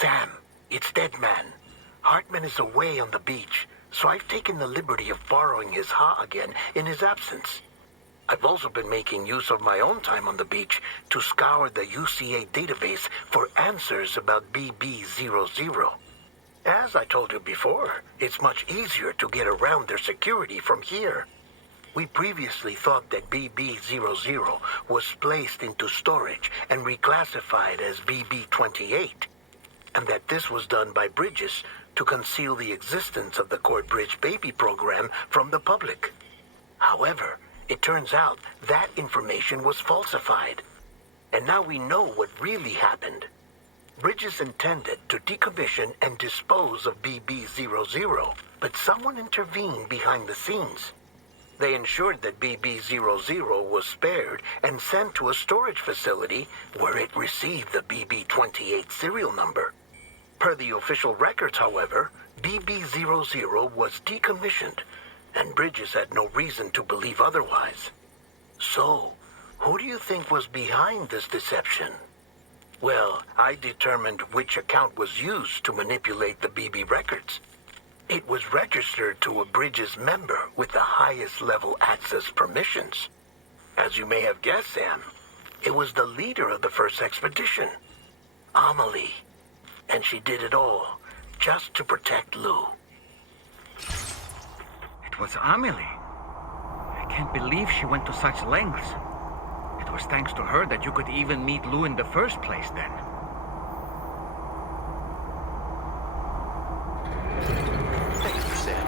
Sam, it's Deadman. Hartman is away on the beach, so I've taken the liberty of borrowing his Ha again in his absence. I've also been making use of my own time on the beach to scour the UCA database for answers about BB00. As I told you before, it's much easier to get around their security from here. We previously thought that BB00 was placed into storage and reclassified as BB28, and that this was done by Bridges to conceal the existence of the Court Bridge Baby program from the public. However, it turns out that information was falsified, and now we know what really happened. Bridges intended to decommission and dispose of BB00, but someone intervened behind the scenes. They ensured that BB00 was spared and sent to a storage facility where it received the BB28 serial number. Per the official records, however, BB00 was decommissioned, and Bridges had no reason to believe otherwise. So, who do you think was behind this deception? Well, I determined which account was used to manipulate the BB records. It was registered to a Bridges member with the highest level access permissions. As you may have guessed, Sam, it was the leader of the first expedition, Amelie. And she did it all just to protect Lou. It was Amelie. I can't believe she went to such lengths. It was thanks to her that you could even meet Lou in the first place then. Thank you, Sam.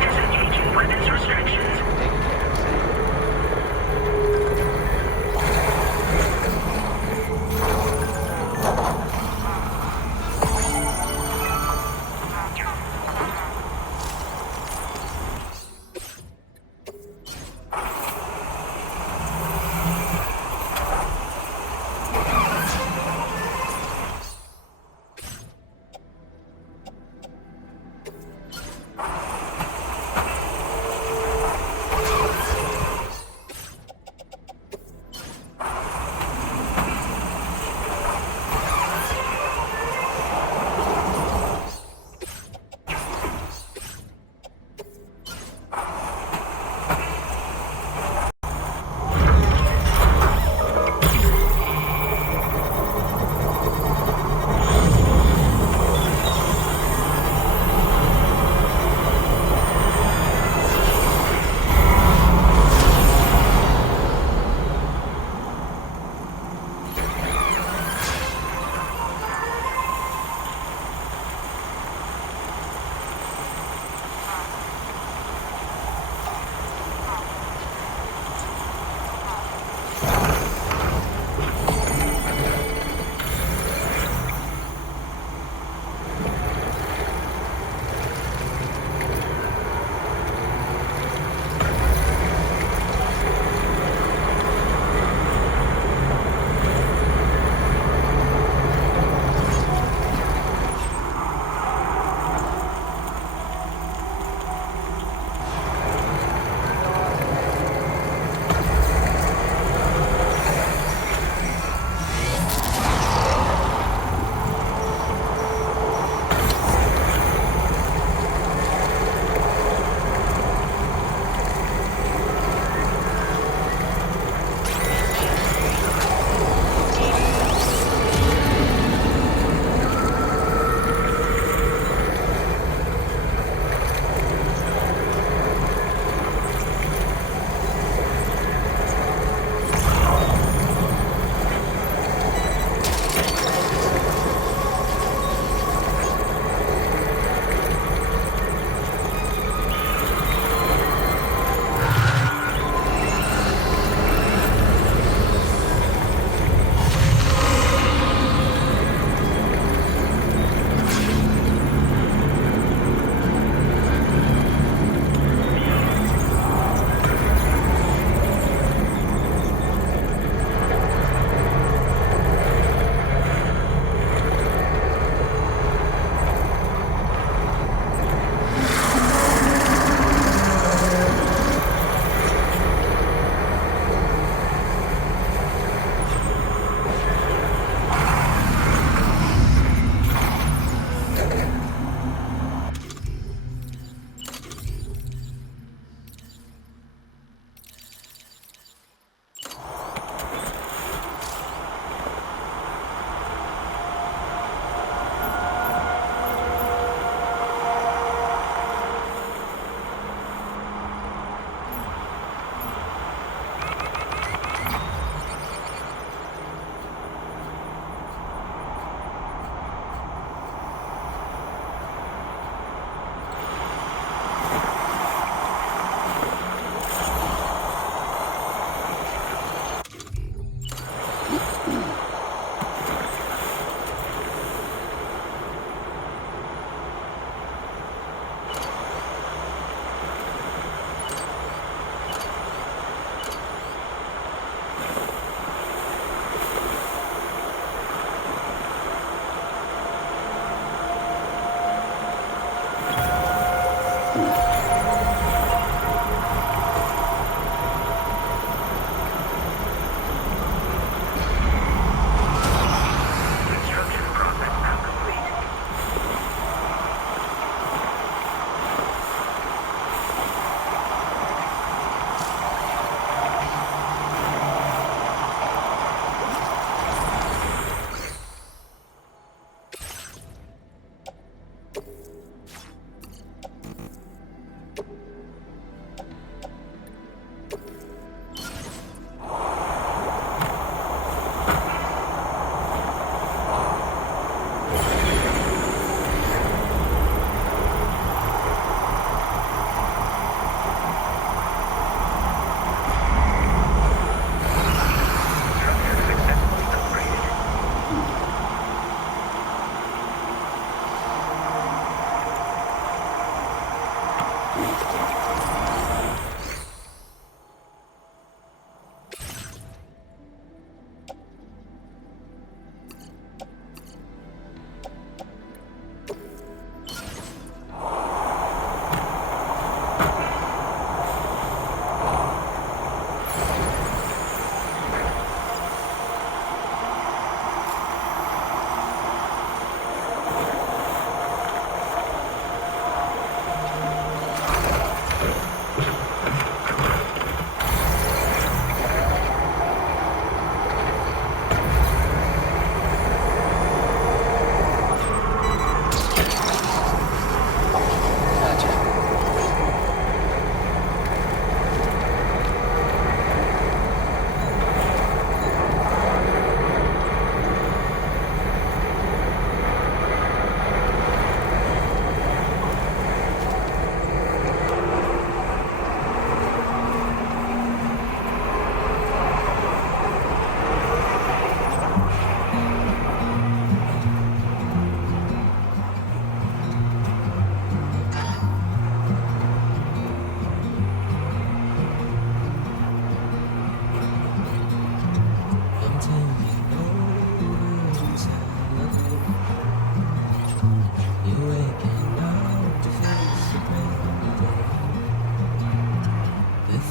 Disengaging weapons restrictions.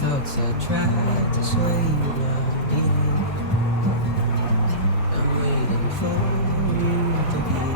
thoughts I tried to sway you around I'm waiting for you to give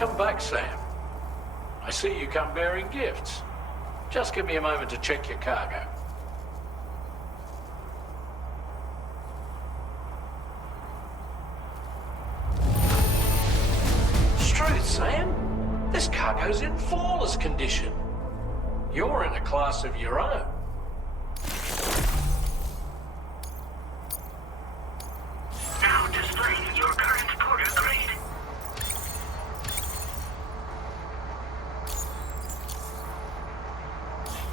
Welcome back, Sam. I see you come bearing gifts. Just give me a moment to check your cargo. Truth, Sam. This cargo's in flawless condition. You're in a class of your own. Now displaying your current quarter grade.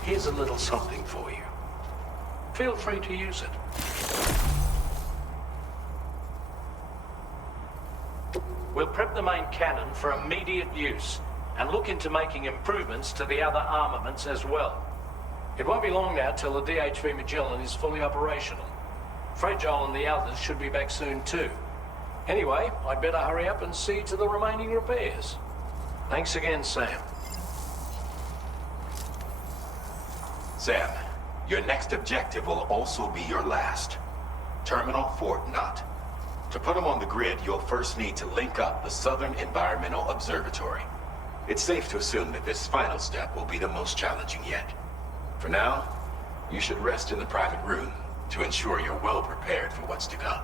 Here's a little something for you. Feel free to use it. We'll prep the main cannon for immediate use and look into making improvements to the other armaments as well. It won't be long now till the DHV Magellan is fully operational. Fragile and the others should be back soon too. Anyway, I'd better hurry up and see to the remaining repairs. Thanks again, Sam. Sam, your next objective will also be your last. Terminal Fort Knott. To put them on the grid, you'll first need to link up the Southern Environmental Observatory. It's safe to assume that this final step will be the most challenging yet. For now, you should rest in the private room to ensure you're well prepared for what's to come.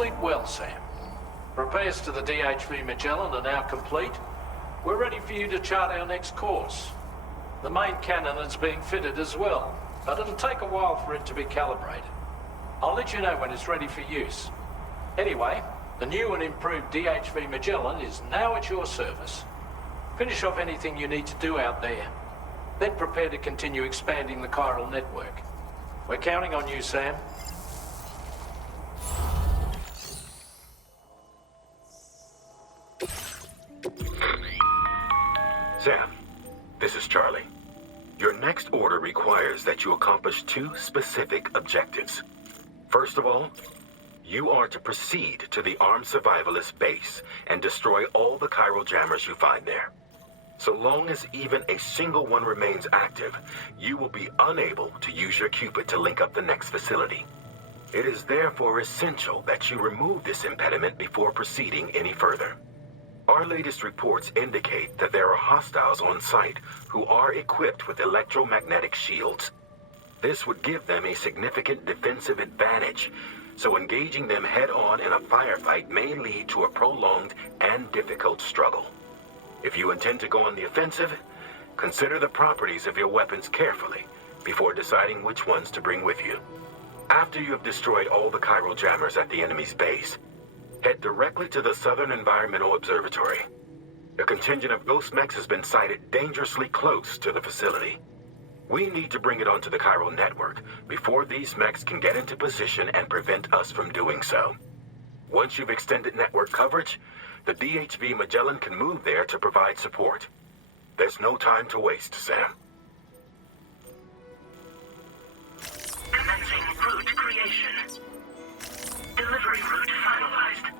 Sleep well, Sam. Repairs to the DHV Magellan are now complete. We're ready for you to chart our next course. The main cannon is being fitted as well, but it'll take a while for it to be calibrated. I'll let you know when it's ready for use. Anyway, the new and improved DHV Magellan is now at your service. Finish off anything you need to do out there. Then prepare to continue expanding the Chiral Network. We're counting on you, Sam. Sam, this is Charlie. Your next order requires that you accomplish two specific objectives. First of all, you are to proceed to the armed survivalist base and destroy all the chiral jammers you find there. So long as even a single one remains active, you will be unable to use your Cupid to link up the next facility. It is therefore essential that you remove this impediment before proceeding any further. Our latest reports indicate that there are hostiles on site who are equipped with electromagnetic shields. This would give them a significant defensive advantage, so engaging them head-on in a firefight may lead to a prolonged and difficult struggle. If you intend to go on the offensive, consider the properties of your weapons carefully before deciding which ones to bring with you. After you have destroyed all the chiral jammers at the enemy's base, head directly to the Southern Environmental Observatory. A contingent of ghost mechs has been sighted dangerously close to the facility. We need to bring it onto the Chiral Network before these mechs can get into position and prevent us from doing so. Once you've extended network coverage, the DHV Magellan can move there to provide support. There's no time to waste, Sam. Commencing route creation. Delivery route finalized.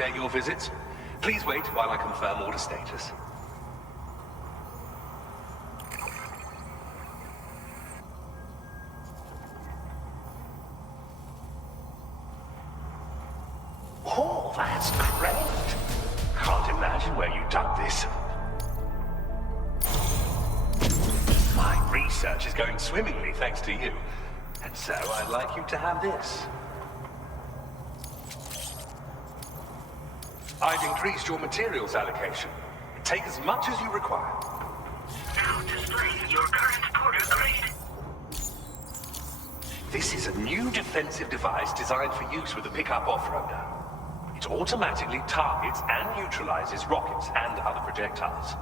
appreciate your visits. Please wait while I confirm order status. Oh, that's great. Can't imagine where you dug this. My research is going swimmingly thanks to you. And so I'd like you to have this. I've increased your materials allocation. Take as much as you require. Now displaying your current porter grade. This is a new defensive device designed for use with the pickup off-roader. It automatically targets and neutralizes rockets and other projectiles.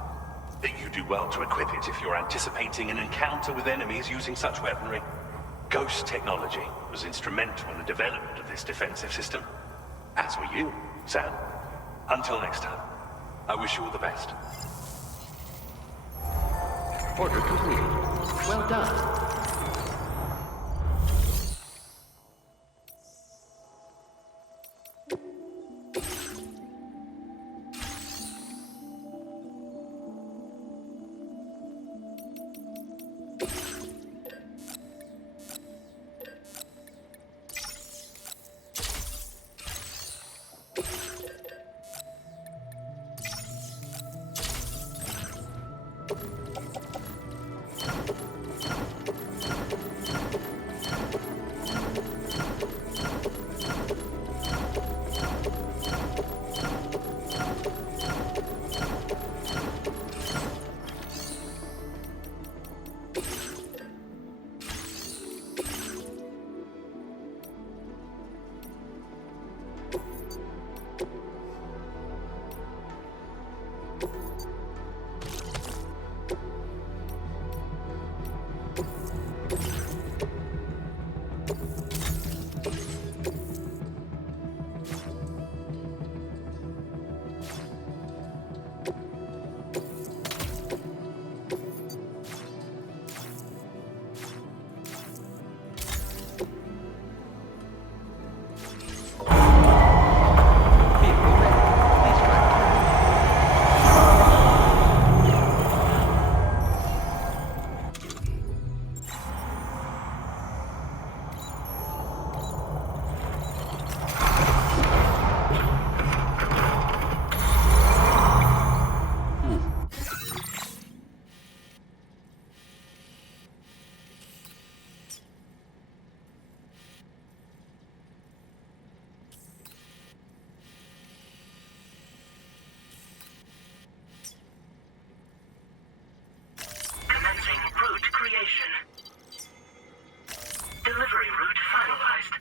You do well to equip it if you're anticipating an encounter with enemies using such weaponry. Ghost technology was instrumental in the development of this defensive system. As were you, Sam. Until next time, I wish you all the best. Order completed. Well done. Route creation. Delivery route finalized.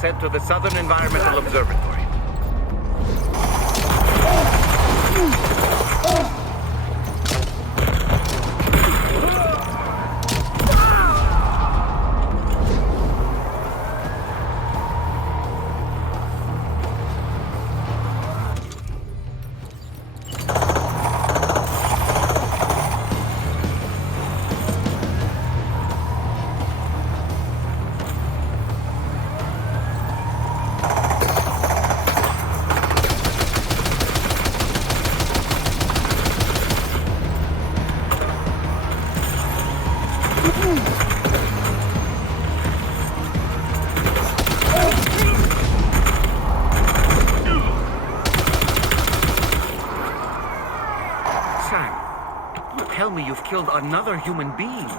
sent to the Southern Environmental Observatory. Tell me you've killed another human being.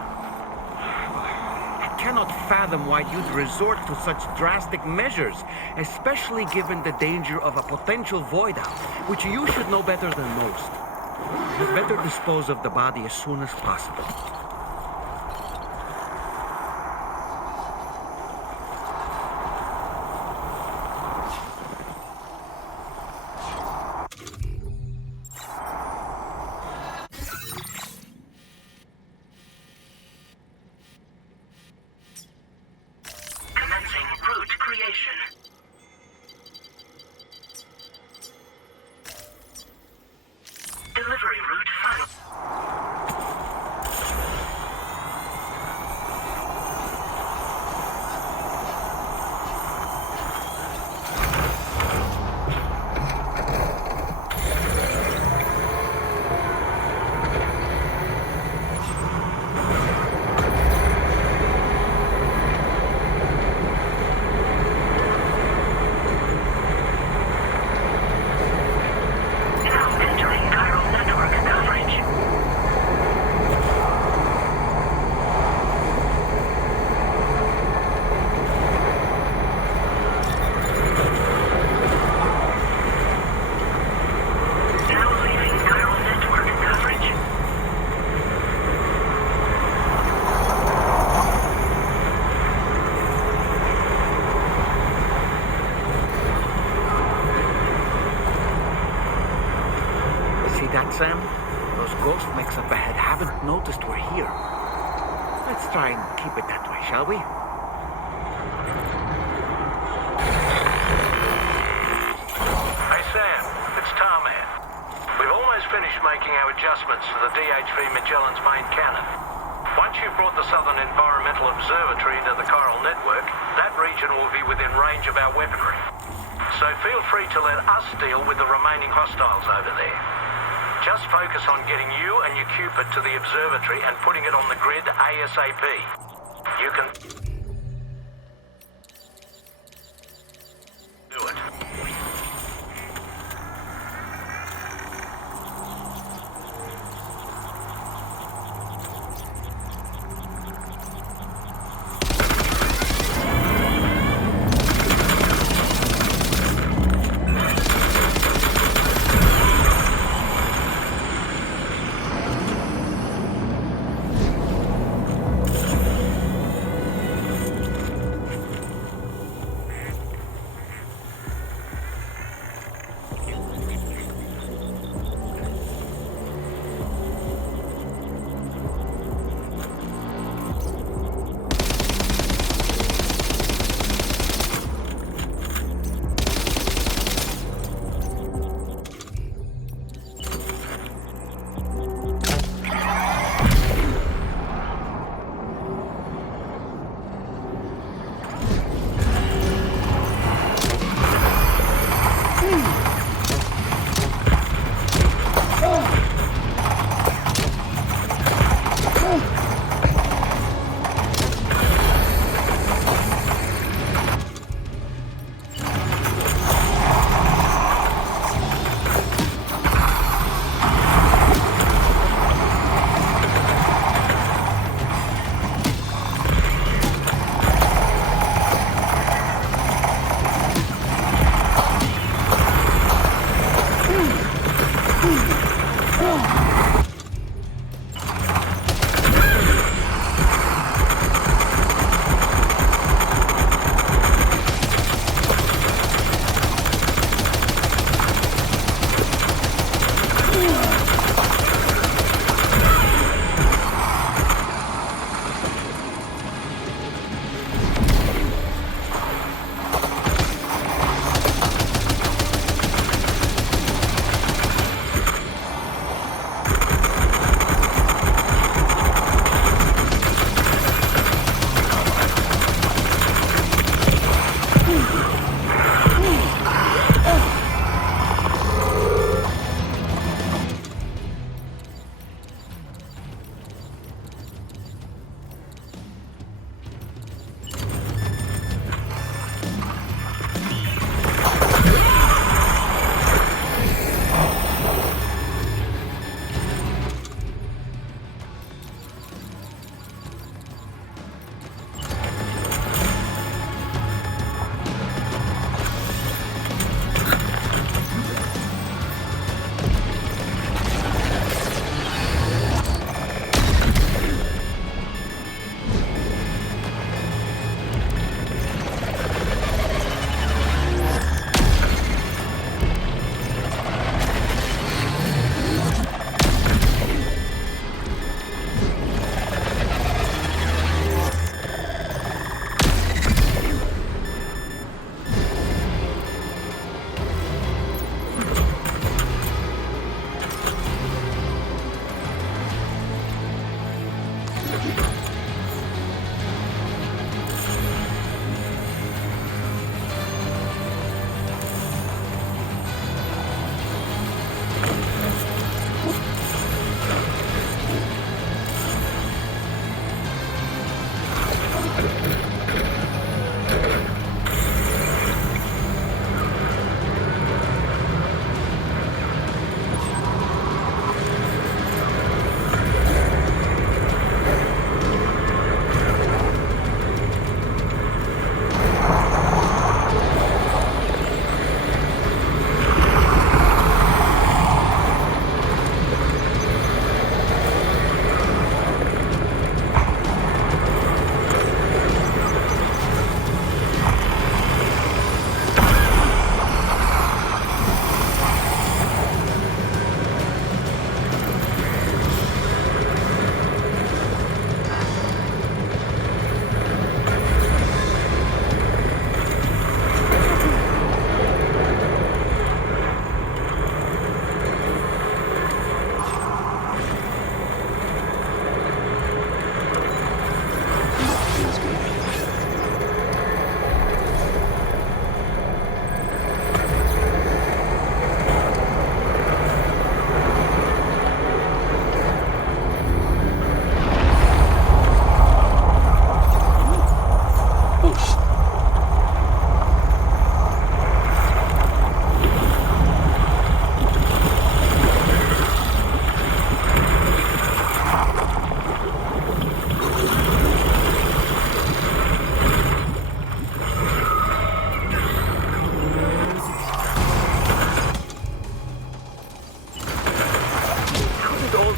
I cannot fathom why you'd resort to such drastic measures, especially given the danger of a potential void out, which you should know better than most. You'd better dispose of the body as soon as possible. Delivery route final. Now entering Chiral Network coverage. Now leaving Chiral Network coverage. See that, Sam? Those ghost mechs up ahead haven't noticed we're here. Let's try and keep it that way, shall we? Hey Sam, it's Tarman. We've almost finished making our adjustments to the DHV Magellan's main cannon. Once you've brought the Southern Environmental Observatory into the Chiral Network, that region will be within range of our weaponry. So feel free to let us deal with the remaining hostiles over there. Just focus on getting you and your Cupid to the observatory and putting it on the grid ASAP. You can do it.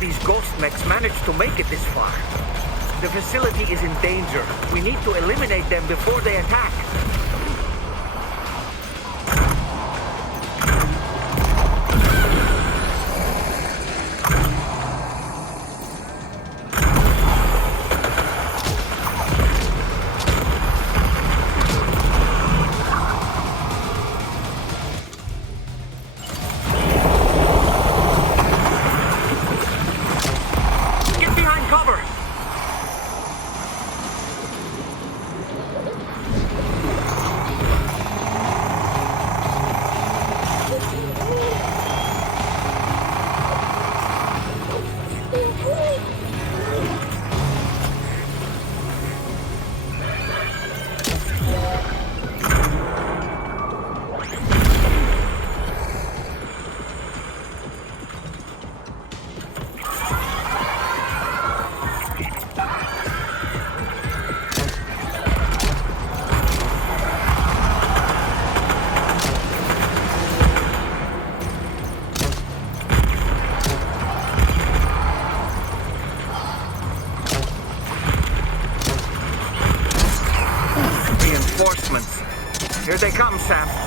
these ghost mechs managed to make it this far. The facility is in danger. We need to eliminate them before they attack. Here they come, Sam.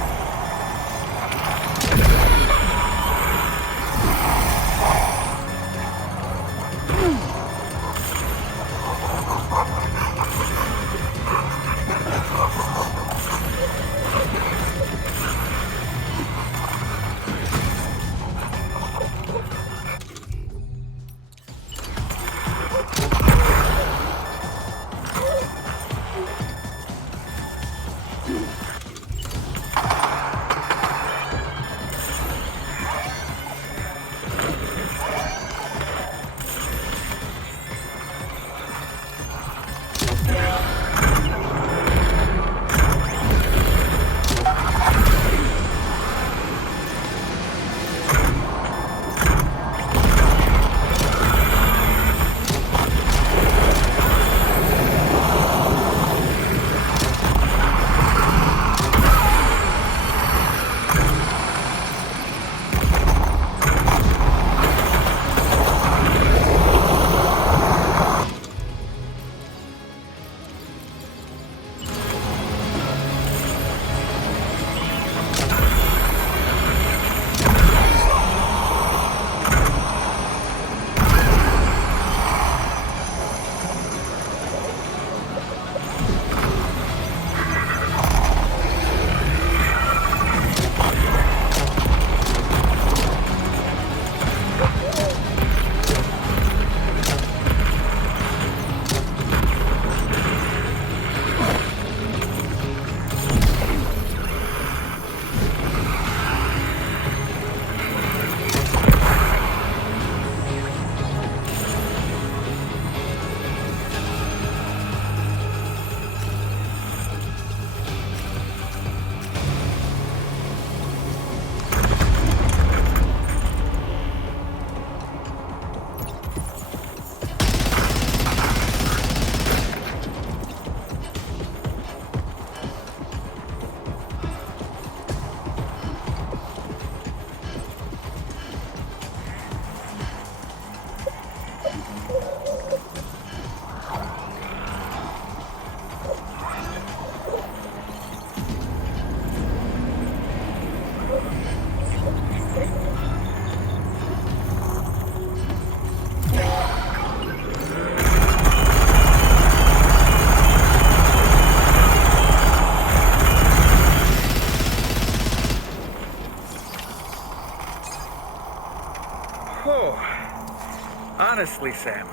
Honestly, Sam,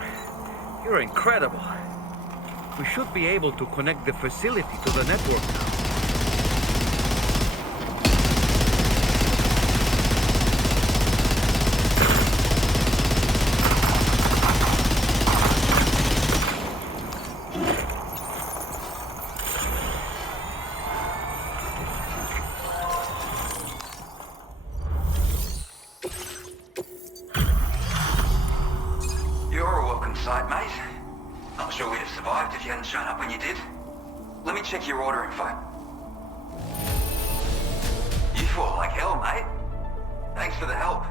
you're incredible. We should be able to connect the facility to the network now. Site, mate. Not sure we'd have survived if you hadn't shown up when you did. Let me check your order info. You fought like hell, mate. Thanks for the help.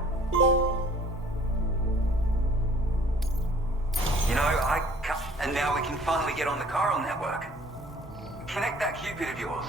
No, I can't. And now we can finally get on the Chiral Network. Connect that Cupid of yours.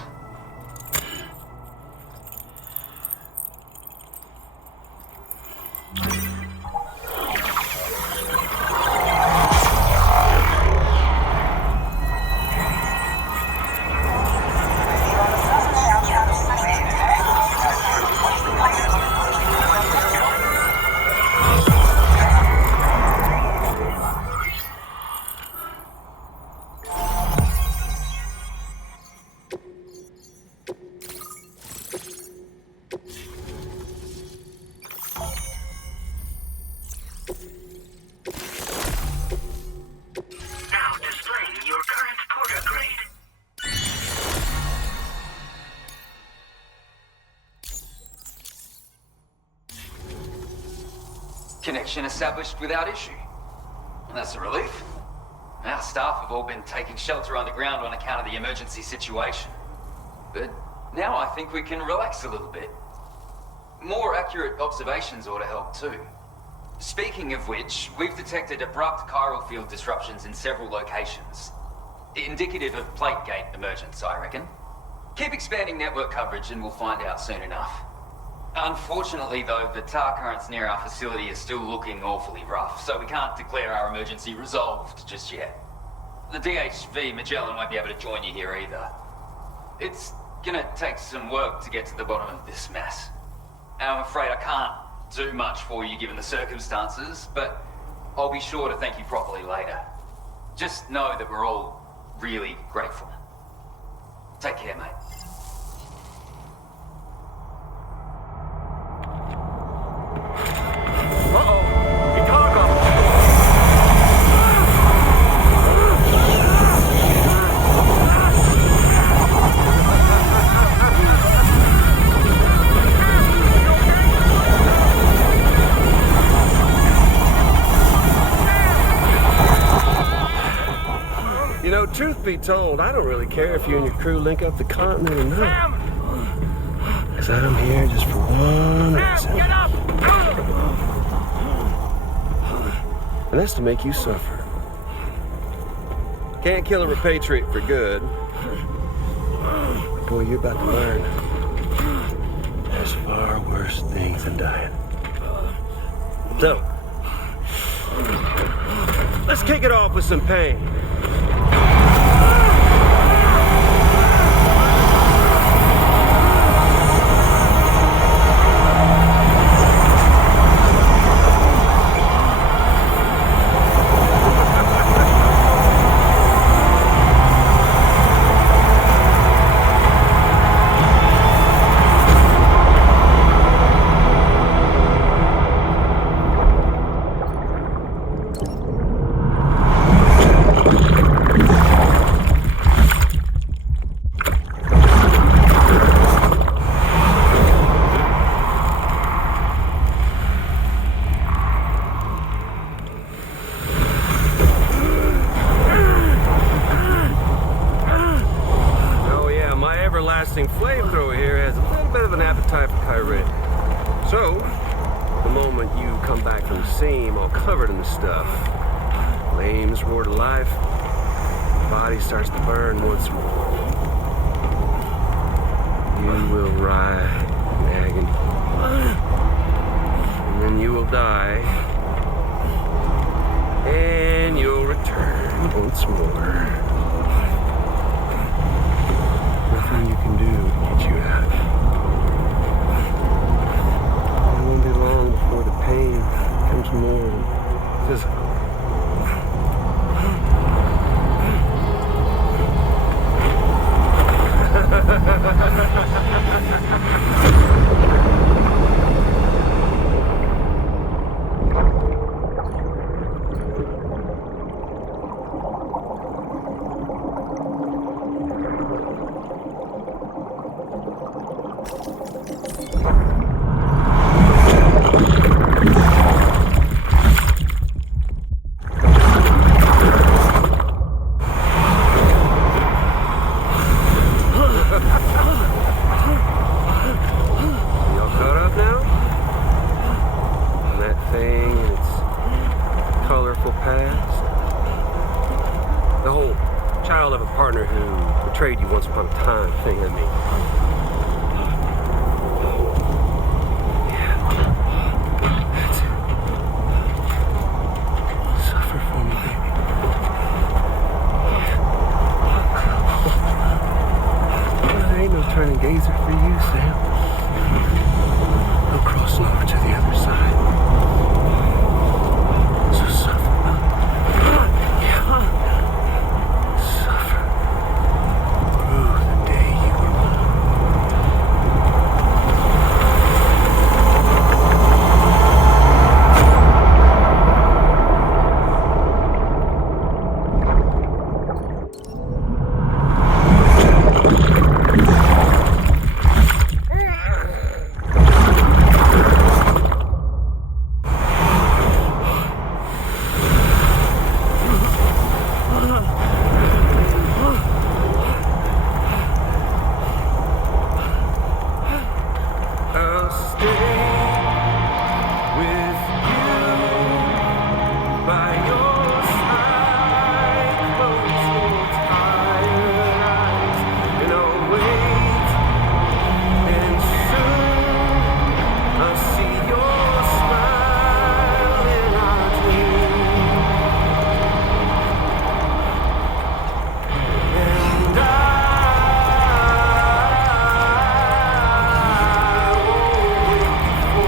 Now displaying your current porter grade. Connection established without issue. That's a relief. Our staff have all been taking shelter underground on account of the emergency situation. But now I think we can relax a little bit. More accurate observations ought to help too. Speaking of which, we've detected abrupt chiral field disruptions in several locations. Indicative of plate gate emergence, I reckon. Keep expanding network coverage and we'll find out soon enough. Unfortunately though, the tar currents near our facility are still looking awfully rough, so we can't declare our emergency resolved just yet. The DHV Magellan won't be able to join you here either. It's gonna take some work to get to the bottom of this mess. And I'm afraid I can't do much for you given the circumstances, but I'll be sure to thank you properly later. Just know that we're all really grateful. Take care, mate. Uh-oh! Your cargo! You know, truth be told, I don't really care if you and your crew link up the continent or not. Because I'm here just for one reason. Get up! And that's to make you suffer. Can't kill a repatriate for good. But boy, you're about to learn. There's far worse things than dying. So, let's kick it off with some pain. Flamethrower here has a little bit of an appetite for Kyrie. So, the moment you come back from the seam all covered in the stuff, flames roar to life, the body starts to burn once more. You will writhe in agony. And then you will die. And you'll return once more. Nothing you can do to get you out. It won't be long before the pain becomes more physical. betrayed you once upon a time, thing, I mean. That's it. Suffer for me, baby. There ain't no turning gazer for you, Sam. No crossing over to the other side. So suffer. Suffer through the day you were born. I'll stay with you by your side, close your tired eyes, and I'll wait, and soon I'll see your smile in our dream, and I won't wait for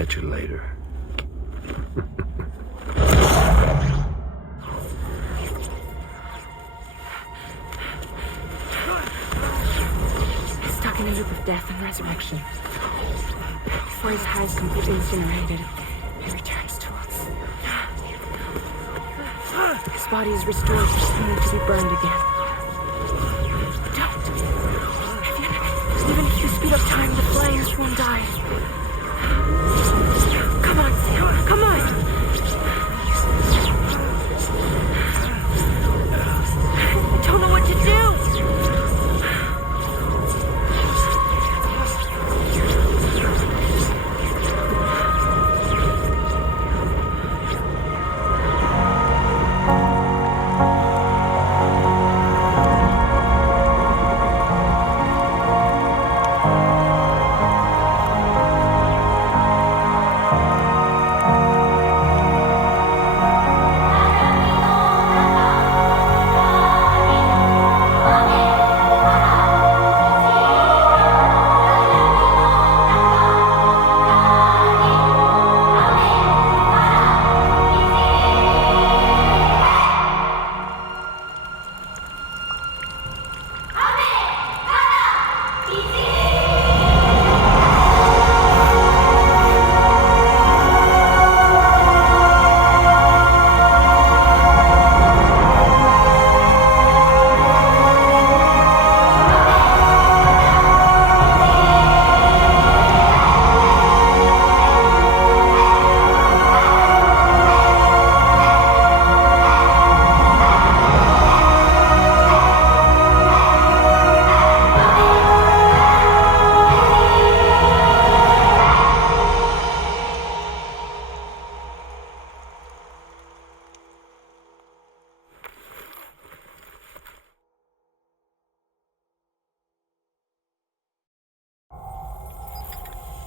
catch you later. He's stuck in a loop of death and resurrection. Before his high is completely incinerated, he returns to us. His body is restored, just only to be burned again. Don't. Even if you speed up time, the flames won't die. Come on, Sam. Come on. I don't know what to do.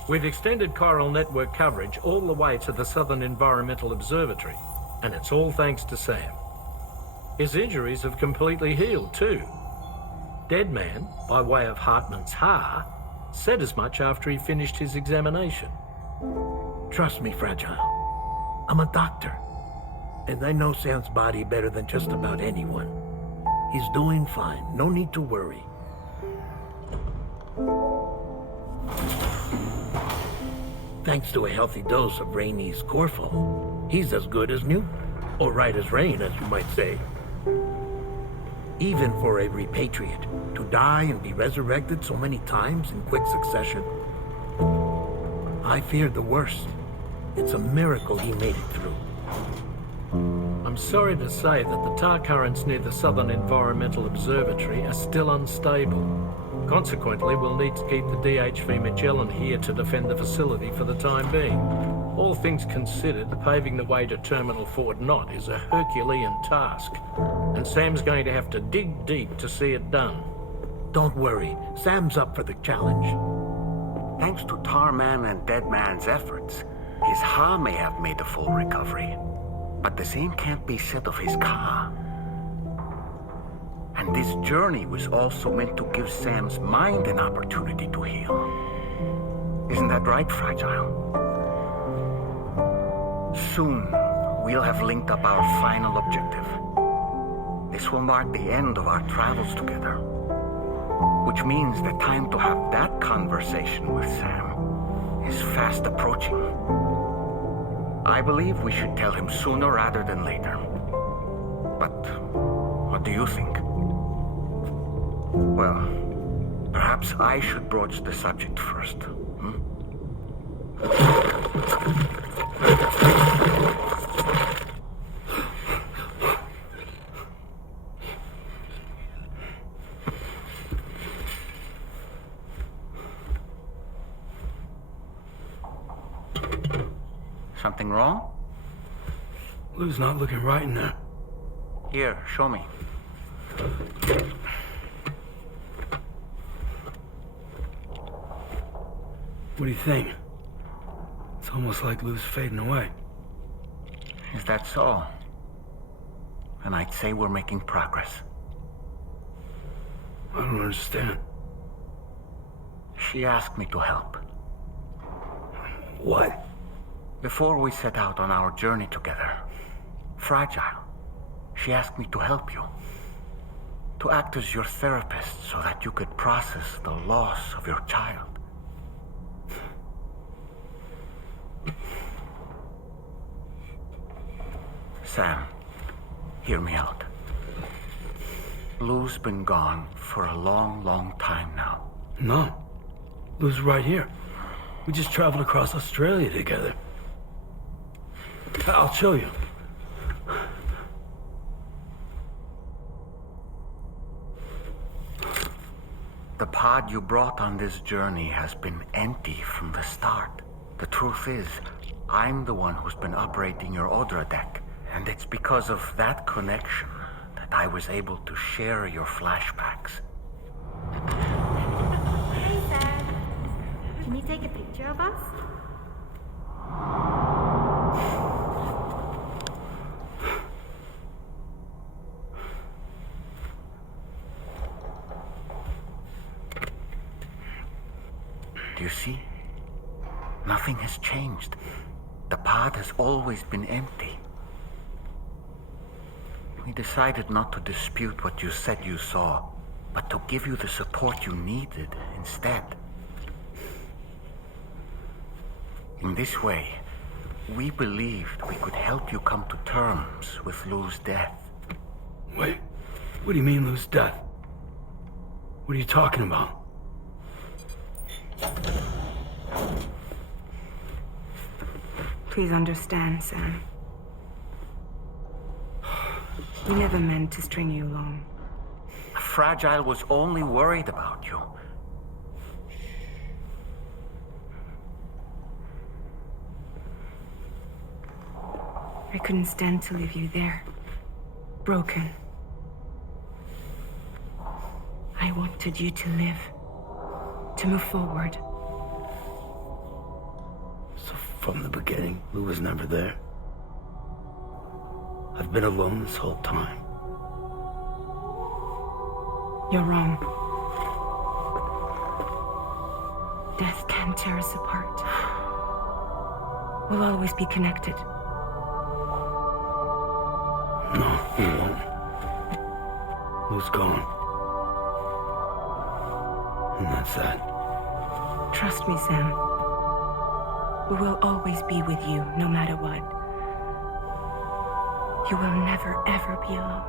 We've extended Chiral Network coverage all the way to the Southern Environmental Observatory, and it's all thanks to Sam. His injuries have completely healed too. Deadman, by way of Hartman's Ha, said as much after he finished his examination. Trust me, Fragile. I'm a doctor, and I know Sam's body better than just about anyone. He's doing fine. No need to worry. Thanks to a healthy dose of Rainey's Corfol, he's as good as new. Or right as rain, as you might say. Even for a repatriate, to die and be resurrected so many times in quick succession, I feared the worst. It's a miracle he made it through. I'm sorry to say that the tar currents near the Southern Environmental Observatory are still unstable. Consequently, we'll need to keep the DHV Magellan here to defend the facility for the time being. All things considered, paving the way to Terminal Fort Knot is a herculean task, and Sam's going to have to dig deep to see it done. Don't worry, Sam's up for the challenge. Thanks to Tarman and Deadman's efforts, his Ha may have made a full recovery. But the same can't be said of his Ka. And this journey was also meant to give Sam's mind an opportunity to heal. Isn't that right, Fragile? Soon, we'll have linked up our final objective. This will mark the end of our travels together. Which means the time to have that conversation with Sam is fast approaching. I believe we should tell him sooner rather than later. But what do you think? Well, perhaps I should broach the subject first. Something wrong? Lou's not looking right in there. Here, show me. What do you think? It's almost like Lou's fading away. Is that so? And I'd say we're making progress. I don't understand. She asked me to help. What? Before we set out on our journey together, Fragile, she asked me to help you. To act as your therapist so that you could process the loss of your child. Sam, hear me out. Lou's been gone for a long, long time now. No. Lou's right here. We just traveled across Australia together. I'll show you. The pod you brought on this journey has been empty from the start. The truth is, I'm the one who's been operating your Odra deck, and it's because of that connection that I was able to share your flashbacks. Hey, Sam. Can you take a picture of us? Do you see? Nothing has changed. The pod has always been empty. We decided not to dispute what you said you saw, but to give you the support you needed instead. In this way, we believed we could help you come to terms with Lou's death. Wait, what do you mean Lou's death? What are you talking about? Please understand, Sam. We never meant to string you along. Fragile was only worried about you. I couldn't stand to leave you there, broken. I wanted you to live, to move forward. So from the beginning, Lou was never there. I've been alone this whole time. You're wrong. Death can tear us apart. We'll always be connected. No, we won't. Lou's gone. And that's that. Trust me, Sam. We will always be with you, no matter what. You will never, ever be alone.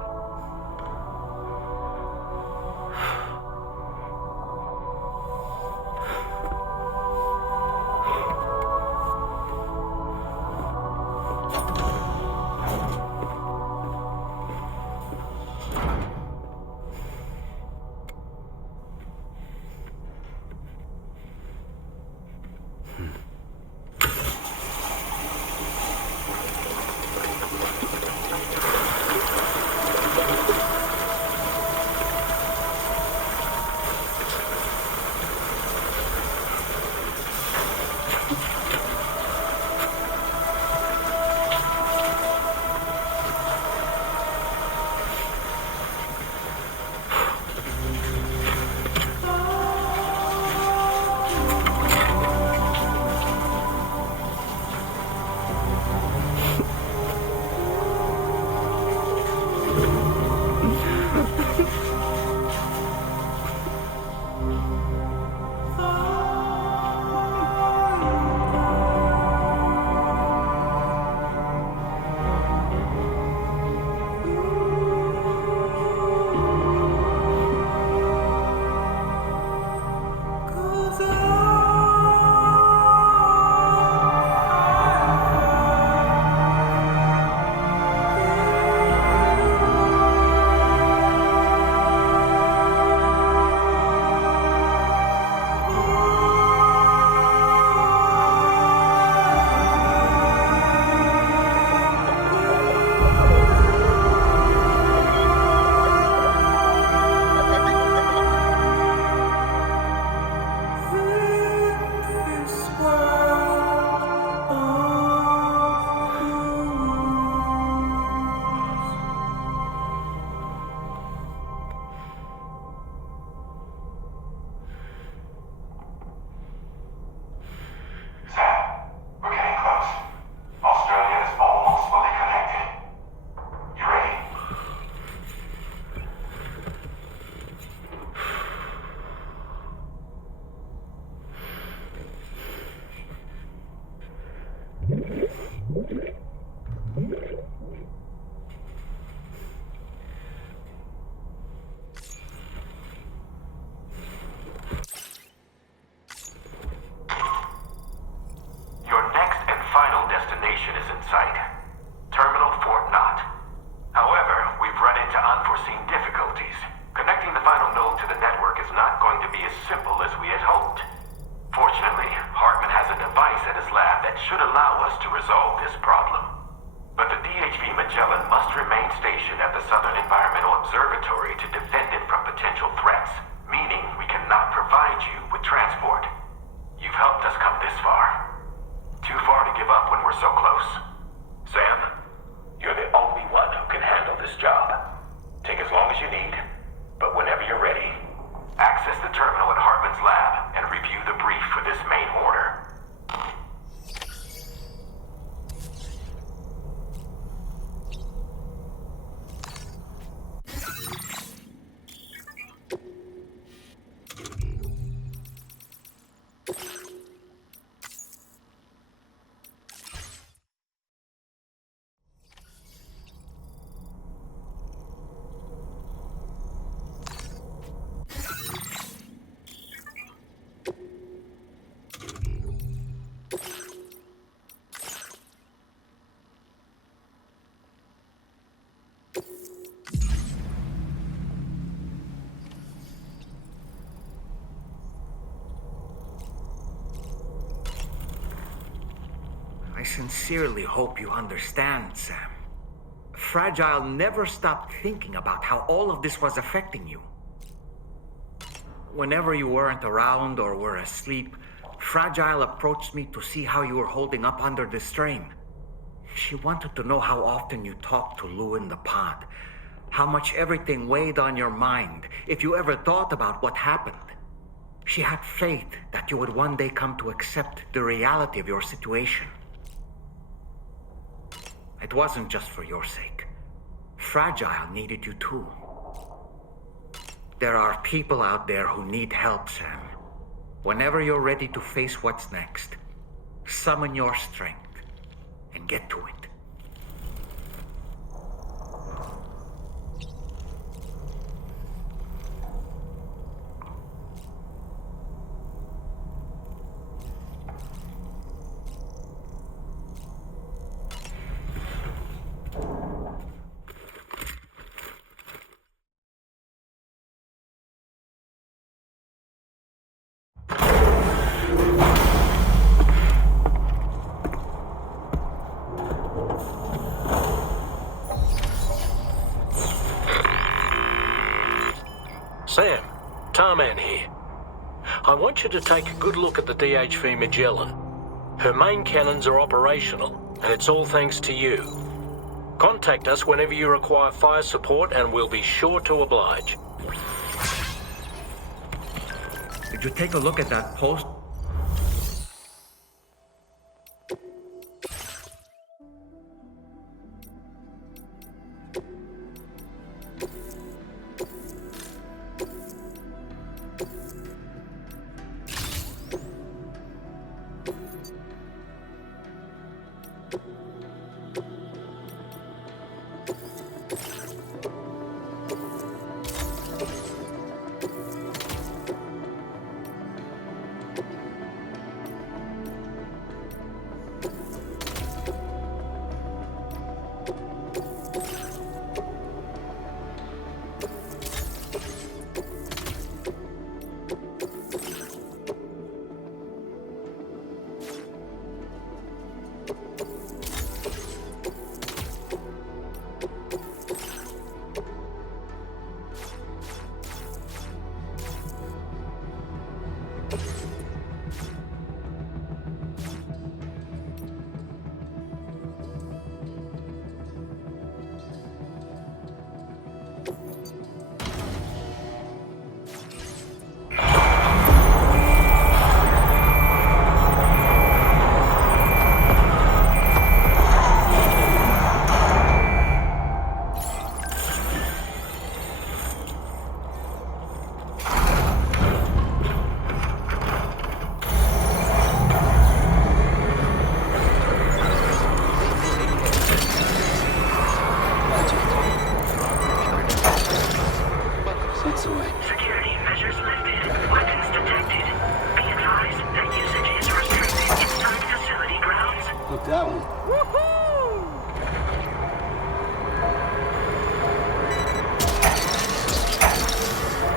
Your next and final destination is in sight. Terminal Fort Knott. However, we've run into unforeseen difficulties. Connecting the final node to the network is not going to be as simple as we had hoped. Fortunately, Hartman has a device at his lab that should allow us to resolve this problem. But the DHV Magellan must remain stationed at the Southern Environmental Observatory to defend it from potential threats, meaning we cannot provide you with transport. You've helped us come this far. Too far to give up when we're so close. Sam, you're the only one who can handle this job. Take as long as you need, but whenever you're ready, access the terminal at Hartman's lab and review the brief for this main order. I sincerely hope you understand, Sam. Fragile never stopped thinking about how all of this was affecting you. Whenever you weren't around or were asleep, Fragile approached me to see how you were holding up under the strain. She wanted to know how often you talked to Lou in the pod, how much everything weighed on your mind, if you ever thought about what happened. She had faith that you would one day come to accept the reality of your situation. It wasn't just for your sake. Fragile needed you too. There are people out there who need help, Sam. Whenever you're ready to face what's next, summon your strength and get to it. Sam, Tarman here. I want you to take a good look at the DHV Magellan. Her main cannons are operational, and it's all thanks to you. Contact us whenever you require fire support, and we'll be sure to oblige. Did you take a look at that post?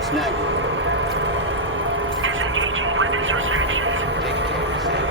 Snag it. Disengaging weapons restrictions. Take care, Sam.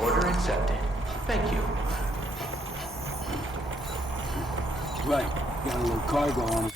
Order accepted. Thank you. Right. Got a little cargo on it.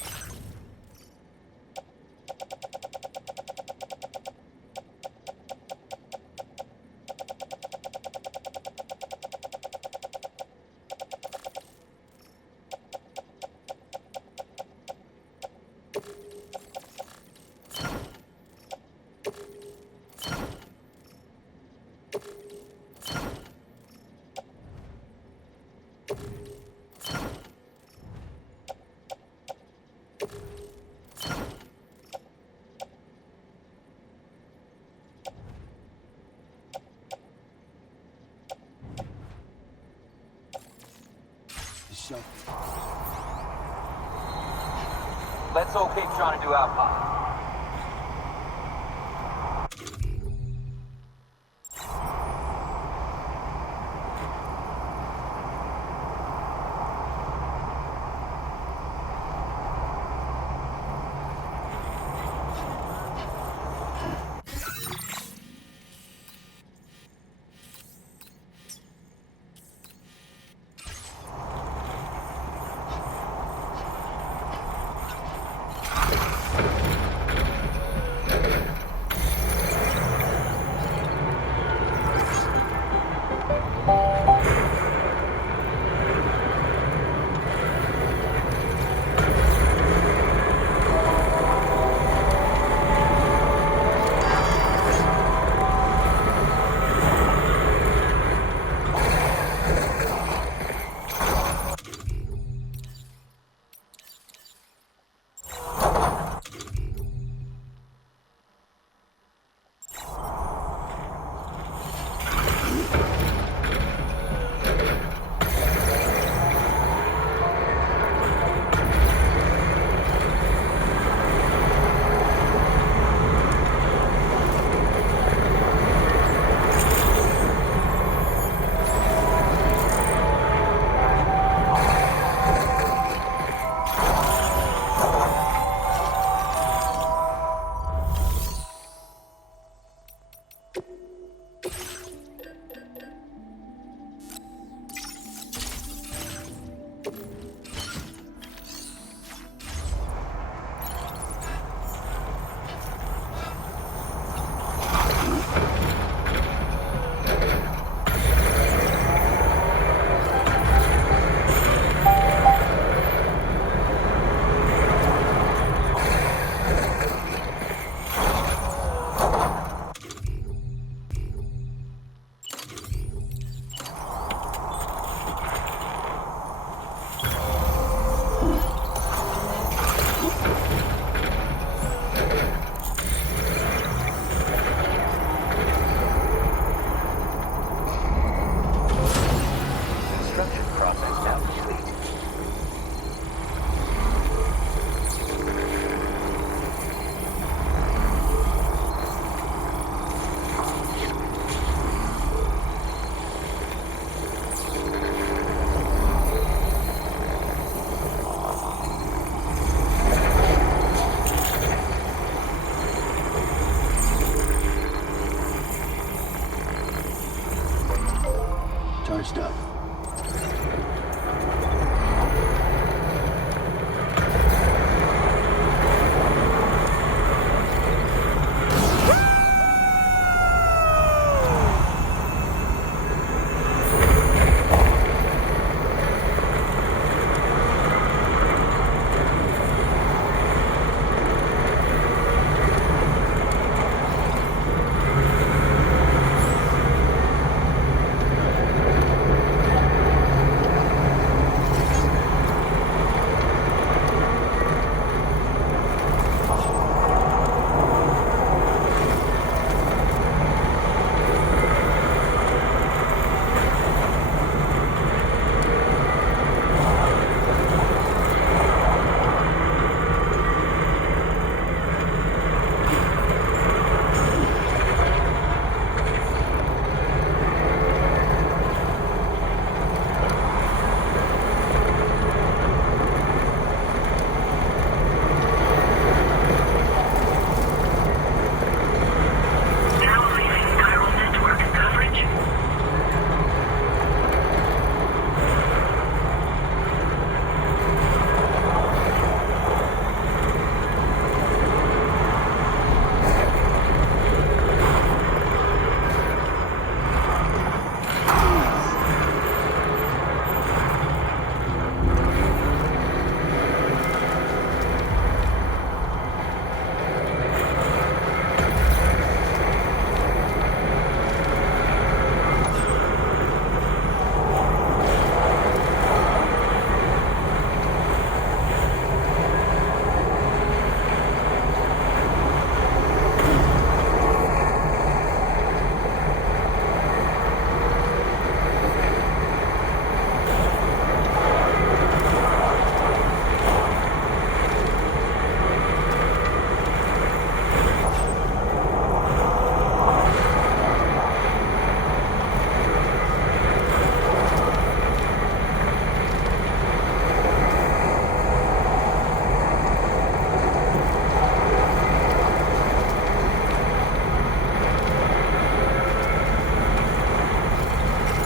Let's all keep trying to do our part. process now complete. Charged up. Now leaving Chiral Network coverage.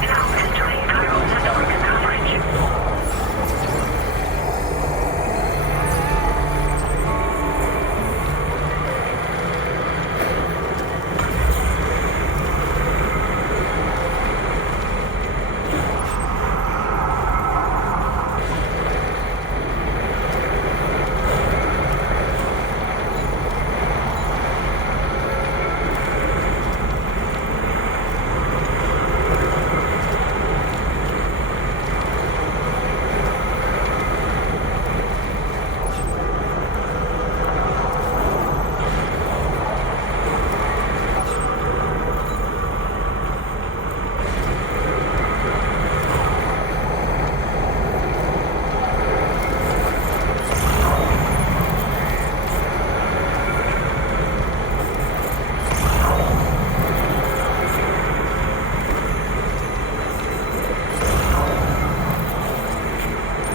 Now entering Chiral Network coverage.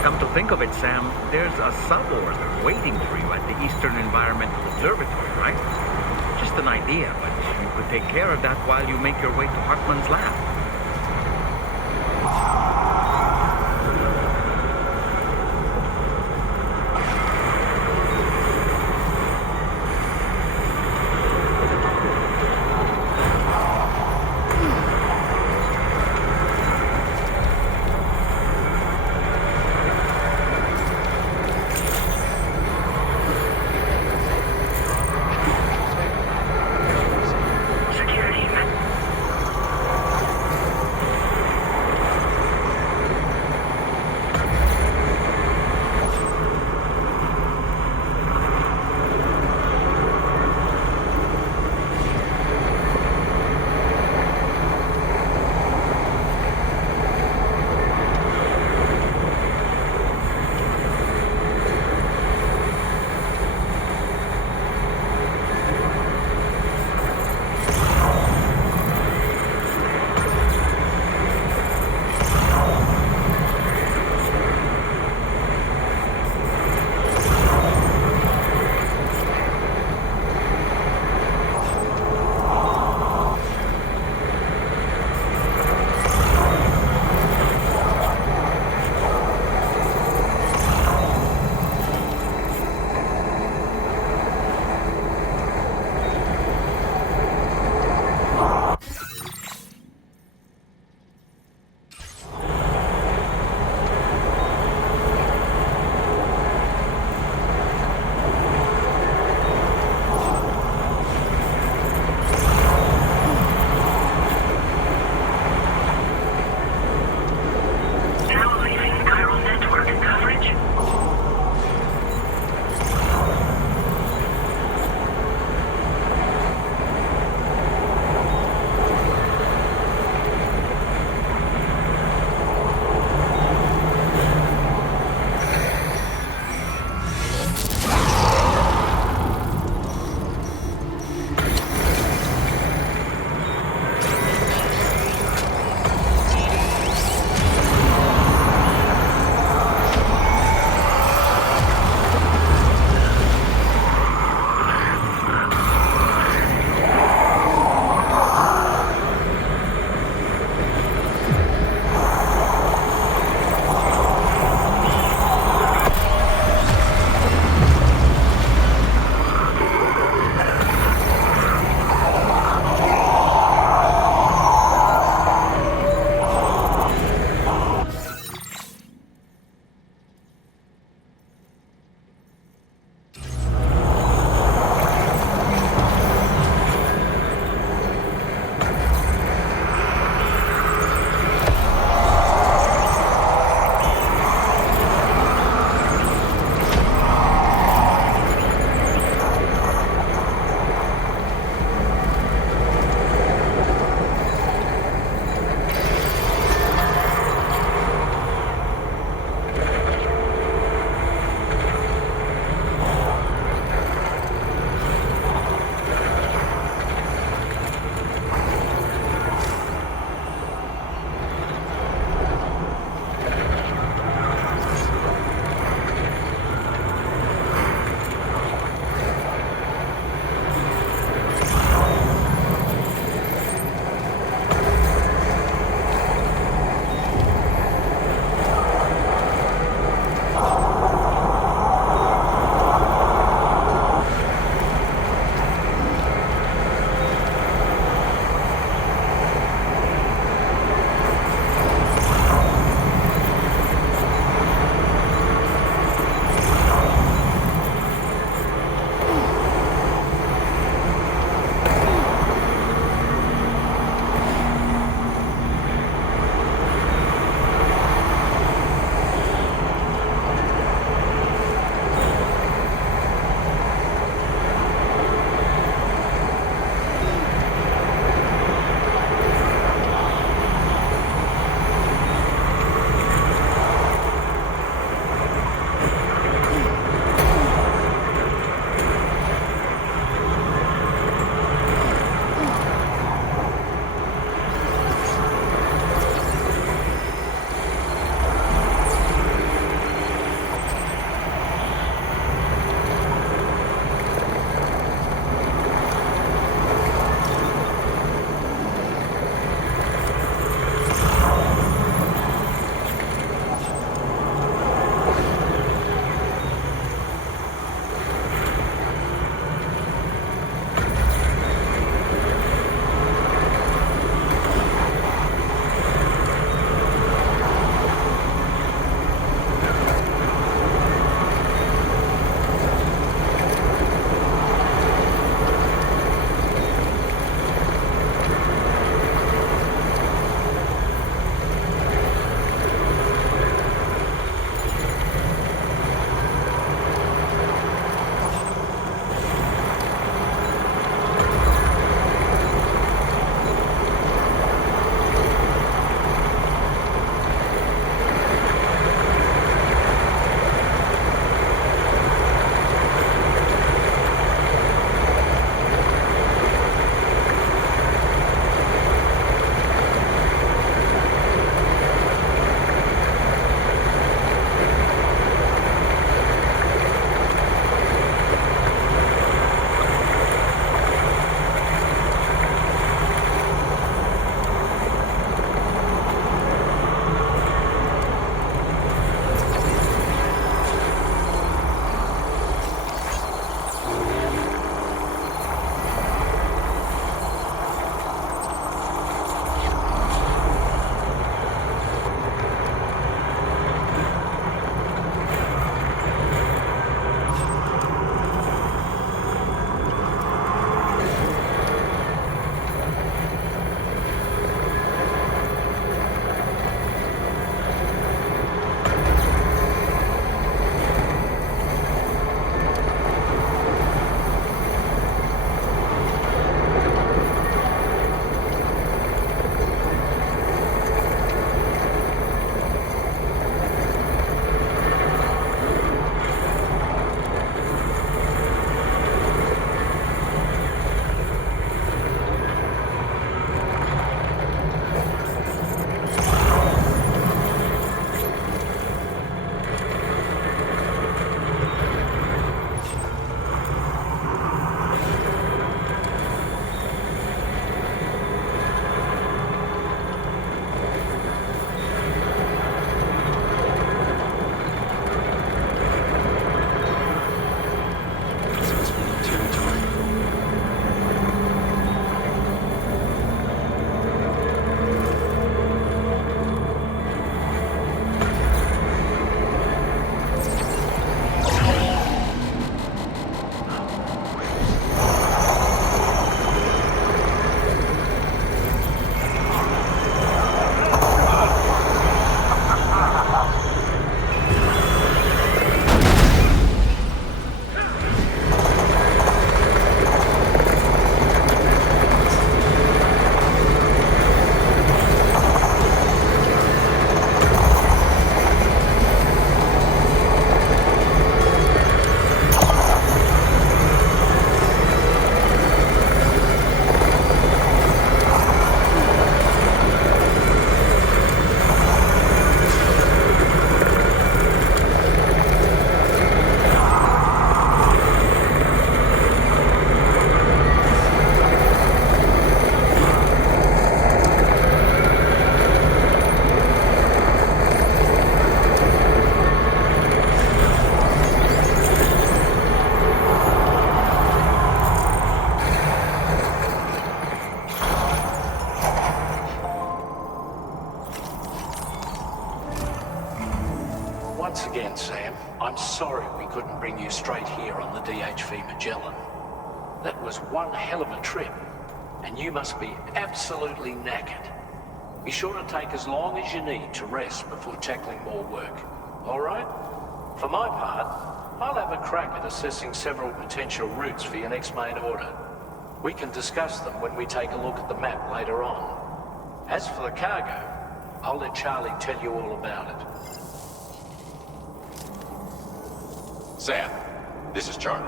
Come to think of it, Sam, there's a suborder waiting for you at the Eastern Environmental Observatory, right? Just an idea, but you could take care of that while you make your way to Hartman's lab. Security. Once again, Sam, I'm sorry we couldn't bring you straight here on the DHV Magellan. That was one hell of a trip, and you must be absolutely knackered. Be sure to take as long as you need to rest before tackling more work. All right? For my part, I'll have a crack at assessing several potential routes for your next main order. We can discuss them when we take a look at the map later on. As for the cargo, I'll let Charlie tell you all about it. Sam, this is Charlie.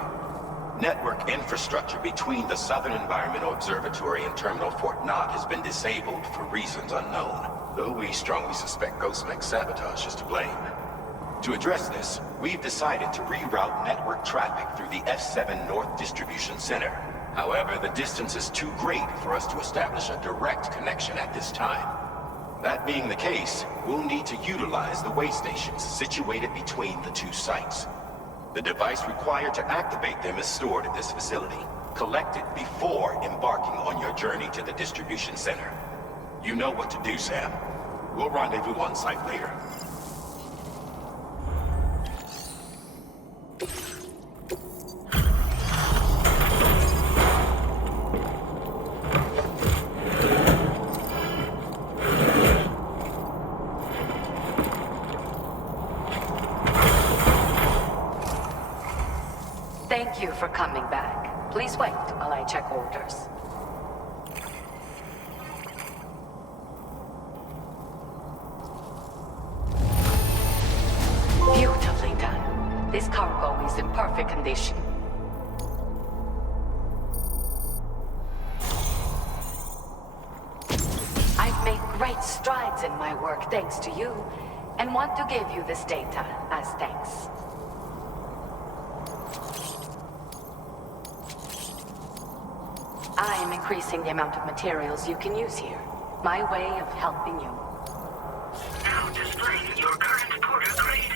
Network infrastructure between the Southern Environmental Observatory and Terminal Fort Knott has been disabled for reasons unknown, though we strongly suspect Ghostmech sabotage is to blame. To address this, we've decided to reroute network traffic through the F7 North Distribution Center. However, the distance is too great for us to establish a direct connection at this time. That being the case, we'll need to utilize the way stations situated between the two sites. The device required to activate them is stored at this facility. Collect it before embarking on your journey to the distribution center. You know what to do, Sam. We'll rendezvous on site later. Thank you for coming back. Please wait while I check orders. Beautifully done. This cargo is in perfect condition. I've made great strides in my work thanks to you, and want to give you this data as thanks. I am increasing the amount of materials you can use here. My way of helping you. Now display your current porter grade.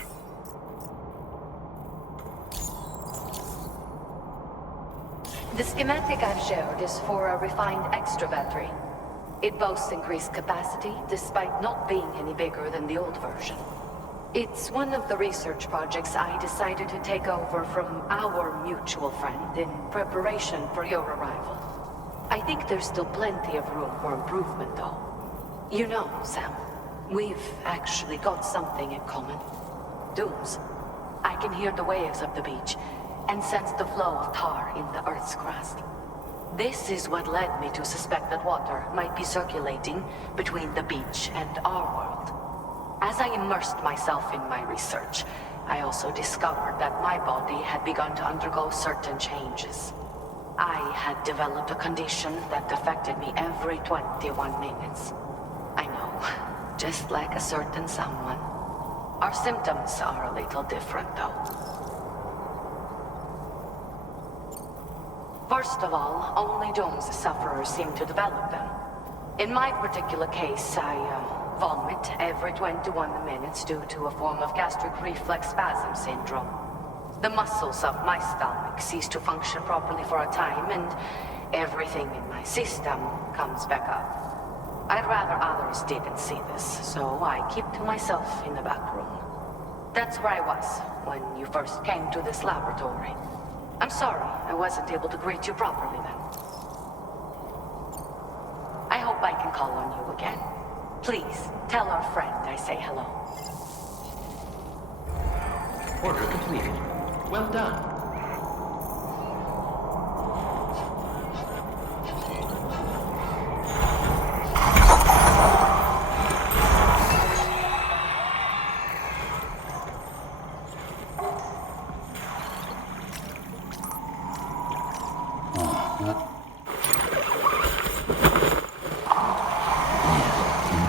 The schematic I've shared is for a refined extra battery. It boasts increased capacity, despite not being any bigger than the old version. It's one of the research projects I decided to take over from our mutual friend in preparation for your arrival. I think there's still plenty of room for improvement, though. You know, Sam, we've actually got something in common. Dooms. I can hear the waves of the beach and sense the flow of tar in the Earth's crust. This is what led me to suspect that water might be circulating between the beach and our world. As I immersed myself in my research, I also discovered that my body had begun to undergo certain changes. I had developed a condition that affected me every 21 minutes. I know, just like a certain someone. Our symptoms are a little different, though. First of all, only Doom's sufferers seem to develop them. In my particular case, I vomit every 21 minutes due to a form of gastric reflex spasm syndrome. The muscles of my stomach cease to function properly for a time, and everything in my system comes back up. I'd rather others didn't see this, so I keep to myself in the back room. That's where I was when you first came to this laboratory. I'm sorry I wasn't able to greet you properly then. I hope I can call on you again. Please, tell our friend I say hello. Order completed. Well done.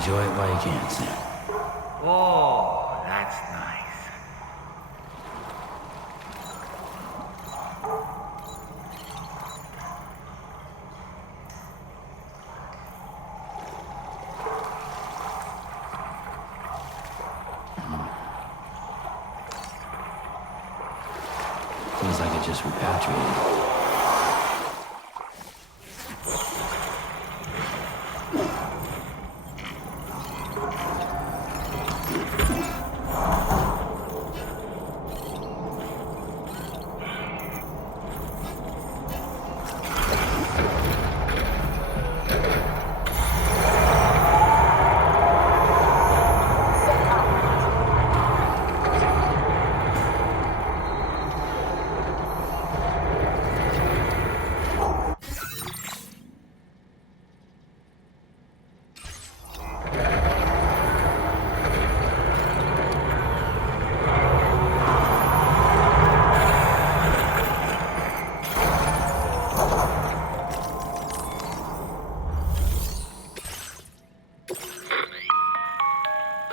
Enjoy it while you can, Sam. Oh, that's nice. Feels like it just repatriated.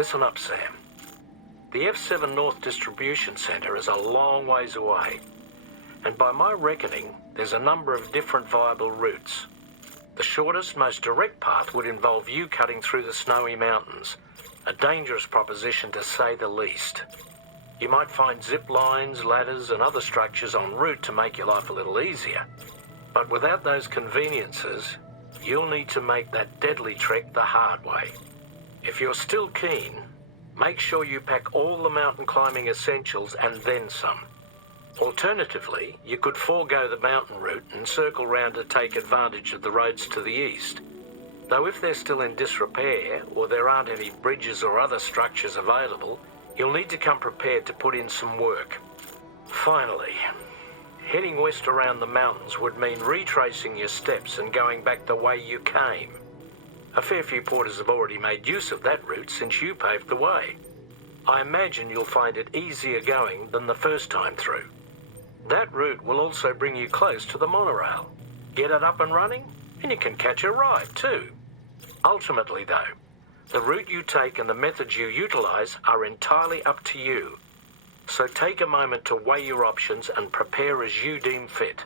Listen up, Sam. The F7 North Distribution Center is a long ways away, and by my reckoning, there's a number of different viable routes. The shortest, most direct path would involve you cutting through the snowy mountains, a dangerous proposition to say the least. You might find zip lines, ladders, and other structures en route to make your life a little easier. But without those conveniences, you'll need to make that deadly trek the hard way. If you're still keen, make sure you pack all the mountain climbing essentials and then some. Alternatively, you could forego the mountain route and circle round to take advantage of the roads to the east. Though if they're still in disrepair, or there aren't any bridges or other structures available, you'll need to come prepared to put in some work. Finally, heading west around the mountains would mean retracing your steps and going back the way you came. A fair few porters have already made use of that route since you paved the way. I imagine you'll find it easier going than the first time through. That route will also bring you close to the monorail. Get it up and running, and you can catch a ride too. Ultimately though, the route you take and the methods you utilize are entirely up to you. So take a moment to weigh your options and prepare as you deem fit.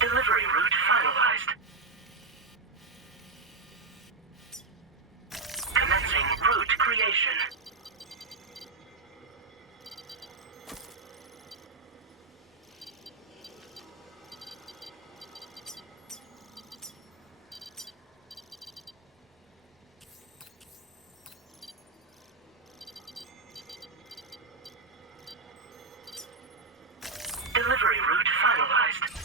Delivery route finalized. Commencing route creation. Delivery route finalized.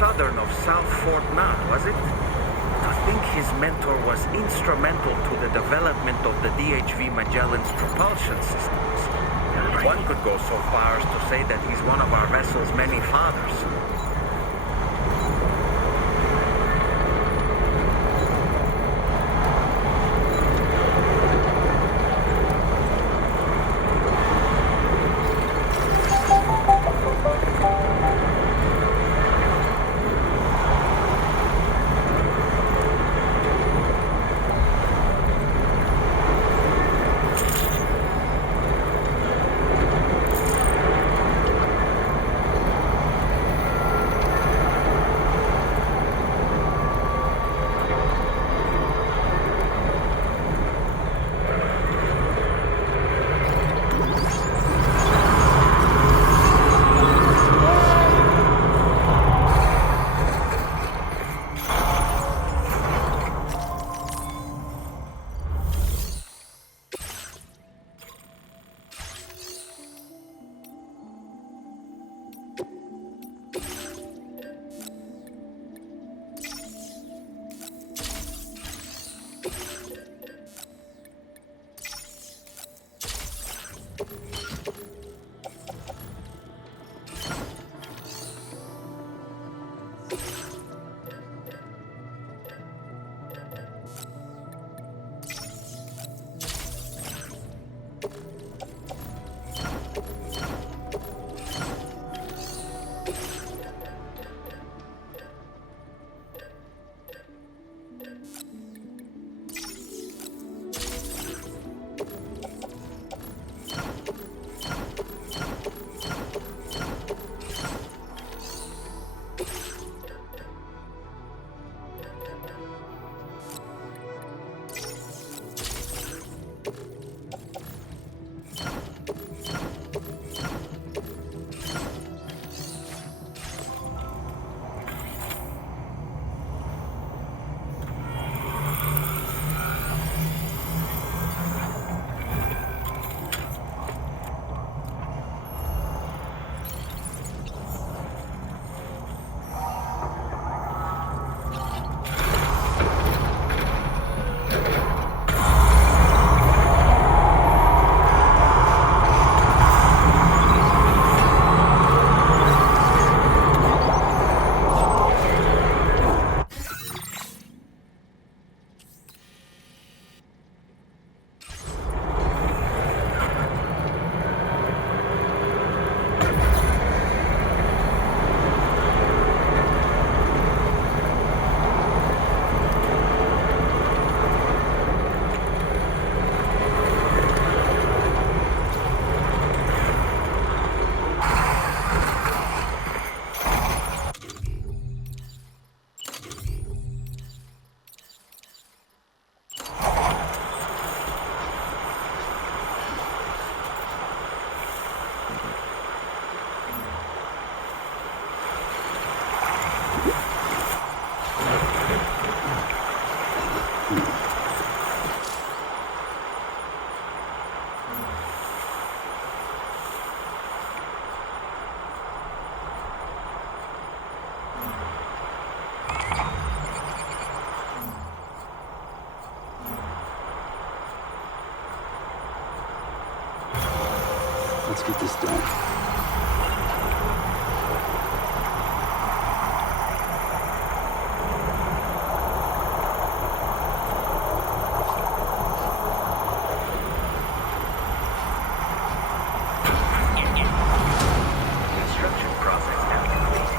Southern of South Fort Knott, was it? To think his mentor was instrumental to the development of the DHV Magellan's propulsion systems. And one could go so far as to say that he's one of our vessel's many fathers. Let's get this done. Construction process now complete.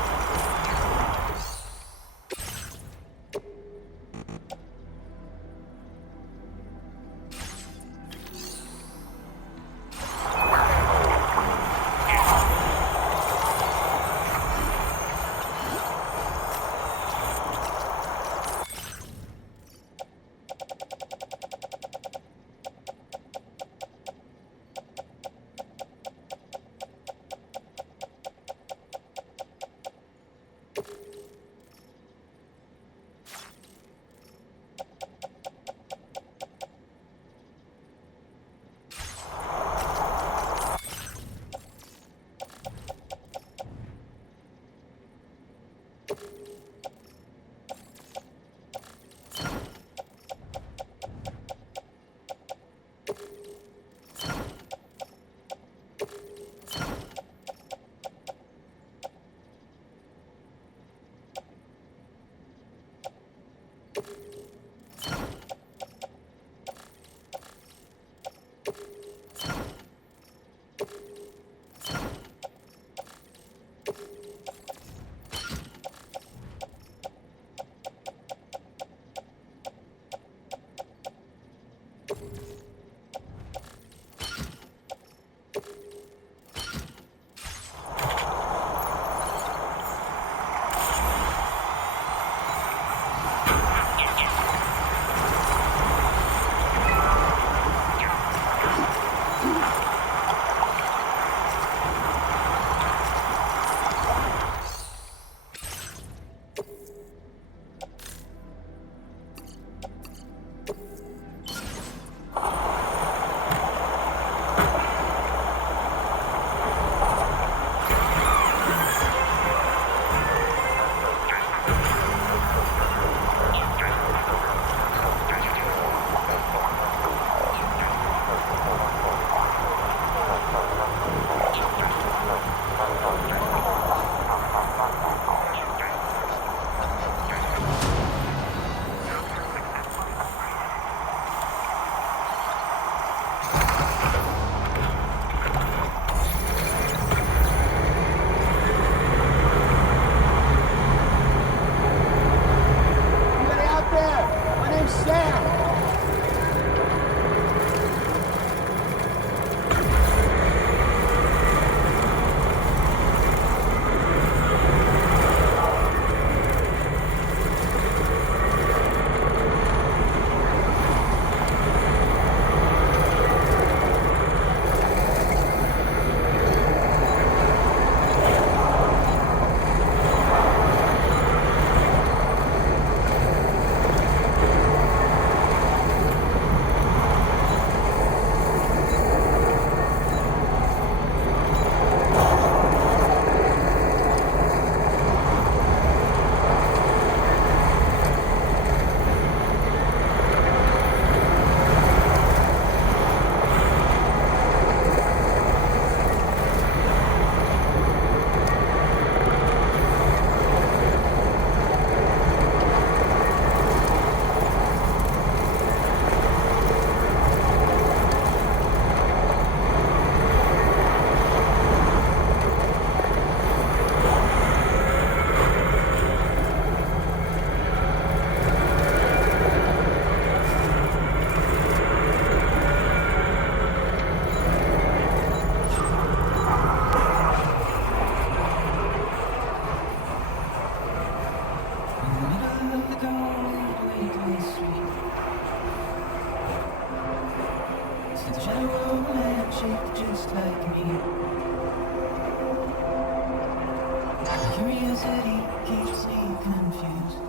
Curiosity keeps me confused.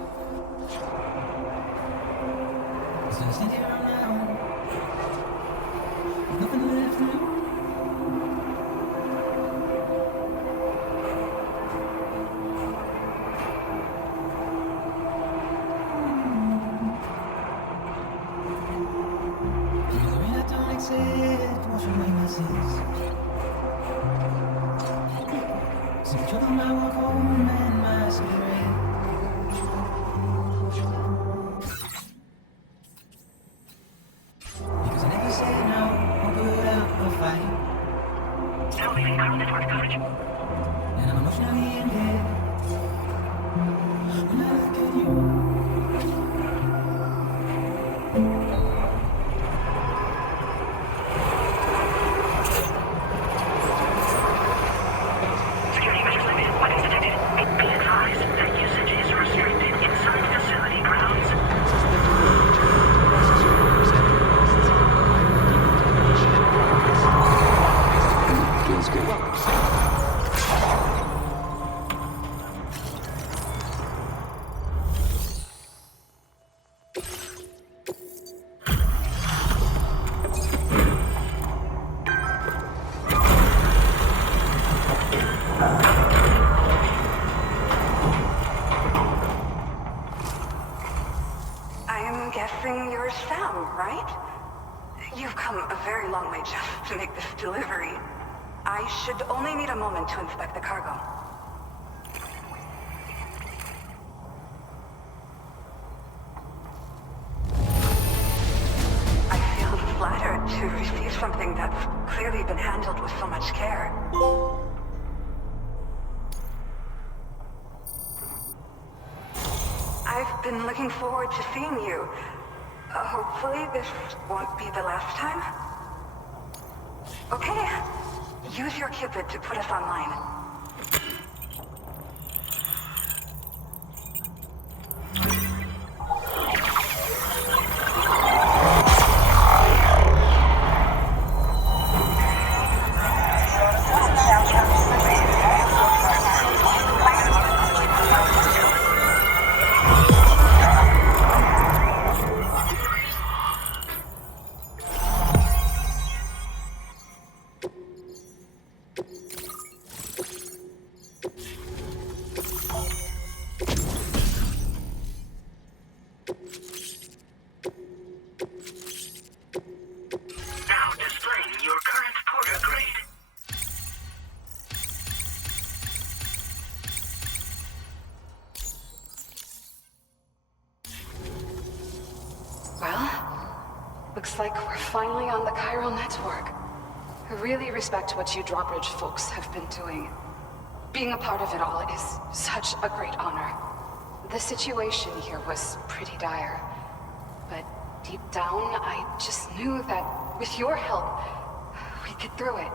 So I stand here on my own, with nothing left to lose. Don't accept, wash away my sins. leaving chiral network coverage. And I'm emotionally engaged. When I look at you. Security measures limited. Weapons detected. Be advised that usage is restricted inside facility grounds. Suspected overreaching of processor representing costs. I will keep contamination in progress. Feels good. Welcome, Sam. I'm guessing you're Sam, right? You've come a very long way just to make this delivery. I should only need a moment to inspect the cargo. I feel flattered to receive something that's clearly been handled with so much care. I've been looking forward to seeing you. Hopefully this won't be the last time. Okay. Use your Cupid to put us online. Now displaying your current porter grade. Well, looks like we're finally on the Chiral Network. I really respect what you Drawbridge folks have been doing. Being a part of it all is such a great honor. The situation here was pretty dire, but deep down, I just knew that with your help, we'd get through it.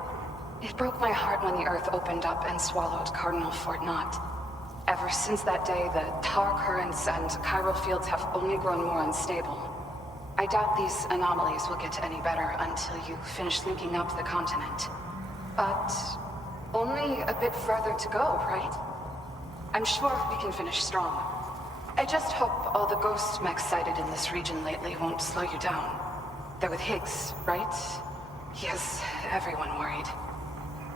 It broke my heart when the Earth opened up and swallowed Cardinal Fort Knot. Ever since that day, the tar currents and chiral fields have only grown more unstable. I doubt these anomalies will get any better until you finish linking up the continent. But only a bit further to go, right? I'm sure we can finish strong. I just hope all the ghost mechs sighted in this region lately won't slow you down. They're with Higgs, right? He has everyone worried.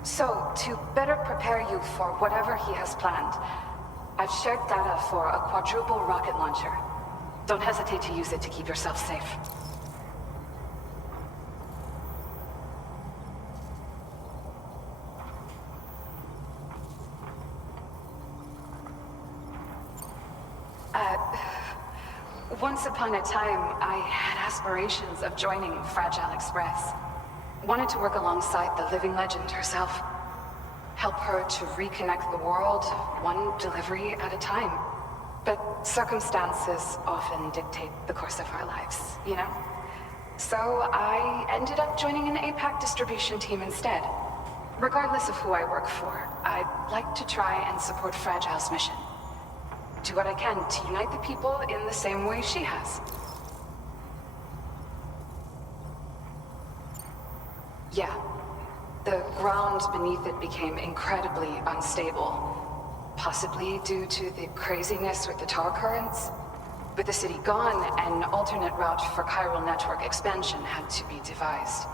So, to better prepare you for whatever he has planned, I've shared data for a quadruple rocket launcher. Don't hesitate to use it to keep yourself safe. Once upon a time, I had aspirations of joining Fragile Express. Wanted to work alongside the living legend herself. Help her to reconnect the world, one delivery at a time. But circumstances often dictate the course of our lives, you know? So I ended up joining an APAC distribution team instead. Regardless of who I work for, I'd like to try and support Fragile's mission. Do what I can to unite the people in the same way she has. Yeah. The ground beneath it became incredibly unstable. Possibly due to the craziness with the tar currents. With the city gone, an alternate route for Chiral Network expansion had to be devised.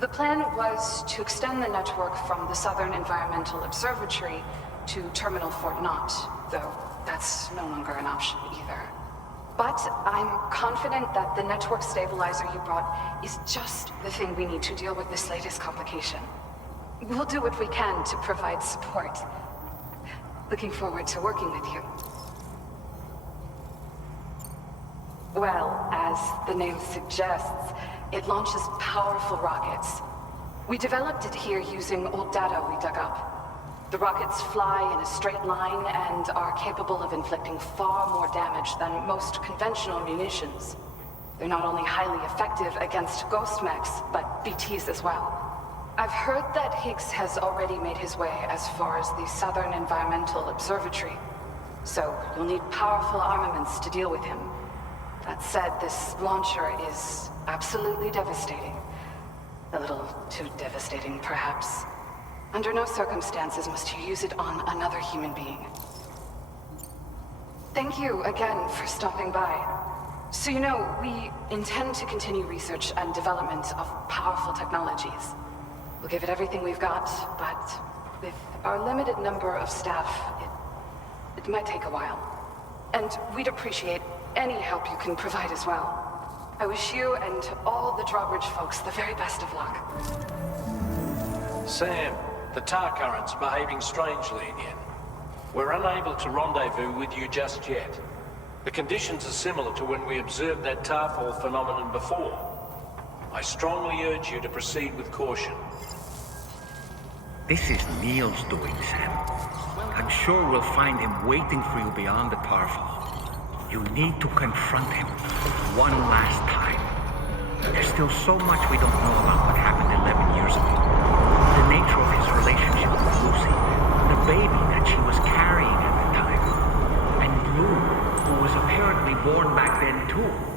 The plan was to extend the network from the Southern Environmental Observatory to Terminal Fort Knot, though that's no longer an option either. But I'm confident that the network stabilizer you brought is just the thing we need to deal with this latest complication. We'll do what we can to provide support. Looking forward to working with you. Well, as the name suggests, it launches powerful rockets. We developed it here using old data we dug up. The rockets fly in a straight line and are capable of inflicting far more damage than most conventional munitions. They're not only highly effective against ghost mechs, but BTs as well. I've heard that Higgs has already made his way as far as the Southern Environmental Observatory, so you'll need powerful armaments to deal with him. That said, this launcher is absolutely devastating. A little too devastating, perhaps. Under no circumstances must you use it on another human being. Thank you again for stopping by. So you know, we intend to continue research and development of powerful technologies. We'll give it everything we've got, but with our limited number of staff, it might take a while. And we'd appreciate any help you can provide as well. I wish you and all the Drawbridge folks the very best of luck. Sam, the tar current's behaving strangely again. We're unable to rendezvous with you just yet. The conditions are similar to when we observed that tarfall phenomenon before. I strongly urge you to proceed with caution. This is Neil's doing, Sam. I'm sure we'll find him waiting for you beyond the tarfall. You need to confront him one last time. There's still so much we don't know about what happened 11 years ago. The nature of his relationship with Lucy, the baby that she was carrying at the time, and Lou, who was apparently born back then too.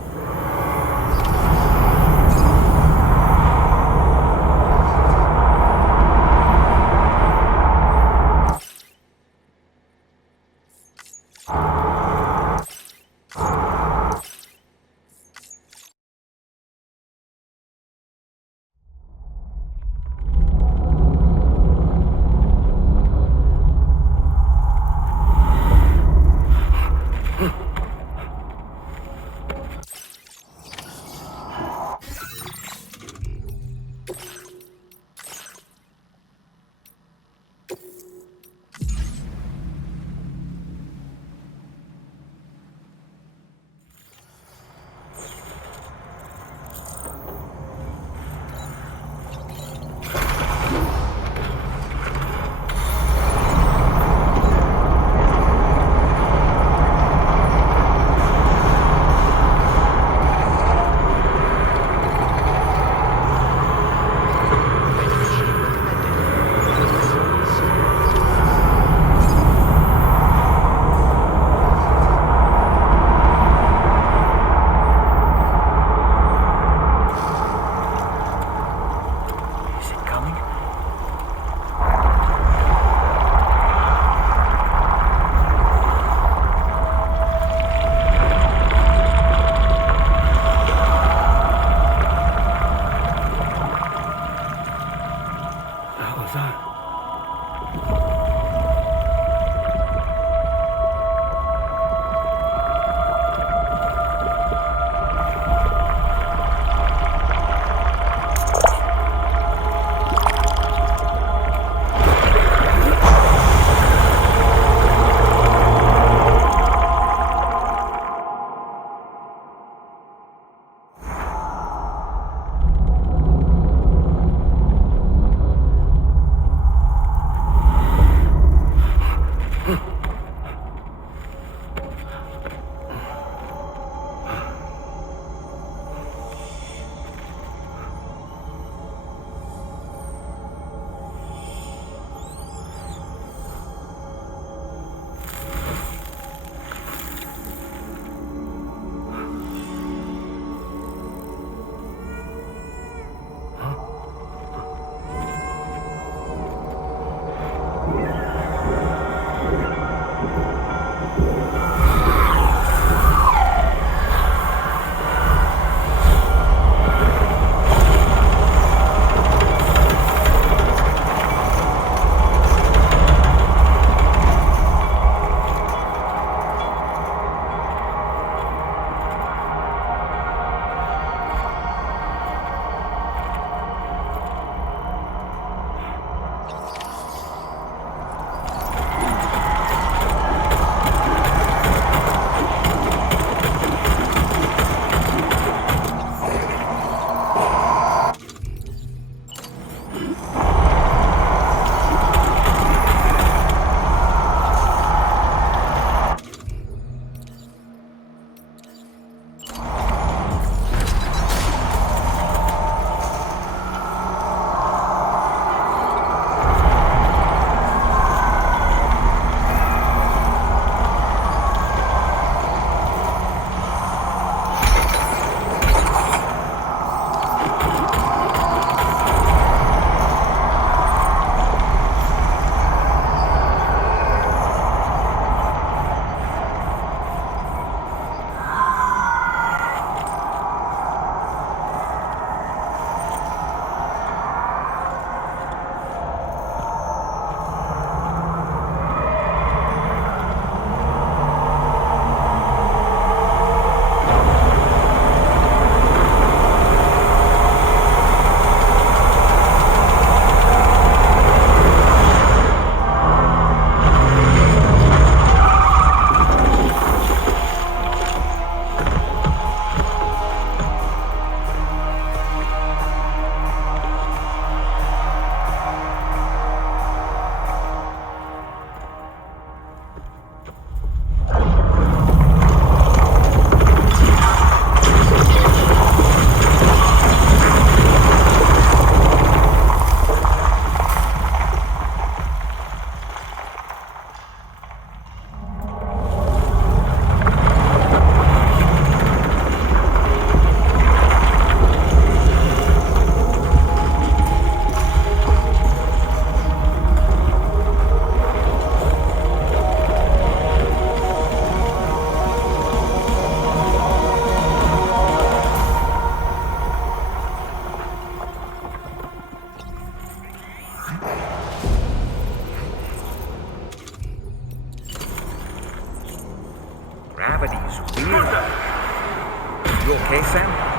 You okay, Sam?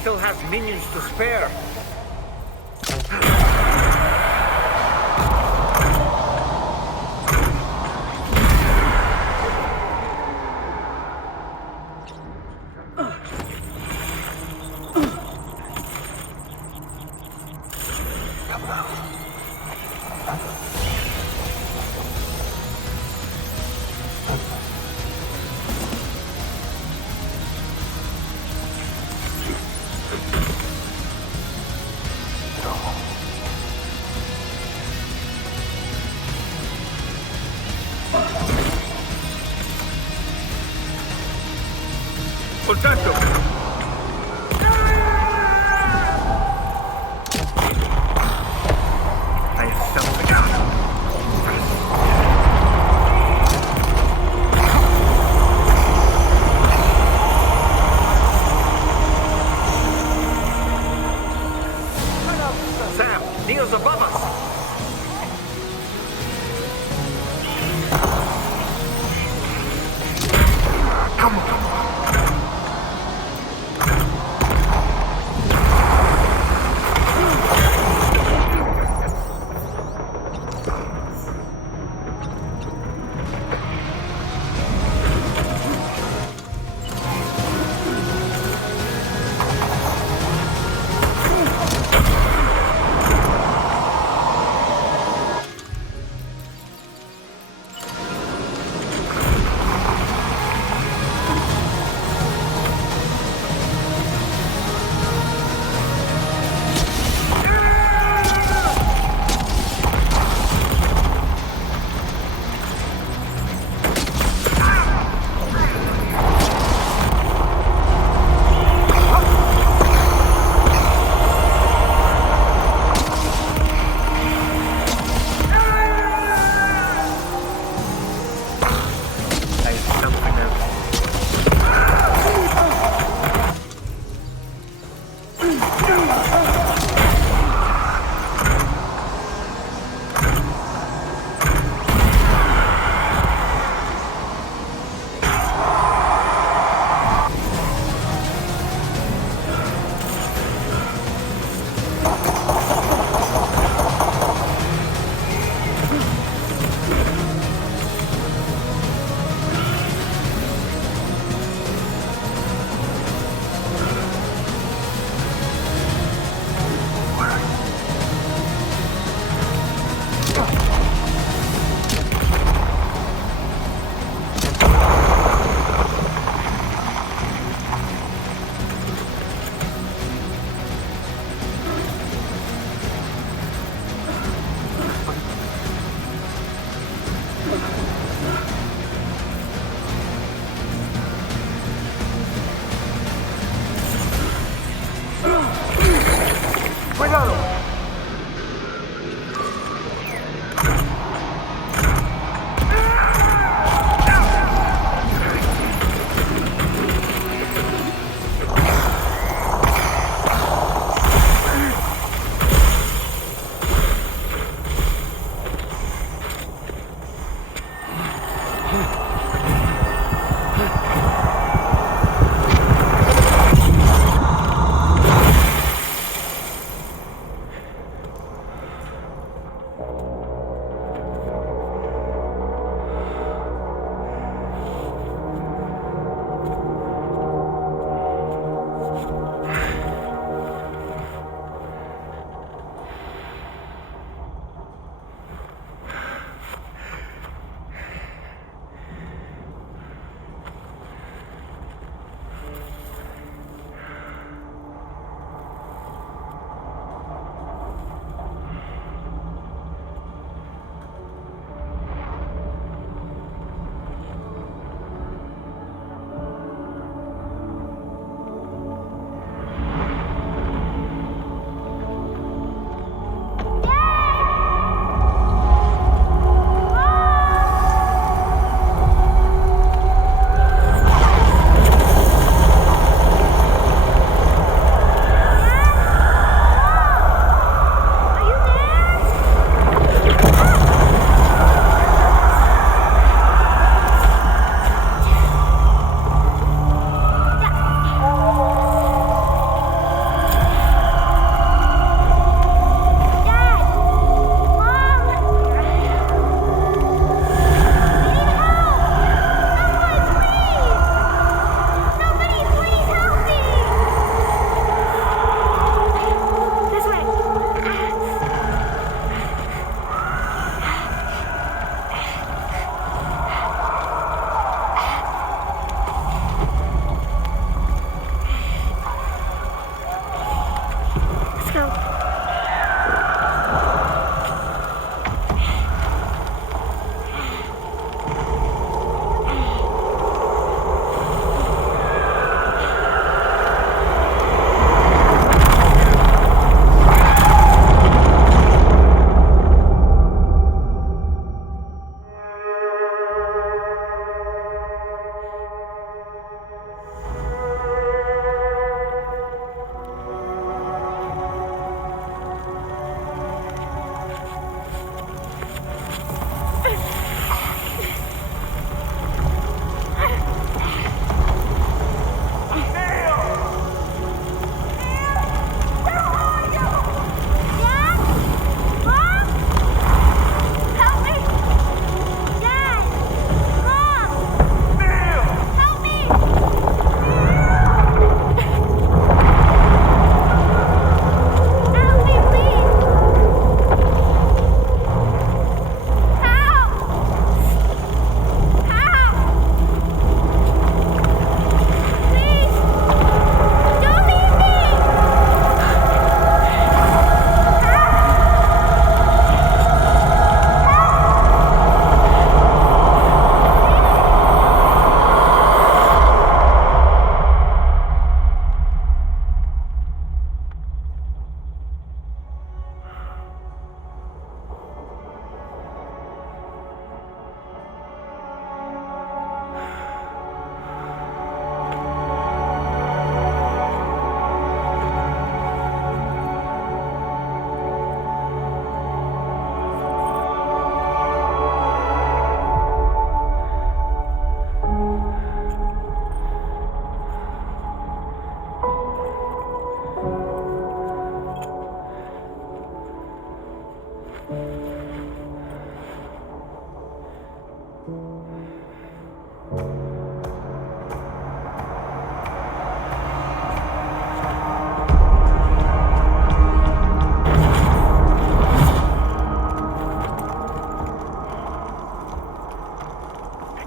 Still has minions to spare. Contacto! I have felt the gun. Sam, Neo's above us! Come on.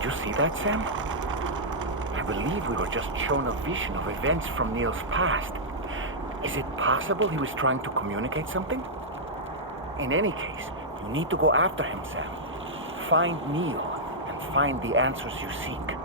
Did you see that, Sam? I believe we were just shown a vision of events from Neil's past. Is it possible he was trying to communicate something? In any case, you need to go after him, Sam. Find Neil and find the answers you seek.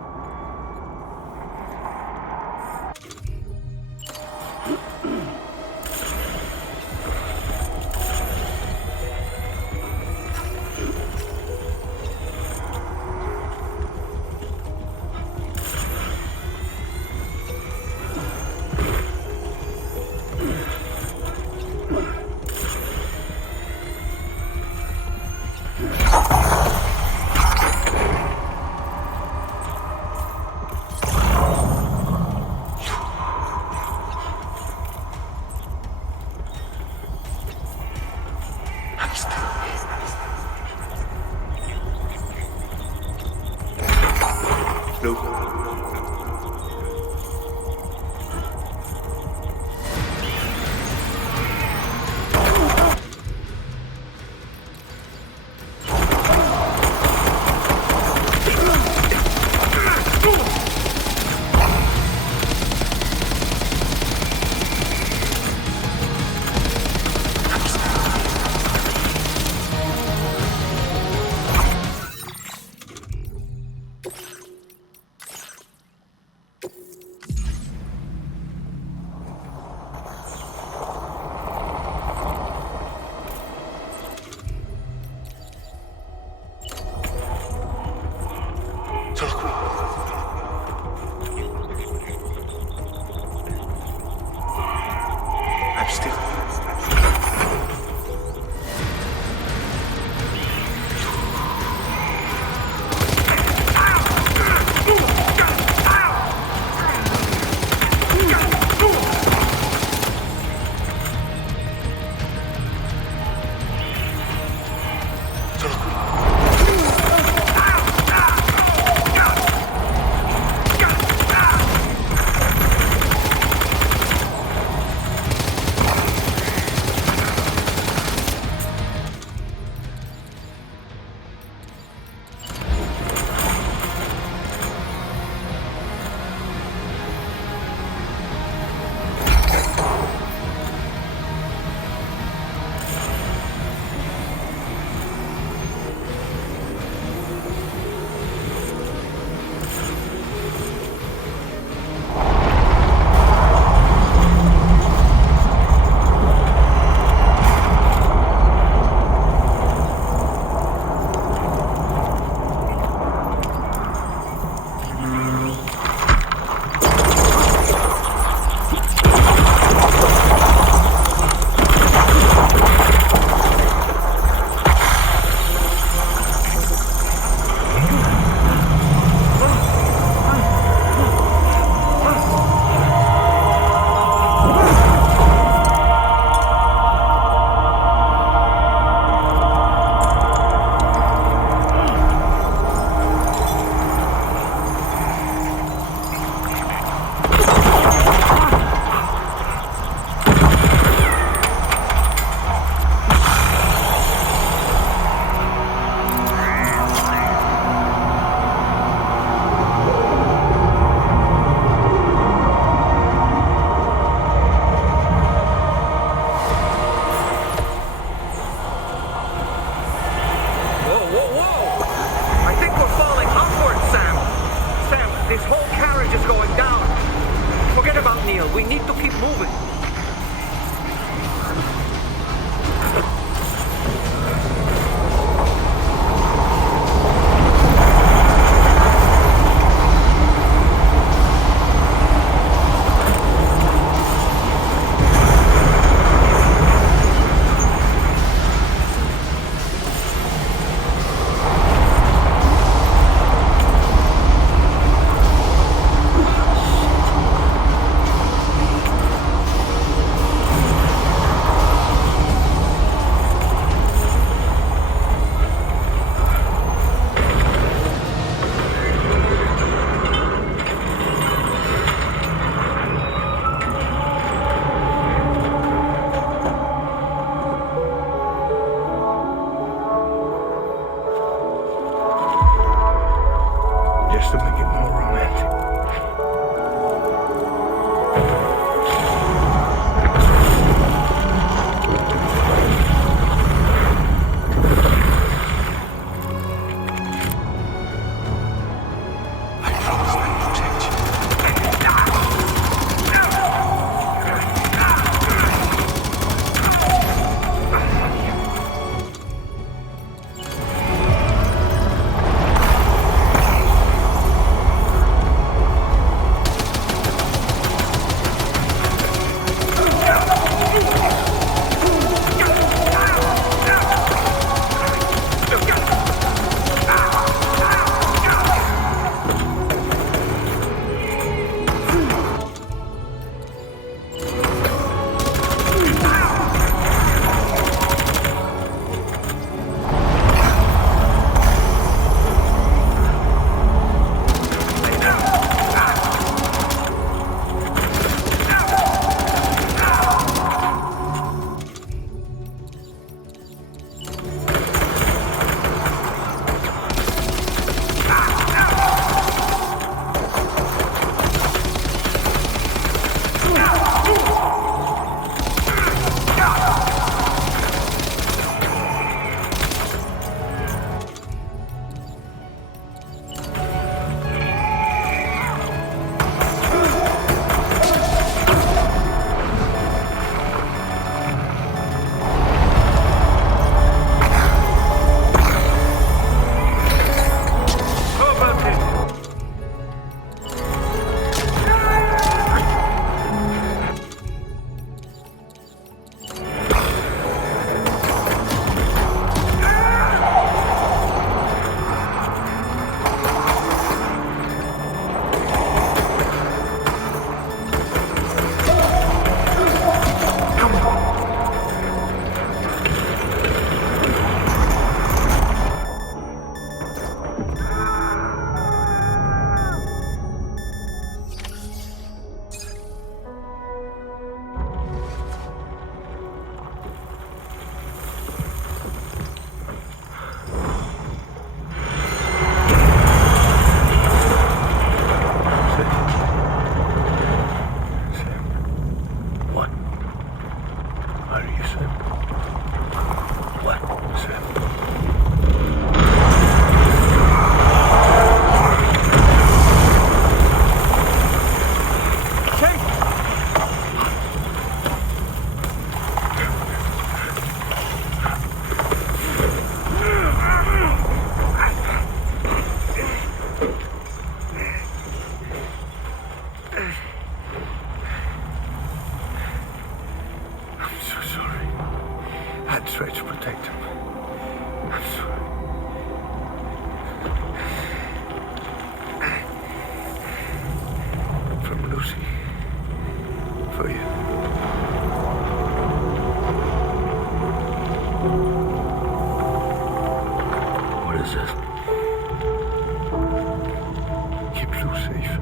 Princess. Keep Lou safe.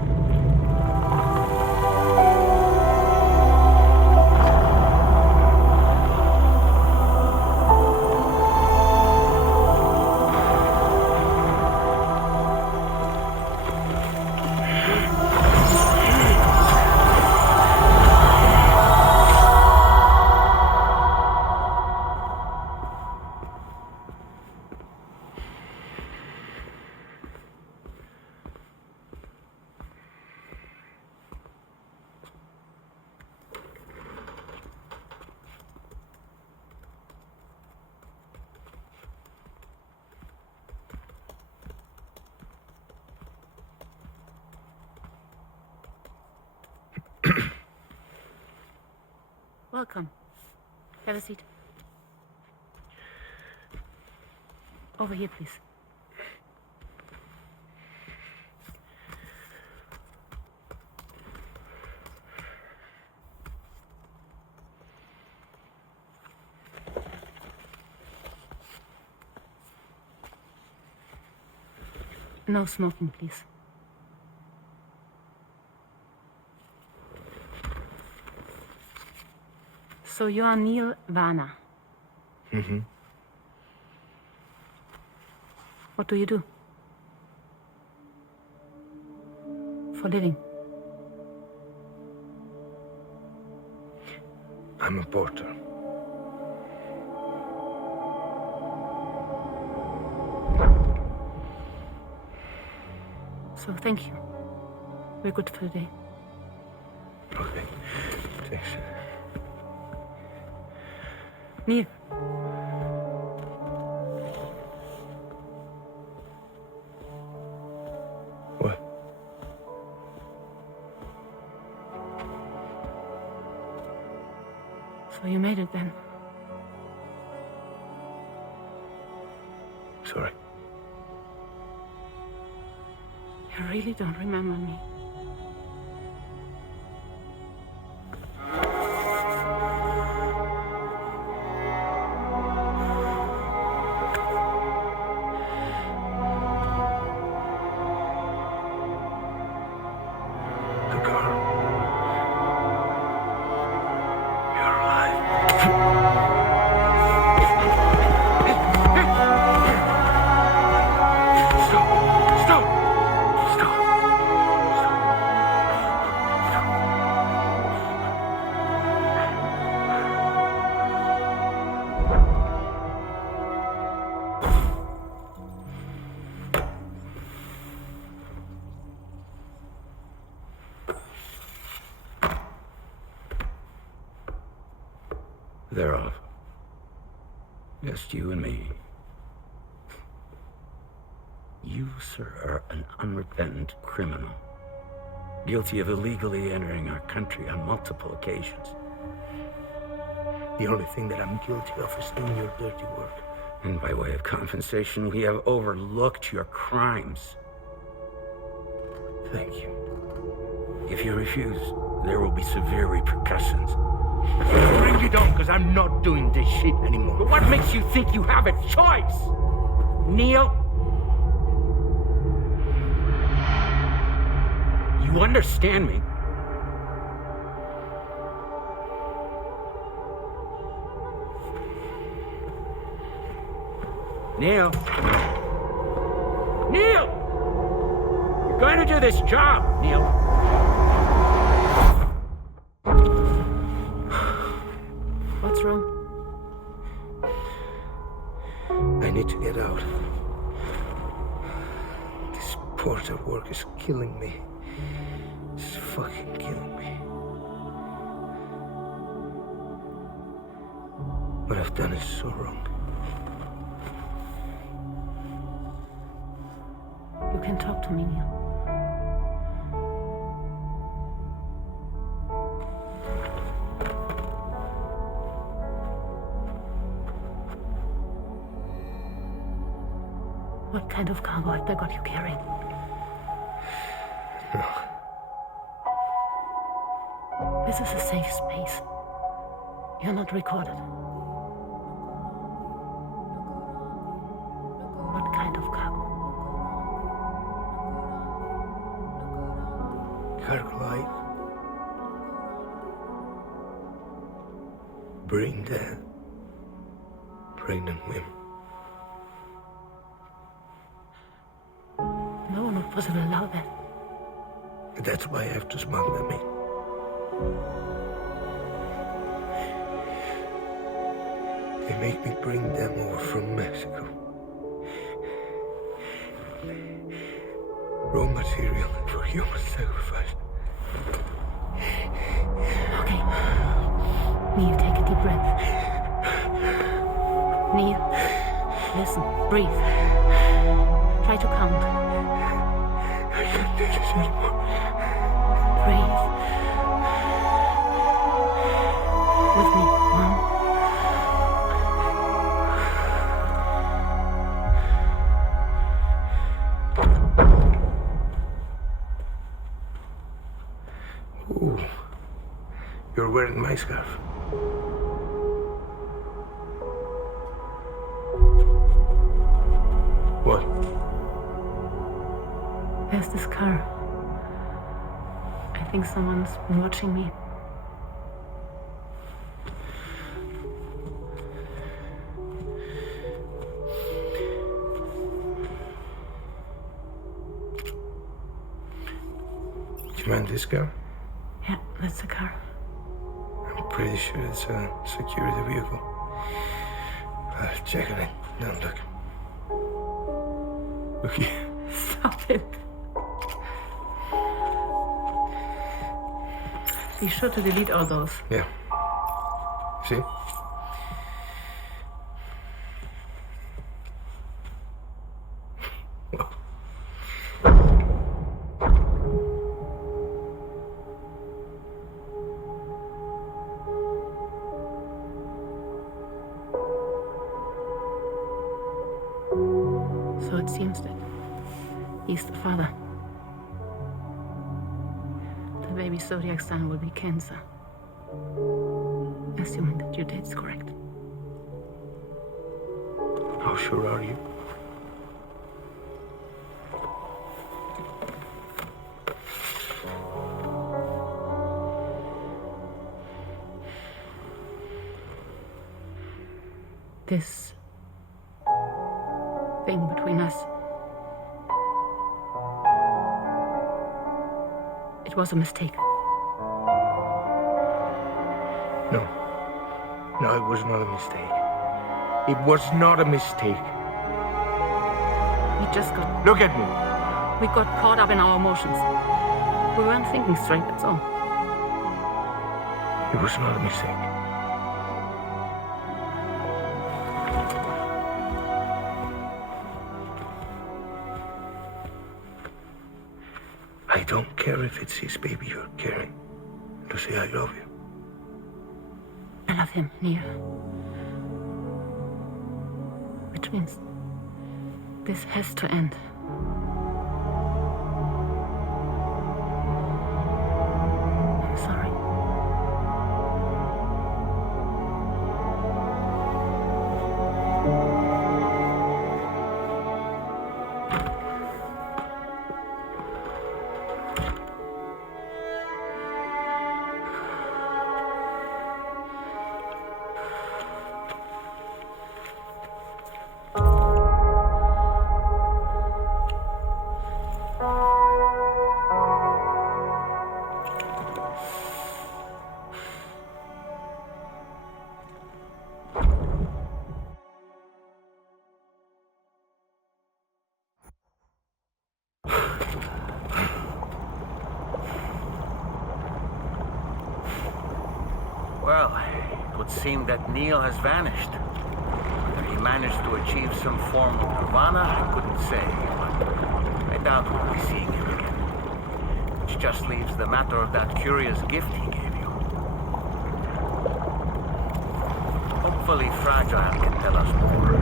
Welcome. Have a seat. Over here, please. No smoking, please. So you are Neil Varna. Mm-hmm. What do you do? For a living? I'm a porter. So thank you. We're good for the day. Okay. Thanks. Neil. What? So you made it then? Sorry. You really don't remember me. They're off. Just you and me. You, sir, are an unrepentant criminal. Guilty of illegally entering our country on multiple occasions. The only thing that I'm guilty of is doing your dirty work. And by way of compensation, we have overlooked your crimes. Thank you. If you refuse, there will be severe repercussions. Bring it on, because I'm not doing this shit anymore. But what makes you think you have a choice? Neil? You understand me? Neil? Neil! You're going to do this job, Neil. What's wrong? I need to get out. This porter work is killing me. It's fucking killing me. What I've done is so wrong. You can talk to me, Neil. What kind of cargo have they got you carrying? No. This is a safe space. You're not recorded. What kind of herculean. Bring the pregnant women. No one would possibly allow that. That's why I have to smuggle them in. They make me bring them over from Mexico. Raw material for human sacrifice. Okay. Neil, take a deep breath. Neil, listen, breathe. Try to count. I can't do this anymore. Breathe. With me. 1. Ooh, you're wearing my scarf. What? There's this car. I think someone's been watching me. Do you mind this car? Yeah, that's the car. I'm pretty sure it's a security vehicle. I'll check on it. Don't look. Look here. Stop it. Be sure to delete all those. Yeah. See? So it seems that he's the father. The baby zodiac sign will be Cancer. Assuming that your date's correct. How sure are you? This thing between us. It was a mistake. No. No, it was not a mistake. It was not a mistake. We just got... Look at me. We got caught up in our emotions. We weren't thinking straight, that's all. It was not a mistake. I don't care if it's his baby you're carrying. To say I love you. I love him, Neil. Which means this has to end. I'm sorry. Well, it would seem that Neil has vanished. Whether he managed to achieve some form of nirvana, I couldn't say, but I doubt we'll be seeing him again. Which just leaves the matter of that curious gift he gave you. Hopefully Fragile can tell us more.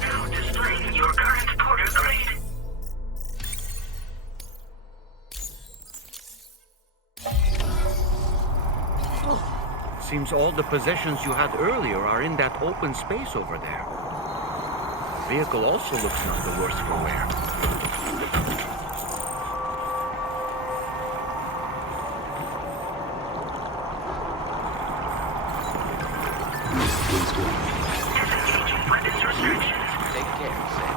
Now displaying your current seems all the possessions you had earlier are in that open space over there. The vehicle also looks none the worse for wear. Disengaging weapons restrictions. Take care, Sam.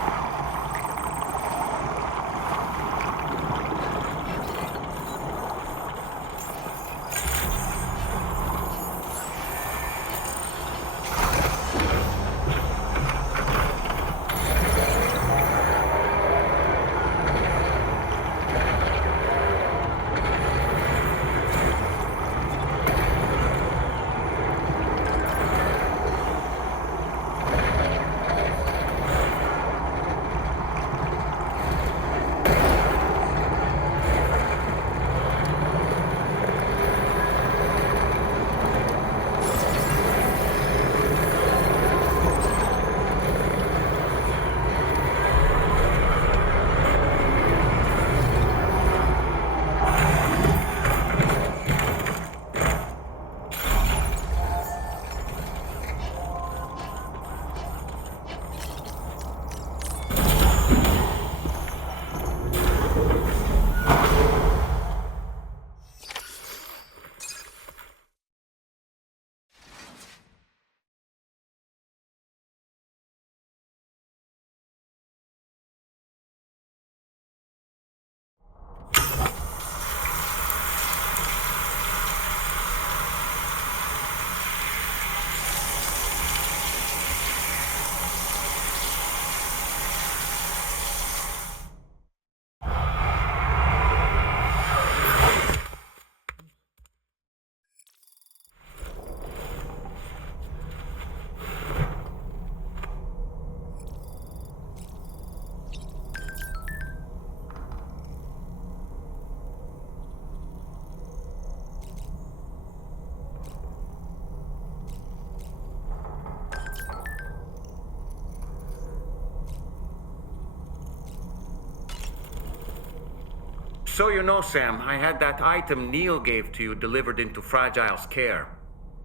So you know, Sam, I had that item Neil gave to you delivered into Fragile's care.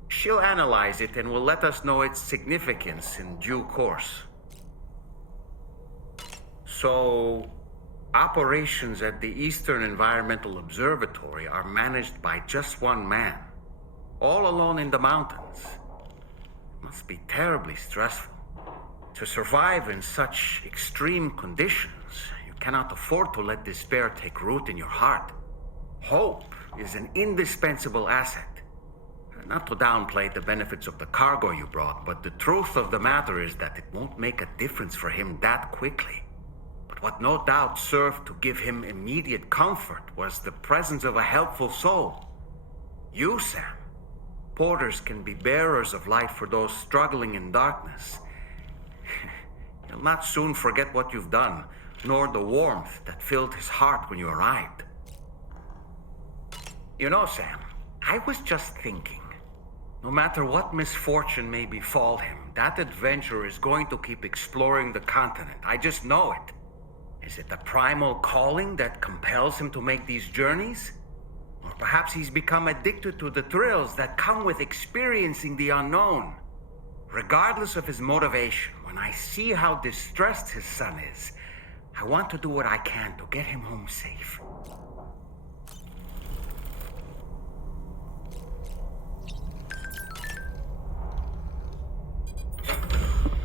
She'll analyze it and will let us know its significance in due course. So, operations at the Eastern Environmental Observatory are managed by just one man, all alone in the mountains. It must be terribly stressful. To survive in such extreme conditions, you cannot afford to let despair take root in your heart. Hope is an indispensable asset. Not to downplay the benefits of the cargo you brought, but the truth of the matter is that it won't make a difference for him that quickly. But what no doubt served to give him immediate comfort was the presence of a helpful soul. You, Sam. Porters can be bearers of light for those struggling in darkness. He'll not soon forget what you've done, nor the warmth that filled his heart when you arrived. You know, Sam, I was just thinking. No matter what misfortune may befall him, that adventurer is going to keep exploring the continent. I just know it. Is it the primal calling that compels him to make these journeys? Or perhaps he's become addicted to the thrills that come with experiencing the unknown. Regardless of his motivation, when I see how distressed his son is, I want to do what I can to get him home safe.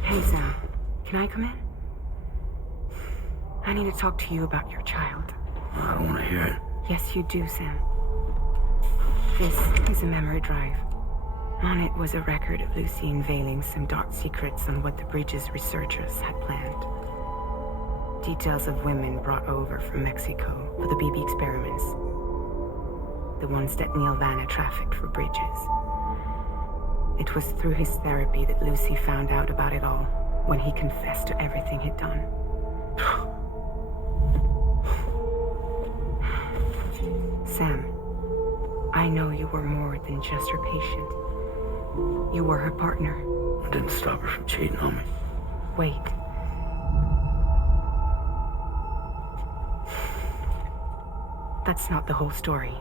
Hey, Sam. Can I come in? I need to talk to you about your child. I don't want to hear it. Yes, you do, Sam. This is a memory drive. On it was a record of Lucy unveiling some dark secrets on what the bridge's researchers had planned. Details of women brought over from Mexico for the BB experiments. The ones that Neil Vanna trafficked for bridges. It was through his therapy that Lucy found out about it all when he confessed to everything he'd done. Sam, I know you were more than just her patient. You were her partner. I didn't stop her from cheating on me. Wait. That's not the whole story.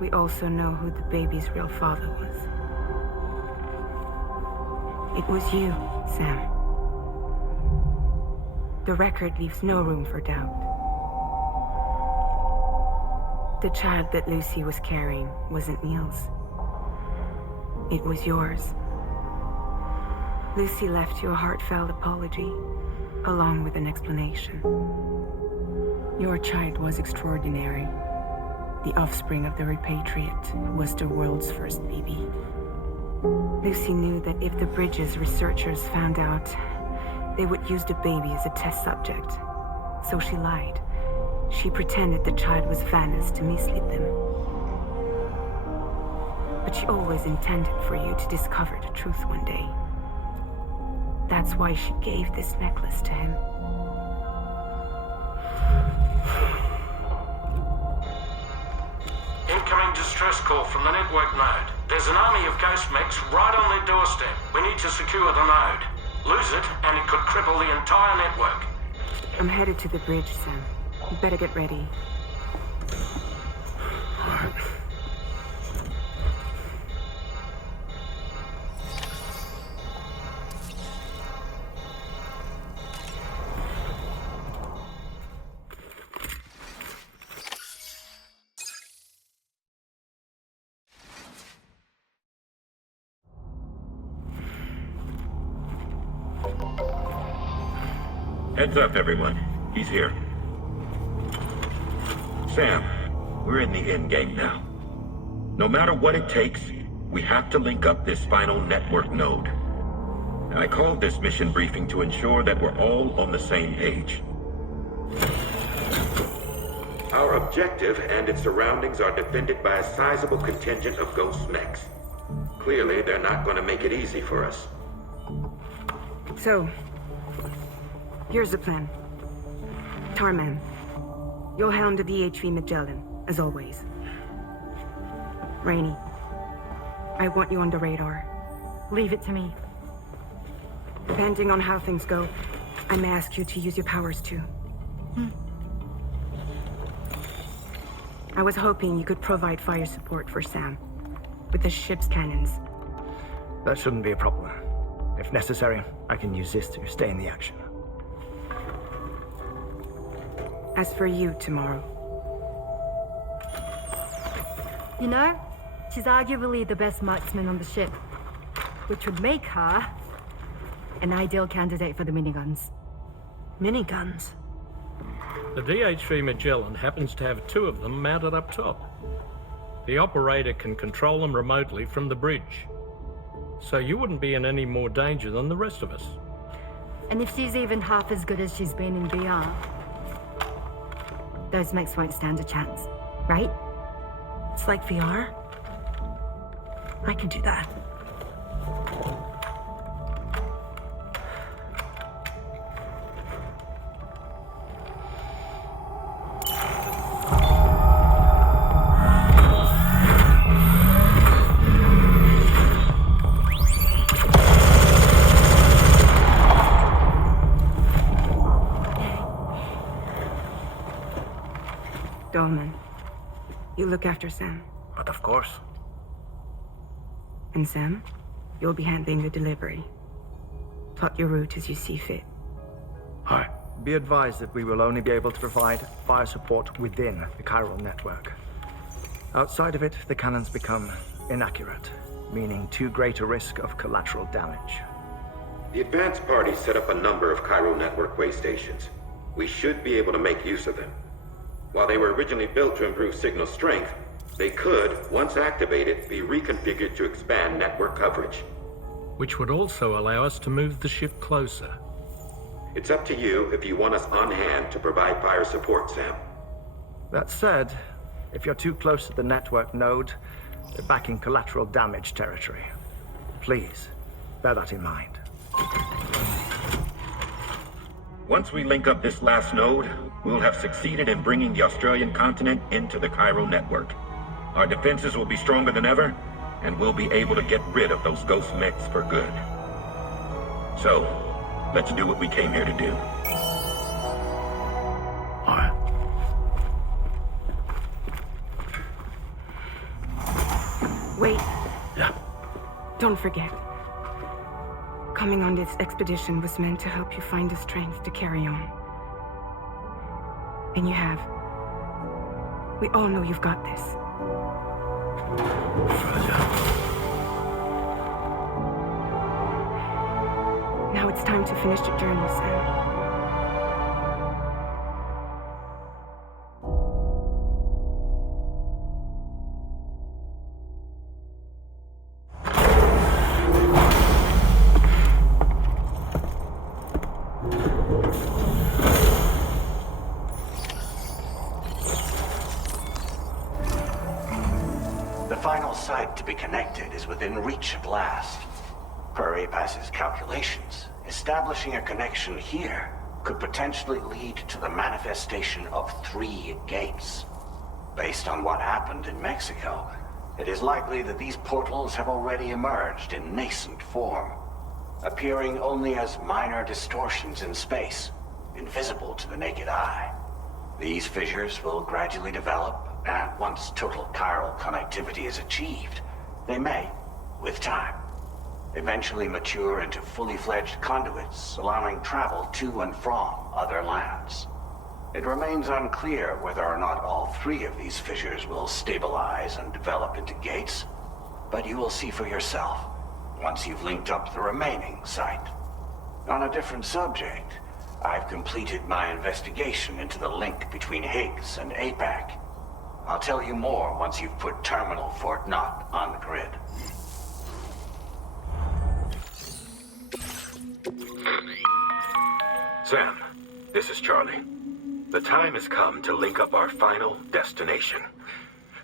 We also know who the baby's real father was. It was you, Sam. The record leaves no room for doubt. The child that Lucy was carrying wasn't Neil's. It was yours. Lucy left you a heartfelt apology, along with an explanation. Your child was extraordinary. The offspring of the repatriate who was the world's first baby. Lucy knew that if the Bridges researchers found out, they would use the baby as a test subject. So she lied. She pretended the child was Vanna's to mislead them. But she always intended for you to discover the truth one day. That's why she gave this necklace to him. Incoming distress call from the network node. There's an army of ghost mechs right on their doorstep. We need to secure the node. Lose it, and it could cripple the entire network. I'm headed to the bridge, Sam. You better get ready. All right. Heads up, everyone. He's here. Sam, we're in the endgame now. No matter what it takes, we have to link up this final network node. I called this mission briefing to ensure that we're all on the same page. Our objective and its surroundings are defended by a sizable contingent of ghost mechs. Clearly, they're not going to make it easy for us. So, here's the plan. Tarman, you'll helm the DHV Magellan, as always. Rainey, I want you on the radar. Leave it to me. Depending on how things go, I may ask you to use your powers too. I was hoping you could provide fire support for Sam, with the ship's cannons. That shouldn't be a problem. If necessary, I can use this to stay in the action. As for you, tomorrow. You know, she's arguably the best marksman on the ship, which would make her an ideal candidate for the miniguns. Miniguns? The DHV Magellan happens to have 2 of them mounted up top. The operator can control them remotely from the bridge. So you wouldn't be in any more danger than the rest of us. And if she's even half as good as she's been in VR, those mechs won't stand a chance, right? It's like VR? I can do that. Dolman, you look after Sam. But of course. And Sam, you'll be handling the delivery. Plot your route as you see fit. All right. Be advised that we will only be able to provide fire support within the Chiral Network. Outside of it, the cannons become inaccurate, meaning too great a risk of collateral damage. The advanced party set up a number of Chiral Network way stations. We should be able to make use of them. While they were originally built to improve signal strength, they could, once activated, be reconfigured to expand network coverage. Which would also allow us to move the ship closer. It's up to you if you want us on hand to provide fire support, Sam. That said, if you're too close to the network node, you're back in collateral damage territory. Please, bear that in mind. Once we link up this last node, we'll have succeeded in bringing the Australian continent into the Chiral Network. Our defenses will be stronger than ever, and we'll be able to get rid of those ghost mechs for good. So, let's do what we came here to do. All right. Wait. Yeah. Don't forget. Coming on this expedition was meant to help you find the strength to carry on. And you have. We all know you've got this. Now it's time to finish the journey, Sam. Site to be connected is within reach at last. Per APAS's calculations, establishing a connection here could potentially lead to the manifestation of 3 gates. Based on what happened in Mexico, it is likely that these portals have already emerged in nascent form, appearing only as minor distortions in space, invisible to the naked eye. These fissures will gradually develop, and once total chiral connectivity is achieved, they may, with time, eventually mature into fully fledged conduits, allowing travel to and from other lands. It remains unclear whether or not all 3 of these fissures will stabilize and develop into gates, but you will see for yourself once you've linked up the remaining site. On a different subject, I've completed my investigation into the link between Higgs and APAC. I'll tell you more once you've put Terminal Fort Knott on the grid. Sam, this is Charlie. The time has come to link up our final destination.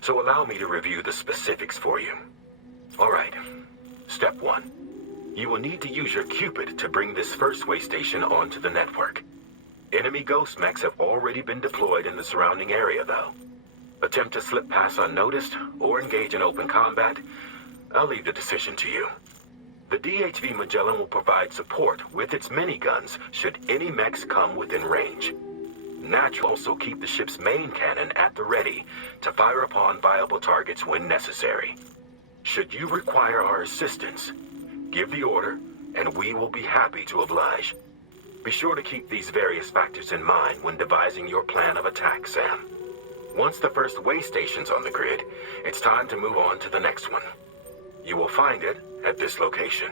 So allow me to review the specifics for you. All right. Step 1. You will need to use your Cupid to bring this first way station onto the network. Enemy ghost mechs have already been deployed in the surrounding area, though. Attempt to slip past unnoticed or engage in open combat, I'll leave the decision to you. The DHV Magellan will provide support with its miniguns should any mechs come within range. Natch will also keep the ship's main cannon at the ready to fire upon viable targets when necessary. Should you require our assistance, give the order and we will be happy to oblige. Be sure to keep these various factors in mind when devising your plan of attack, Sam. Once the first way station's on the grid, it's time to move on to the next one. You will find it at this location.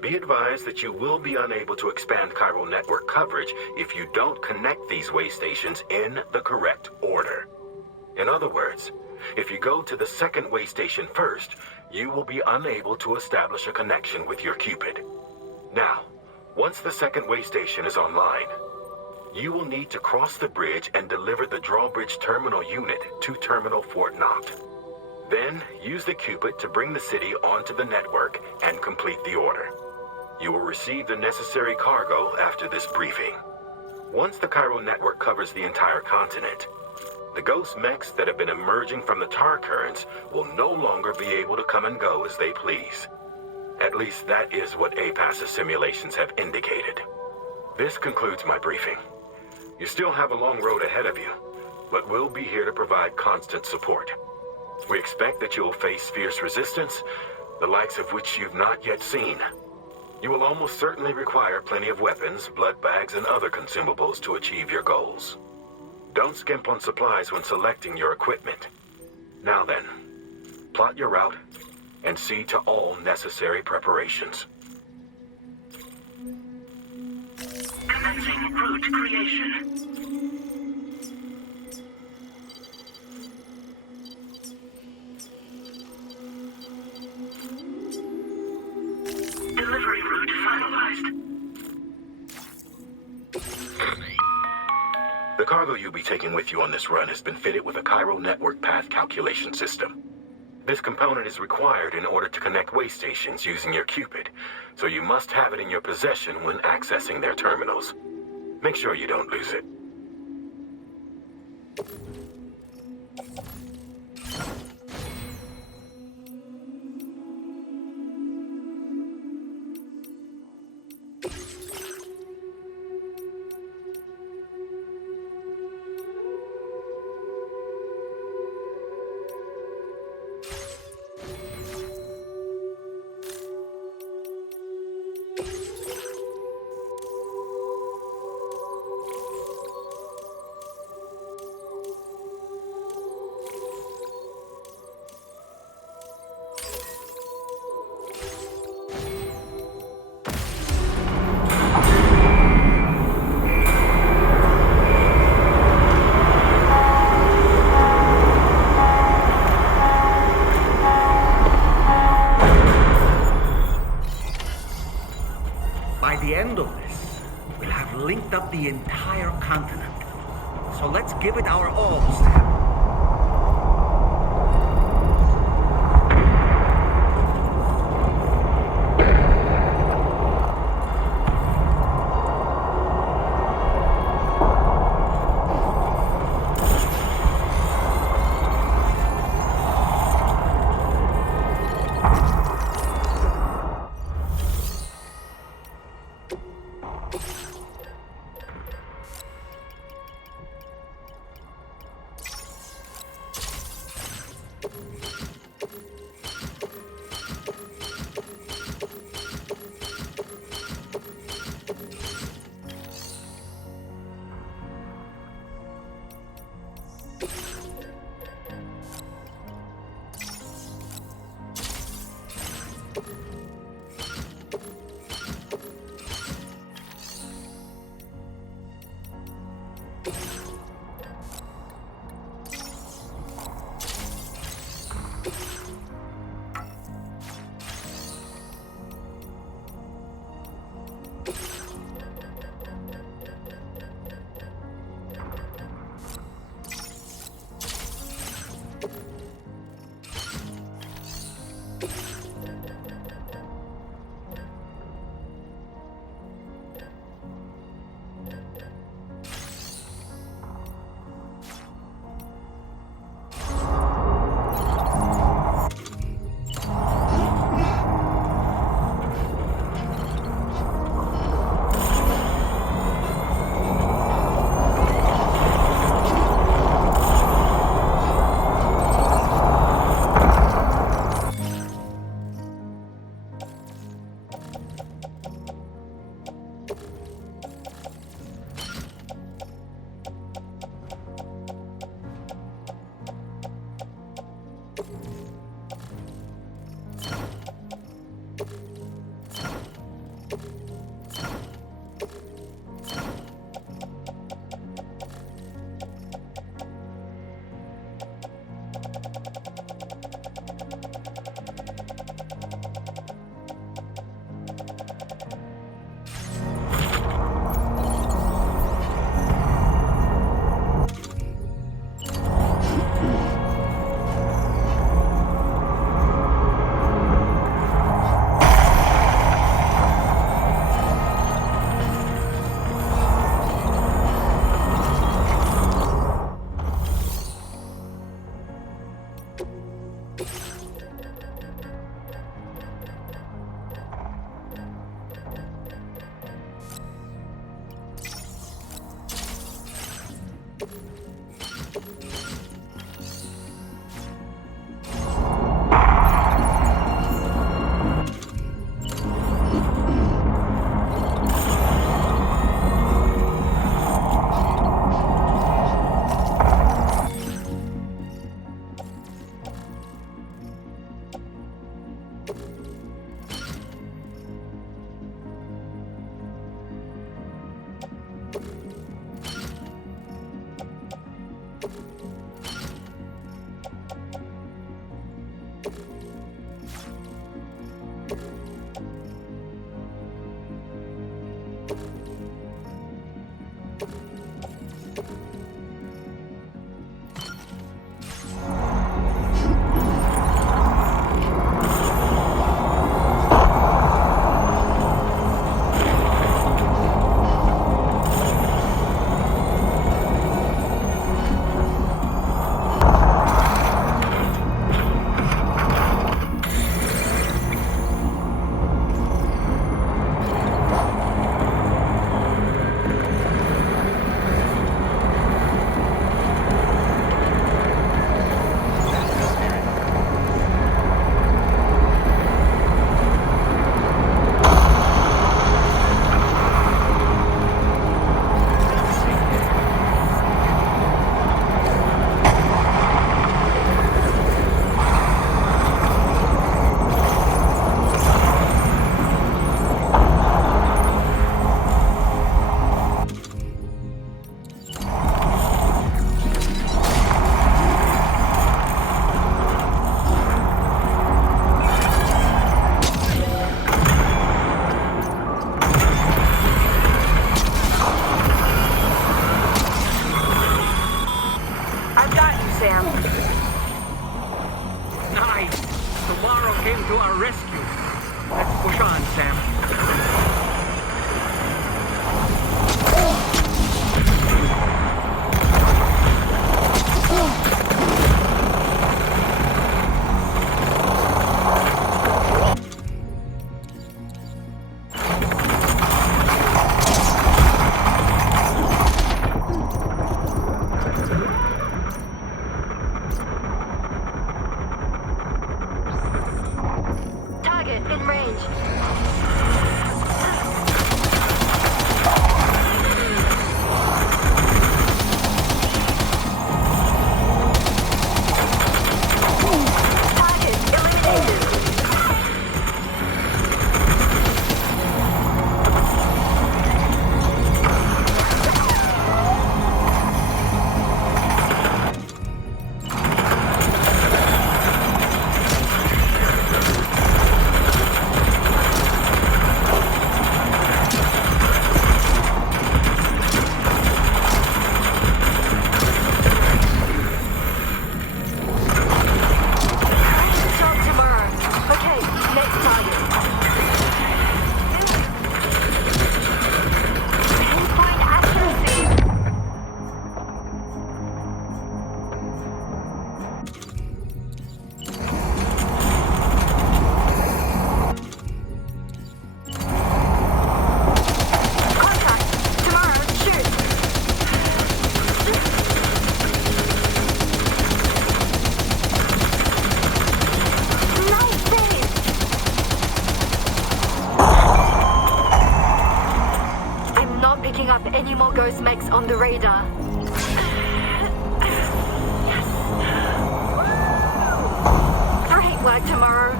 Be advised that you will be unable to expand Chiral Network coverage if you don't connect these way stations in the correct order. In other words, if you go to the second way station first, you will be unable to establish a connection with your Cupid. Now, once the second way station is online, you will need to cross the bridge and deliver the drawbridge terminal unit to Terminal Fort Knott. Then, use the Cupid to bring the city onto the network and complete the order. You will receive the necessary cargo after this briefing. Once the Chiral Network covers the entire continent, the ghost mechs that have been emerging from the tar currents will no longer be able to come and go as they please. At least that is what APAS's simulations have indicated. This concludes my briefing. You still have a long road ahead of you, but we'll be here to provide constant support. We expect that you will face fierce resistance, the likes of which you've not yet seen. You will almost certainly require plenty of weapons, blood bags, and other consumables to achieve your goals. Don't skimp on supplies when selecting your equipment. Now then, plot your route and see to all necessary preparations. Commencing route creation. Delivery route finalized. The cargo you'll be taking with you on this run has been fitted with a Chiral Network path calculation system. This component is required in order to connect way stations using your Cupid, so you must have it in your possession when accessing their terminals. Make sure you don't lose it. By the end of this, we'll have linked up the entire continent. So let's give it our all, Sam. any more ghost mechs on the radar. Great work, tomorrow.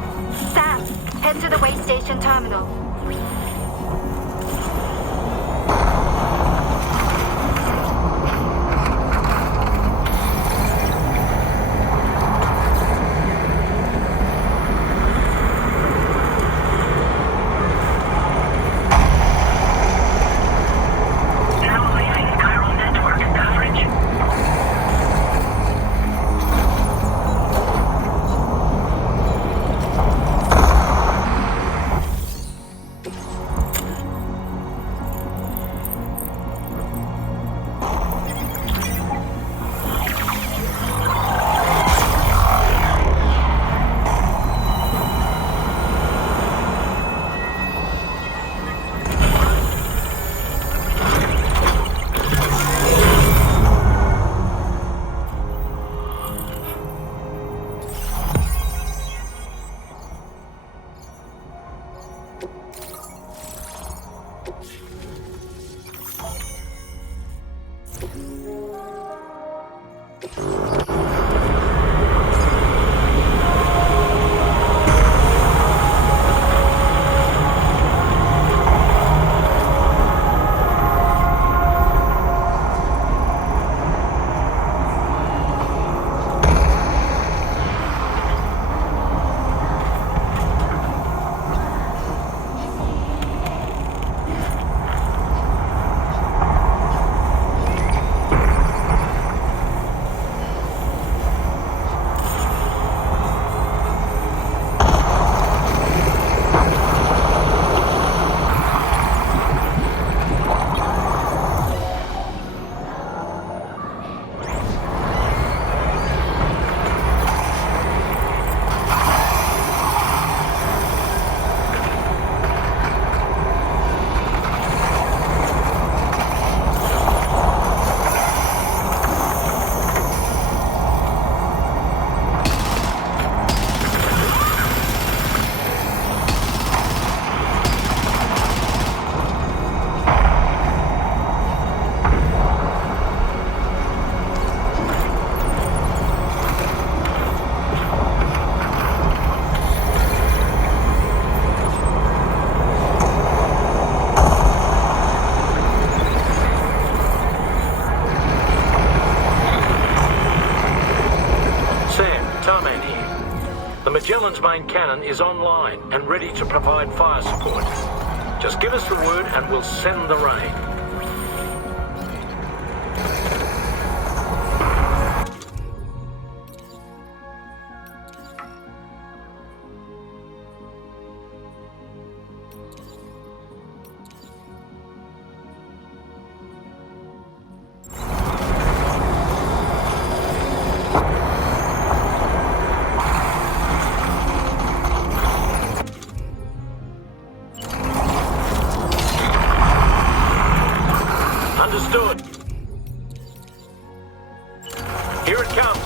Sam, head to the way station terminal. Now leaving Chiral Network coverage. Magellan's main cannon is online and ready to provide fire support. Just give us the word and we'll send the rain. Understood. Here it comes.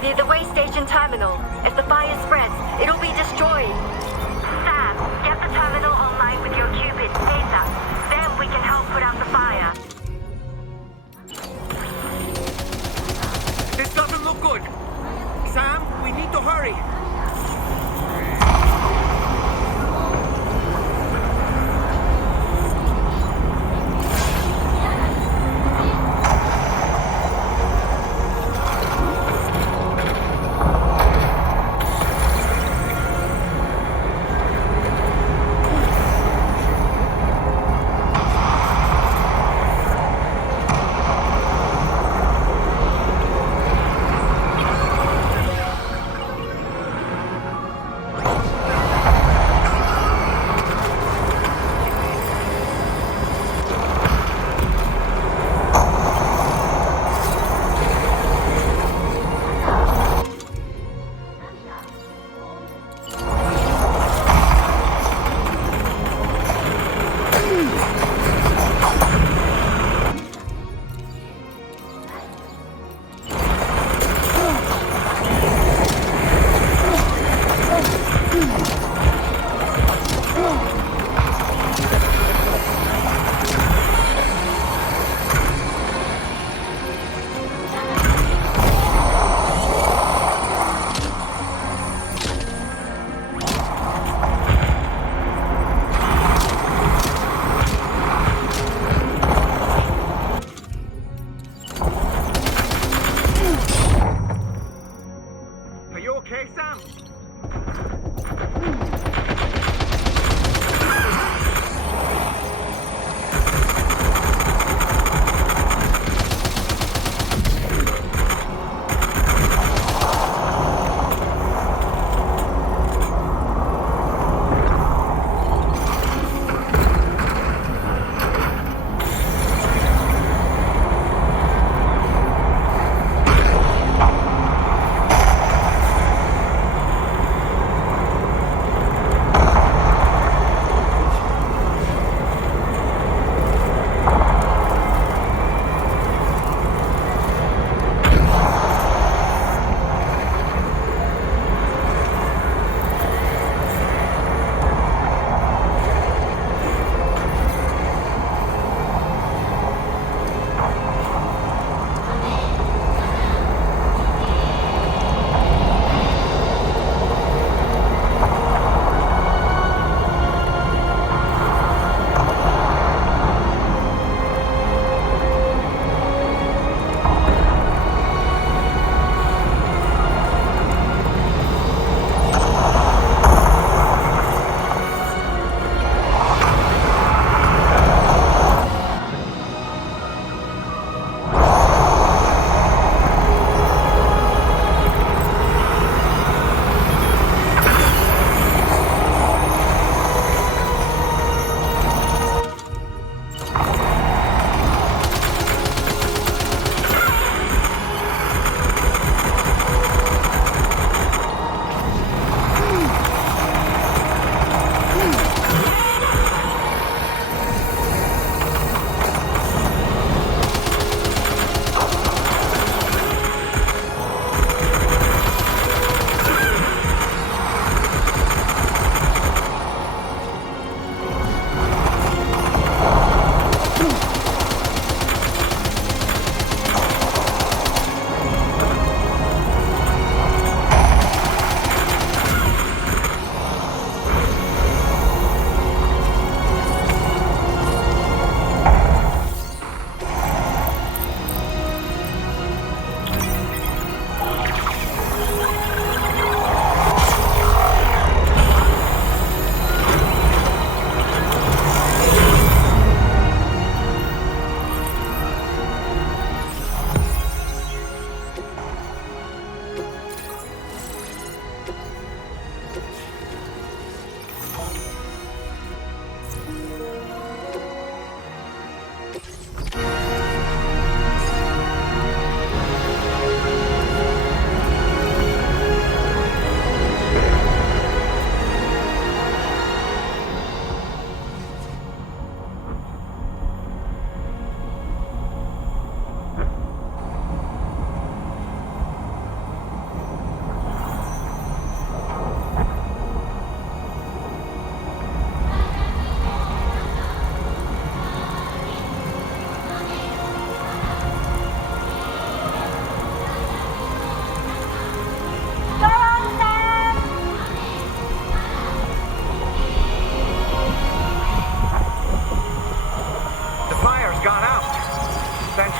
Near the way station terminal. If the fire spreads, it'll be destroyed. Sam, get the terminal online with your Are you okay, Sam?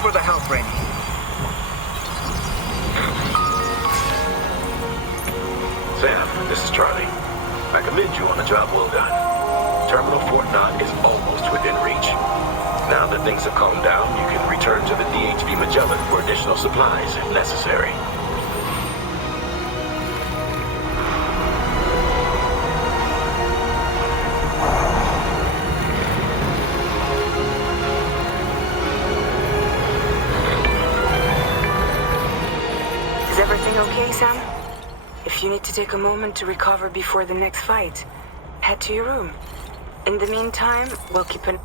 for the help, Rainey. Sam, this is Charlie. I commend you on a job well done. Terminal Fort Knott is almost within reach. Now that things have calmed down, you can return to the DHV Magellan for additional supplies if necessary. Is everything okay, Sam? If you need to take a moment to recover before the next fight, head to your room. In the meantime, we'll keep an...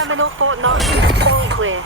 Terminal Fort Knox. All clear.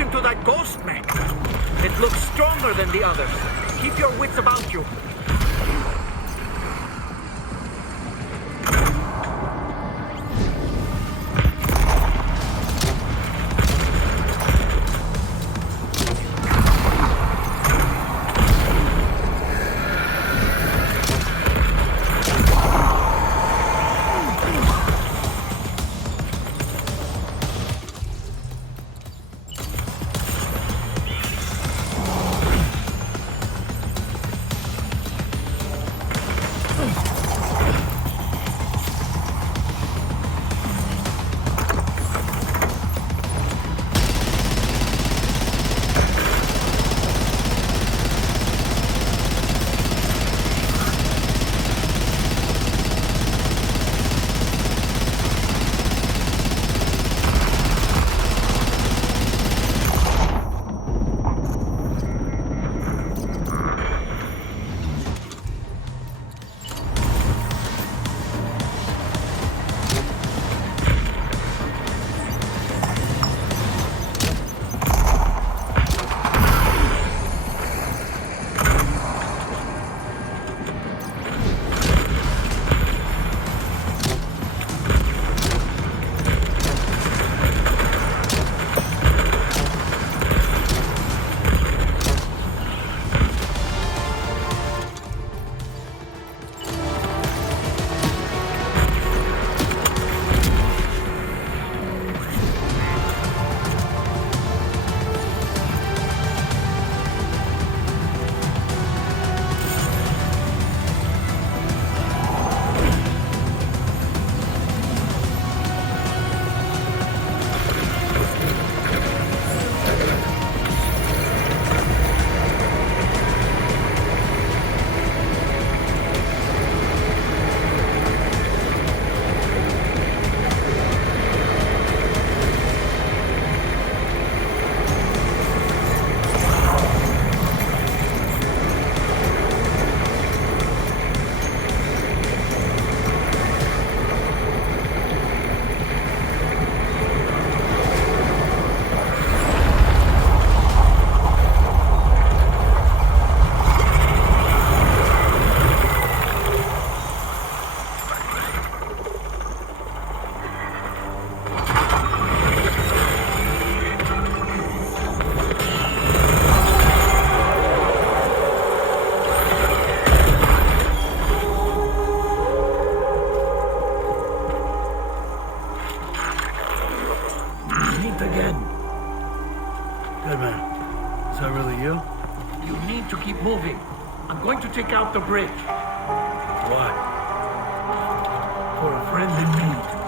To that ghost mech. It looks stronger than the others. Keep your wits about you. you? You need to keep moving. I'm going to take out the bridge. Why? For a friend in need.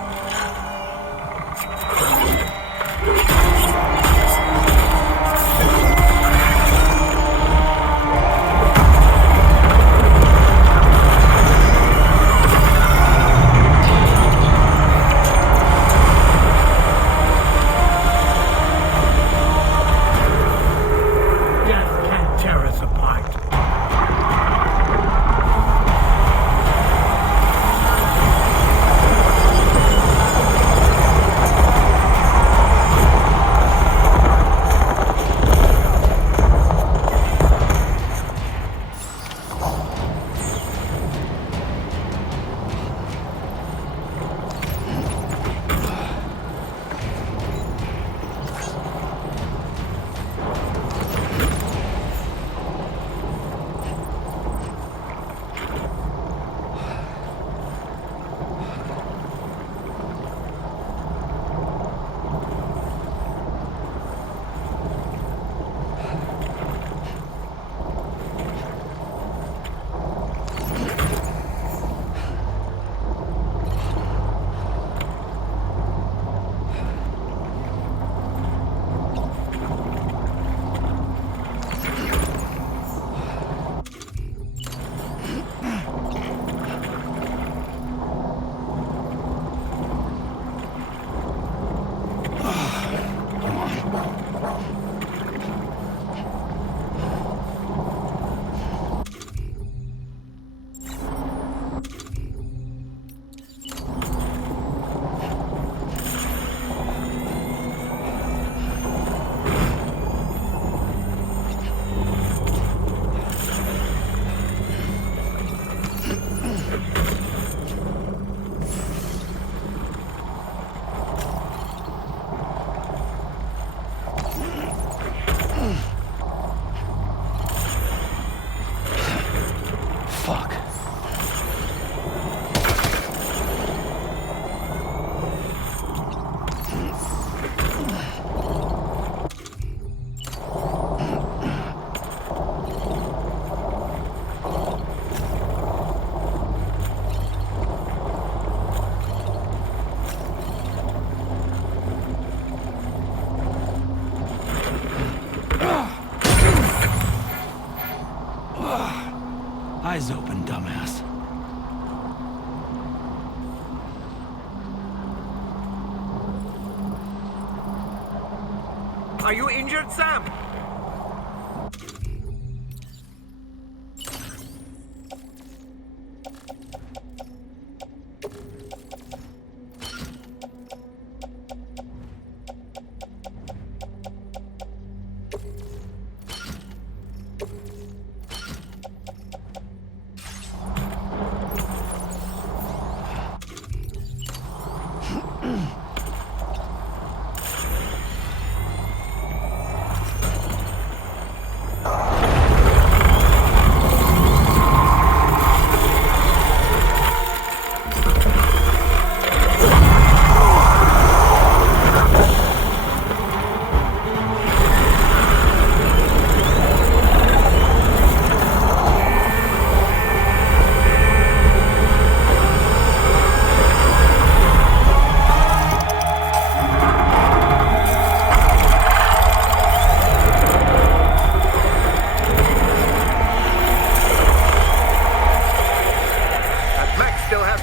Eyes open, dumbass. Are you injured, Sam?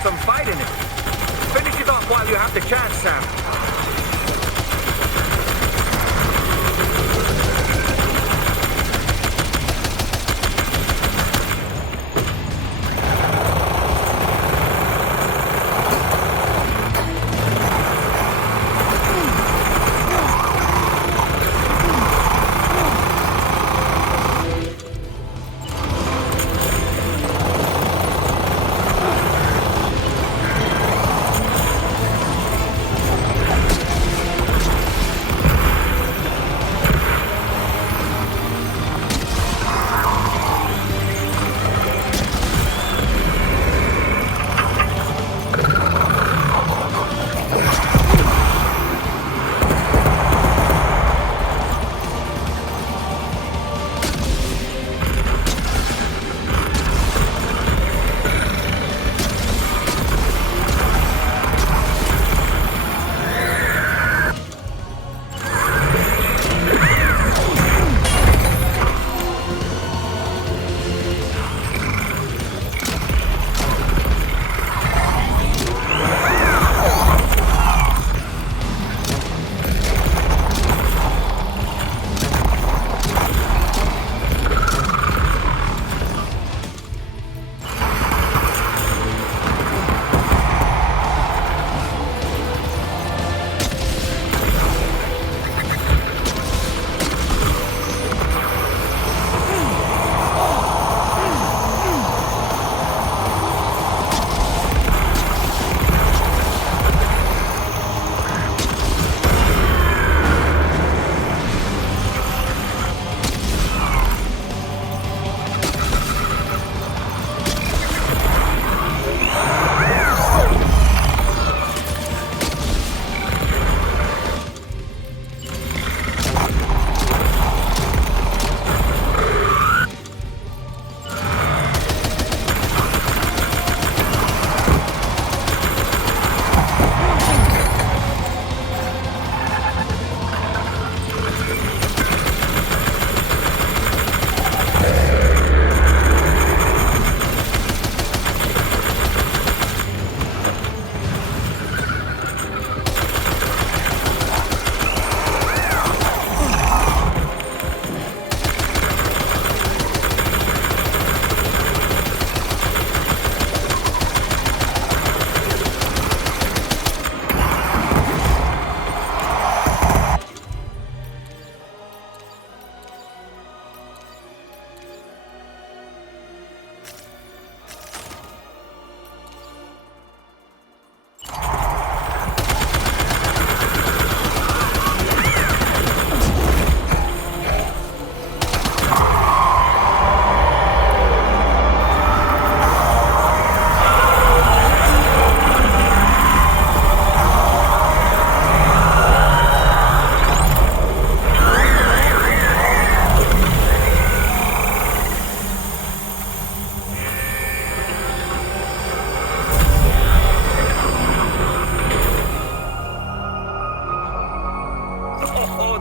Some fight in it. Finish it off while you have the chance, Sam.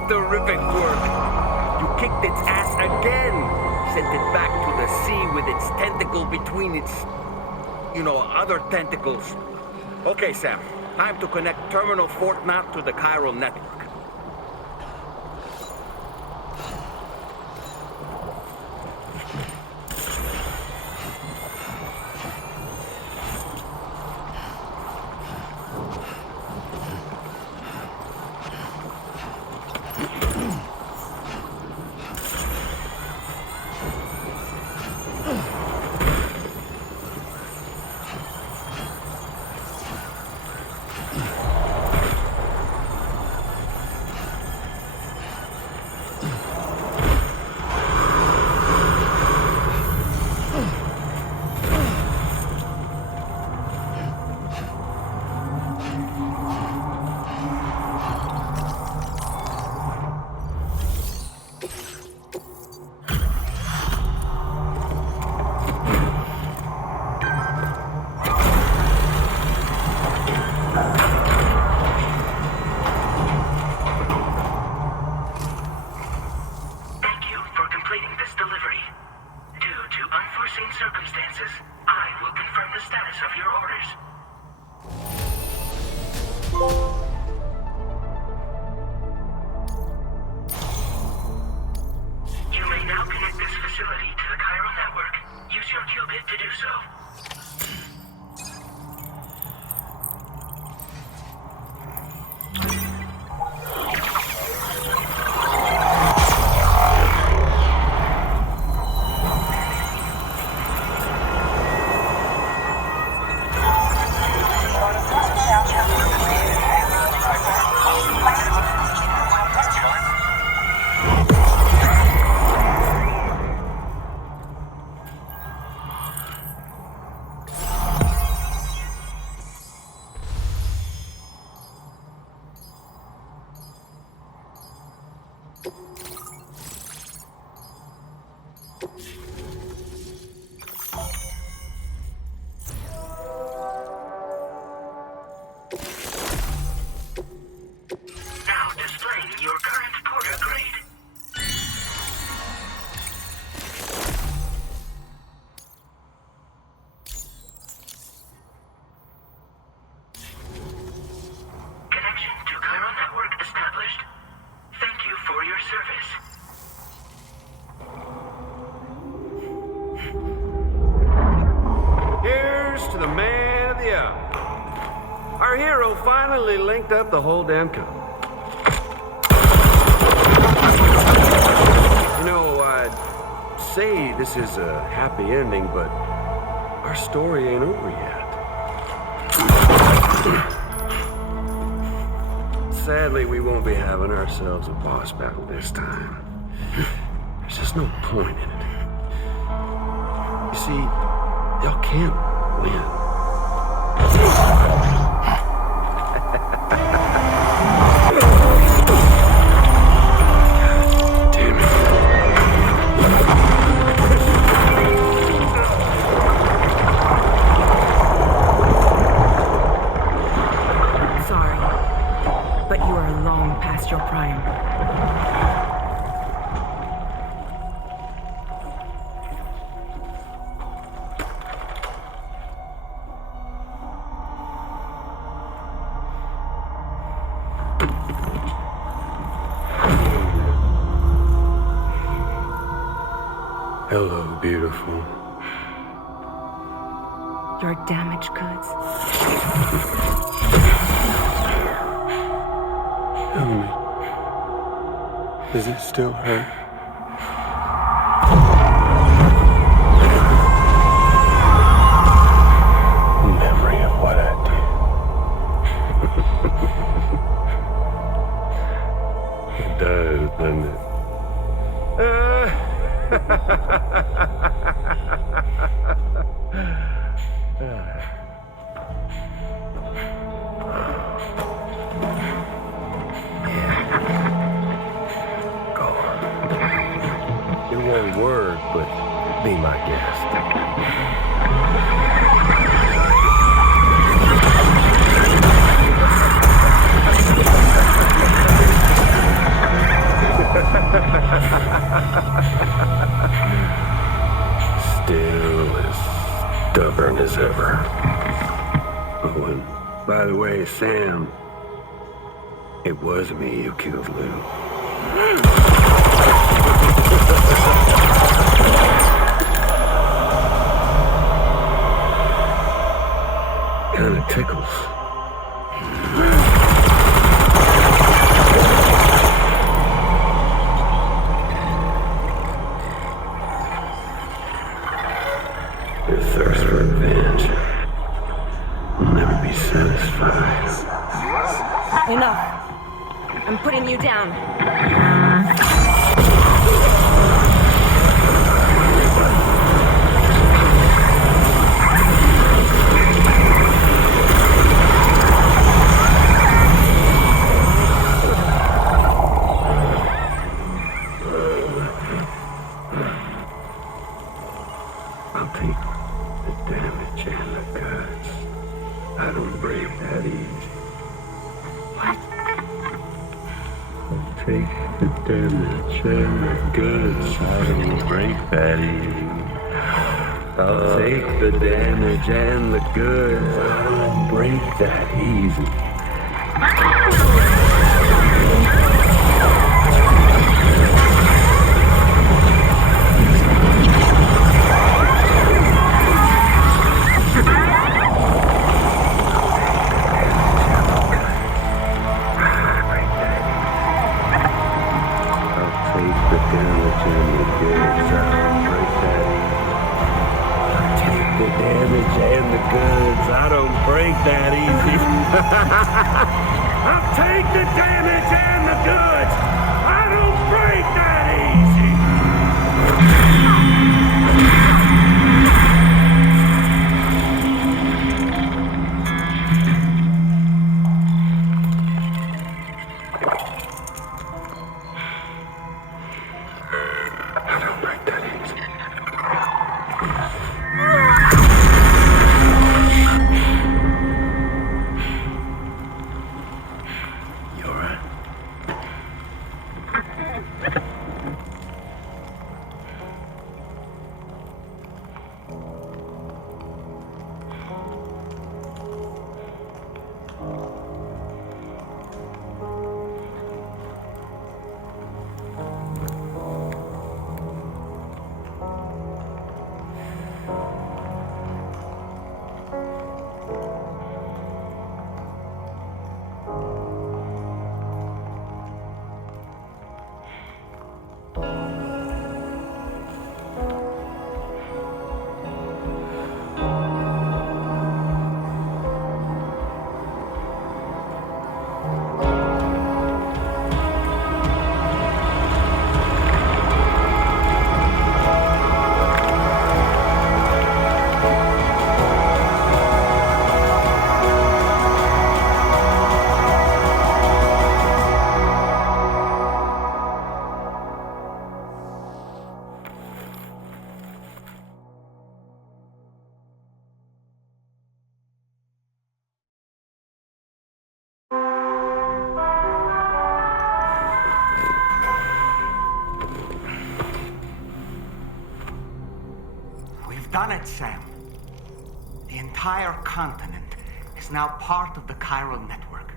Terrific work. You kicked its ass again. Sent it back to the sea with its tentacle between its, other tentacles. Okay, Sam. Time to connect Terminal Fort Knot to the Chiral Network. Linked up the whole damn company. I'd say this is a happy ending, but our story ain't over yet. Sadly, we won't be having ourselves a boss battle this time. There's just no point in it. You see, y'all can't win. Your prime. Hello, beautiful. Your damaged goods. Tell me. Does it still hurt? Memory of what I did. It does, doesn't it? Word, but be my guest. ever. Oh, and by the way, Sam, it was me who killed Lou. Kinda tickles. Your thirst for revenge will never be satisfied. Enough. I'm putting you down. I'll take the damage and the guts. I don't break that easy. What? I'll take the damage and the goods. I don't break that easy. I'll take the damage and the goods. I don't break that easy. I'll take the damage and the goods. I don't break that easy. I don't break that easy. Done it, Sam. The entire continent is now part of the Chiral Network.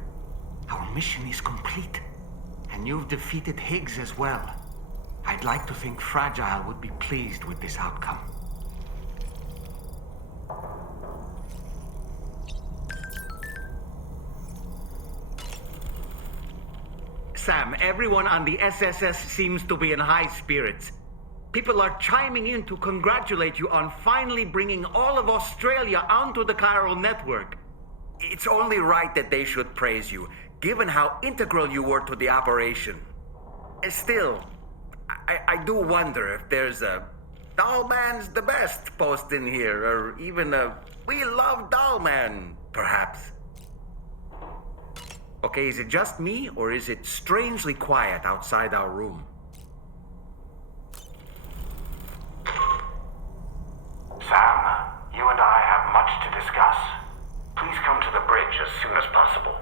Our mission is complete, and you've defeated Higgs as well. I'd like to think Fragile would be pleased with this outcome. Sam, everyone on the SSS seems to be in high spirits. People are chiming in to congratulate you on finally bringing all of Australia onto the Chiral Network. It's only right that they should praise you, given how integral you were to the operation. Still, I do wonder if there's a Dollman's the best post in here, or even a We Love Dollman, perhaps. Okay, is it just me, or is it strangely quiet outside our room? Sam, you and I have much to discuss. Please come to the bridge as soon as possible.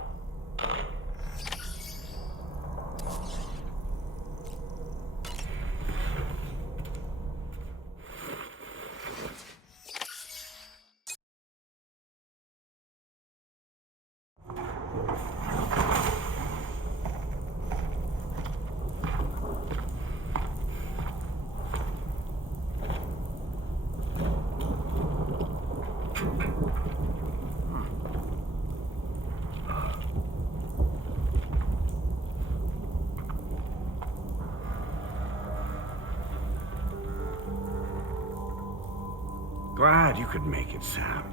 Glad you could make it, Sam.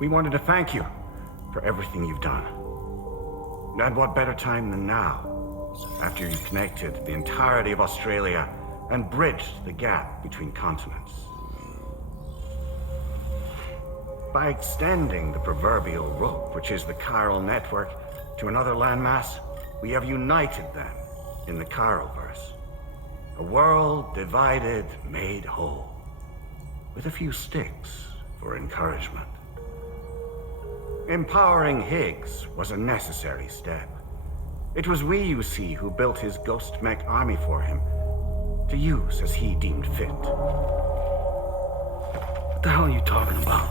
We wanted to thank you for everything you've done. And what better time than now, after you connected the entirety of Australia and bridged the gap between continents. By extending the proverbial rope, which is the Chiral Network, to another landmass, we have united them in the Chiroverse. A world divided, made whole, with a few sticks for encouragement. Empowering Higgs was a necessary step. It was we, you see, who built his ghost mech army for him, to use as he deemed fit. What the hell are you talking about?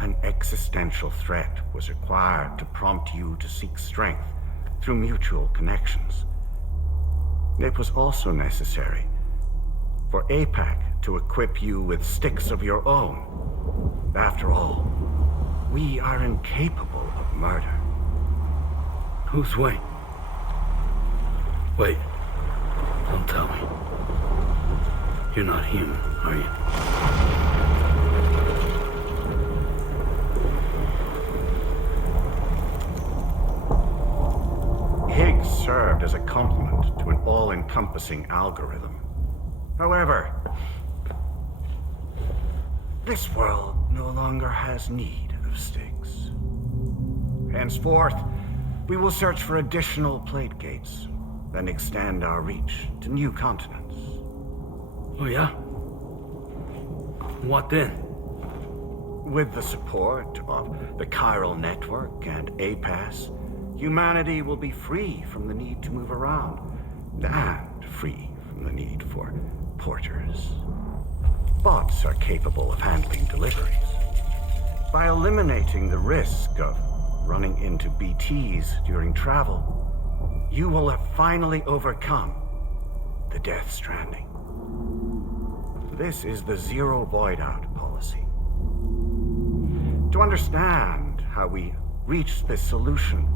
An existential threat was required to prompt you to seek strength through mutual connections. It was also necessary for APAC to equip you with sticks of your own. After all, we are incapable of murder. Who's we? Wait, don't tell me. You're not human, are you? Higgs served as a complement to an all-encompassing algorithm. However, this world no longer has need of sticks. Henceforth, we will search for additional plate gates, then extend our reach to new continents. Oh yeah? What then? With the support of the Chiral Network and APAS, humanity will be free from the need to move around, and free from the need for porters. Bots are capable of handling deliveries. By eliminating the risk of running into BTs during travel, you will have finally overcome the Death Stranding. This is the Zero Void Out policy. To understand how we reached this solution,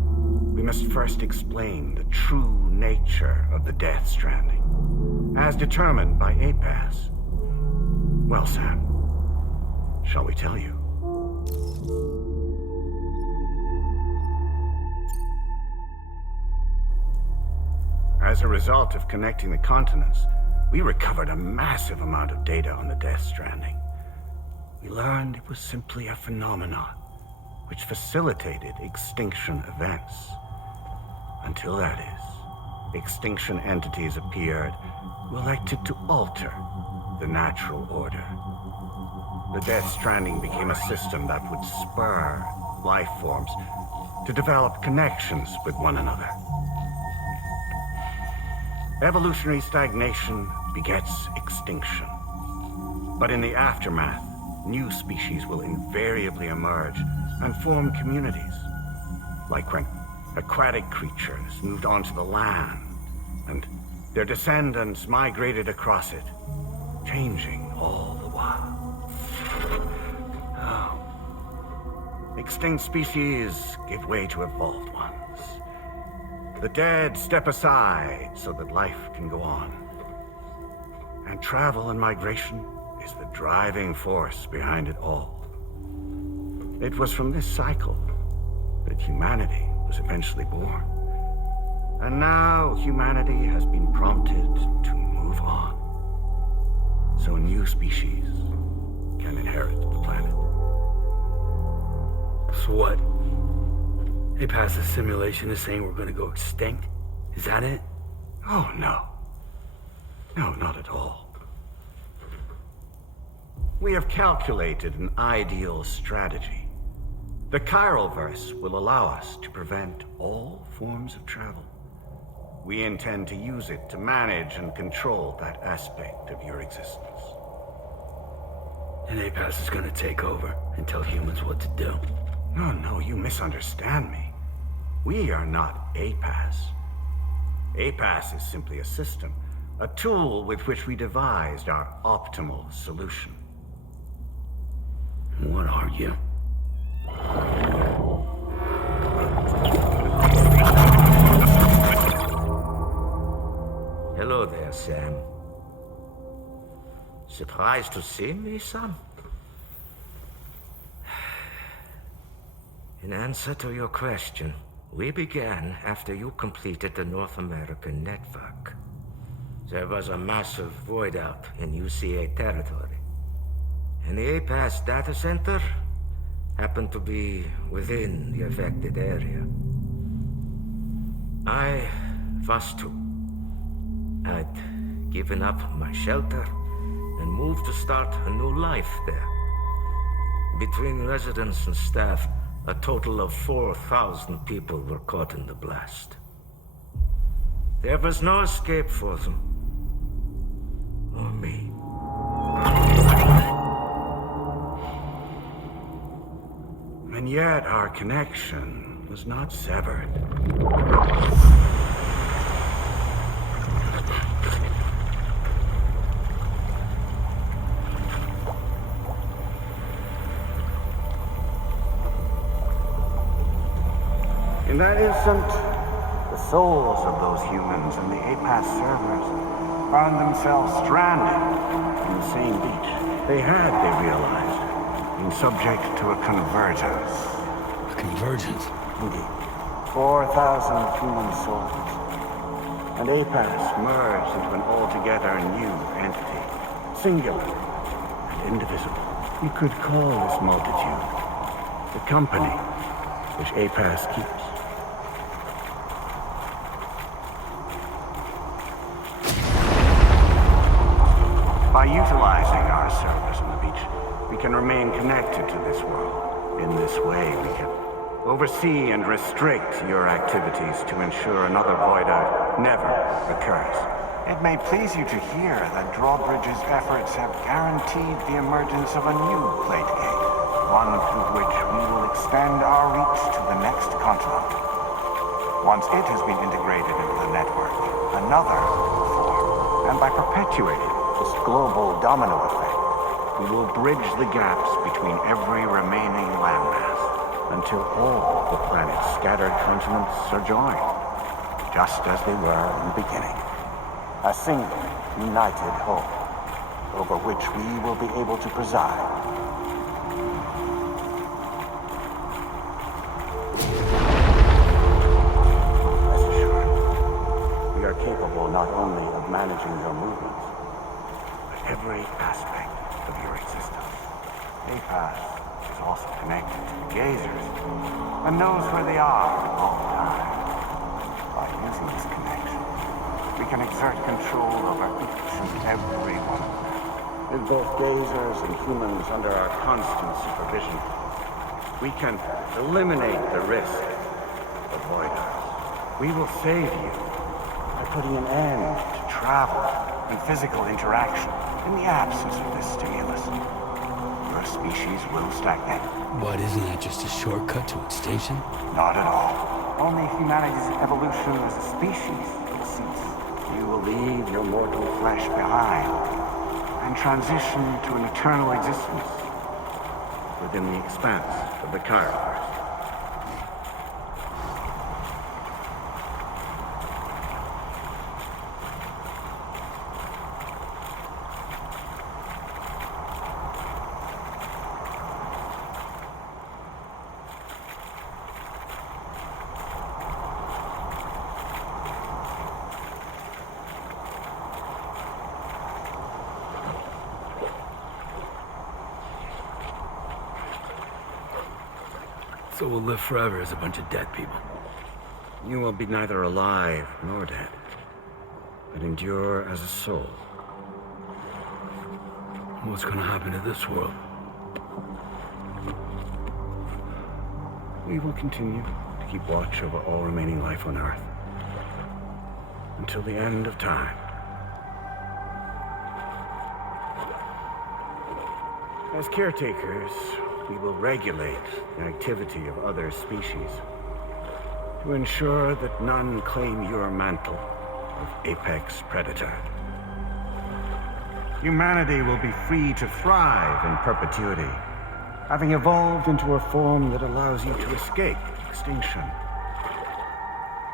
we must first explain the true nature of the Death Stranding, as determined by APAS. Well, Sam, shall we tell you? As a result of connecting the continents, we recovered a massive amount of data on the Death Stranding. We learned it was simply a phenomenon which facilitated extinction events. Until that is, extinction entities appeared who elected to alter the natural order. The Death Stranding became a system that would spur life forms to develop connections with one another. Evolutionary stagnation begets extinction. But in the aftermath, new species will invariably emerge and form communities. Like when aquatic creatures moved onto the land and their descendants migrated across it, changing all the while. Oh. Extinct species give way to evolved ones. The dead step aside so that life can go on. And travel and migration is the driving force behind it all. It was from this cycle that humanity was eventually born. And now humanity has been prompted to move on, so new species can inherit the planet. So what? They passed a simulation is saying we're gonna go extinct? Is that it? Oh, no. No, not at all. We have calculated an ideal strategy. The Chiroverse will allow us to prevent all forms of travel. We intend to use it to manage and control that aspect of your existence. And APAS is gonna take over and tell humans what to do. No, you misunderstand me. We are not APAS. APAS is simply a system, a tool with which we devised our optimal solution. What are you? Hello there, Sam. Surprised to see me, son? In answer to your question, we began after you completed the North American network. There was a massive void out in UCA territory, and the APAS data center happened to be within the affected area. I was too. I'd given up my shelter and moved to start a new life there. Between residents and staff, a total of 4,000 people were caught in the blast. There was no escape for them. Or me. And yet our connection was not severed. In that instant, the souls of those humans and the APAS servers found themselves stranded on the same beach. They realized, been subject to a convergence. A convergence? Indeed. 4,000 human souls. And APAS merged into an altogether new entity. Singular and indivisible. You could call this multitude the company which APAS keeps. By utilizing our servers on the beach, we can remain connected to this world. In this way, we can oversee and restrict your activities to ensure another void out never occurs. It may please you to hear that Drawbridge's efforts have guaranteed the emergence of a new plate gate, one through which we will extend our reach to the next continent. Once it has been integrated into the network, another will form, and by perpetuating this global domino effect, we will bridge the gaps between every remaining landmass until all the planet's scattered continents are joined, just as they were in the beginning. A single, united whole, over which we will be able to preside. Rest assured, we are capable not only of managing your movements, every aspect of your existence. APAS is also connected to the gazers and knows where they are at all times. By using this connection, we can exert control over each and every one of them. With both gazers and humans under our constant supervision, we can eliminate the risk of voiders. We will save you by putting an end to travel and physical interaction. In the absence of this stimulus, your species will stagnate. But isn't that just a shortcut to extinction? Not at all. Only humanity's evolution as a species will cease. You will leave your mortal flesh behind and transition to an eternal existence within the expanse of the Chiralverse. So we'll live forever as a bunch of dead people. You will be neither alive nor dead, but endure as a soul. What's gonna happen to this world? We will continue to keep watch over all remaining life on Earth until the end of time. As caretakers, we will regulate the activity of other species to ensure that none claim your mantle of apex predator. Humanity will be free to thrive in perpetuity, having evolved into a form that allows you to escape extinction,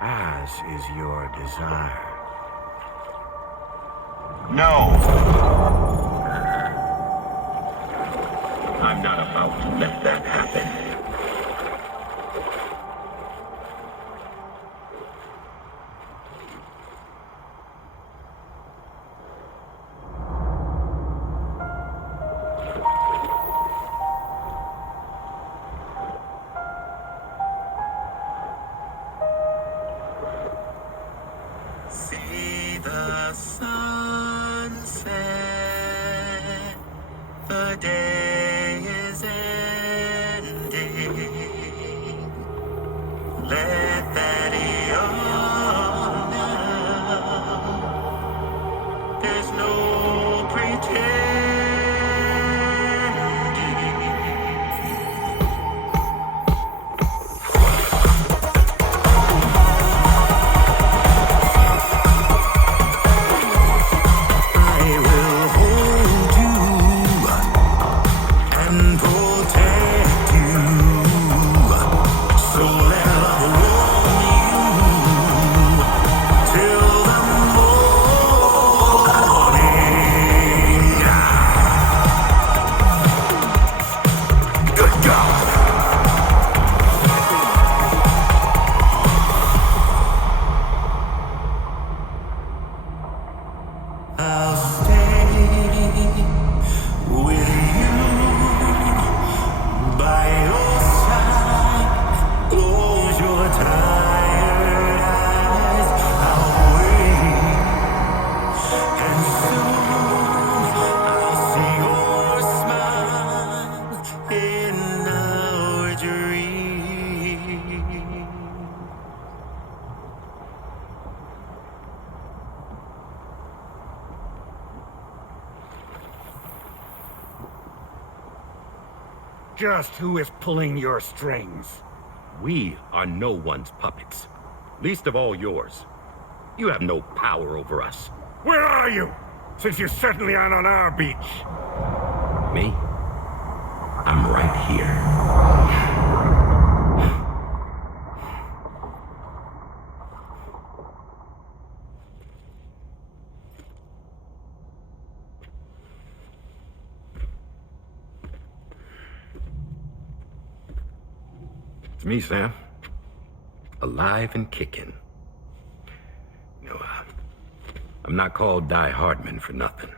as is your desire. No! I'm not about to let that happen. See the sunset, the day is ending. Let that yawn now. There's no pretending. I'll stay with you by your side. Close your tired eyes. I'll wait, and soon I'll see your smile in our dream. Just who is pulling your strings? We are no one's puppets. Least of all yours. You have no power over us. Where are you? Since you certainly aren't on our beach. Me? I'm right here. It's me, Sam. Alive and kicking. No, I'm not called Die Hardman for nothing.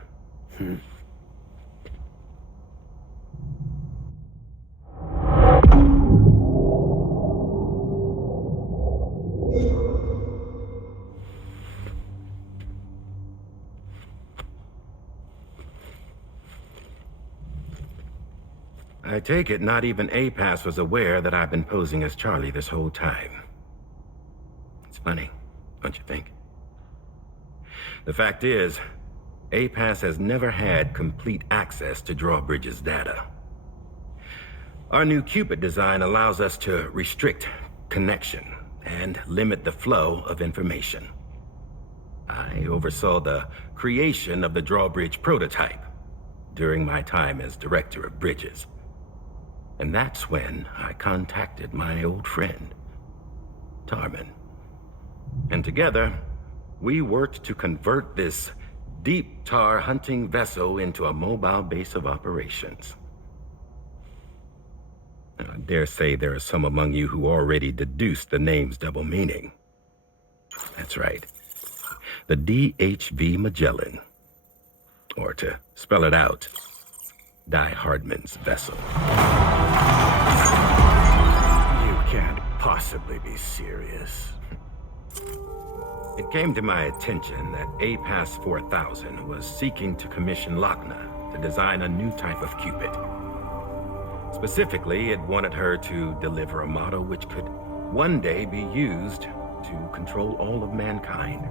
I take it not even APAS was aware that I've been posing as Charlie this whole time. It's funny, don't you think? The fact is, APAS has never had complete access to Drawbridge's data. Our new Cupid design allows us to restrict connection and limit the flow of information. I oversaw the creation of the Drawbridge prototype during my time as Director of Bridges. And that's when I contacted my old friend, Tarman. And together, we worked to convert this deep tar hunting vessel into a mobile base of operations. Now, I dare say there are some among you who already deduced the name's double meaning. That's right. The DHV Magellan. Or to spell it out, Die Hardman's vessel. You can't possibly be serious. It came to my attention that APAS 4000 was seeking to commission Lochna to design a new type of Cupid. Specifically, it wanted her to deliver a model which could one day be used to control all of mankind.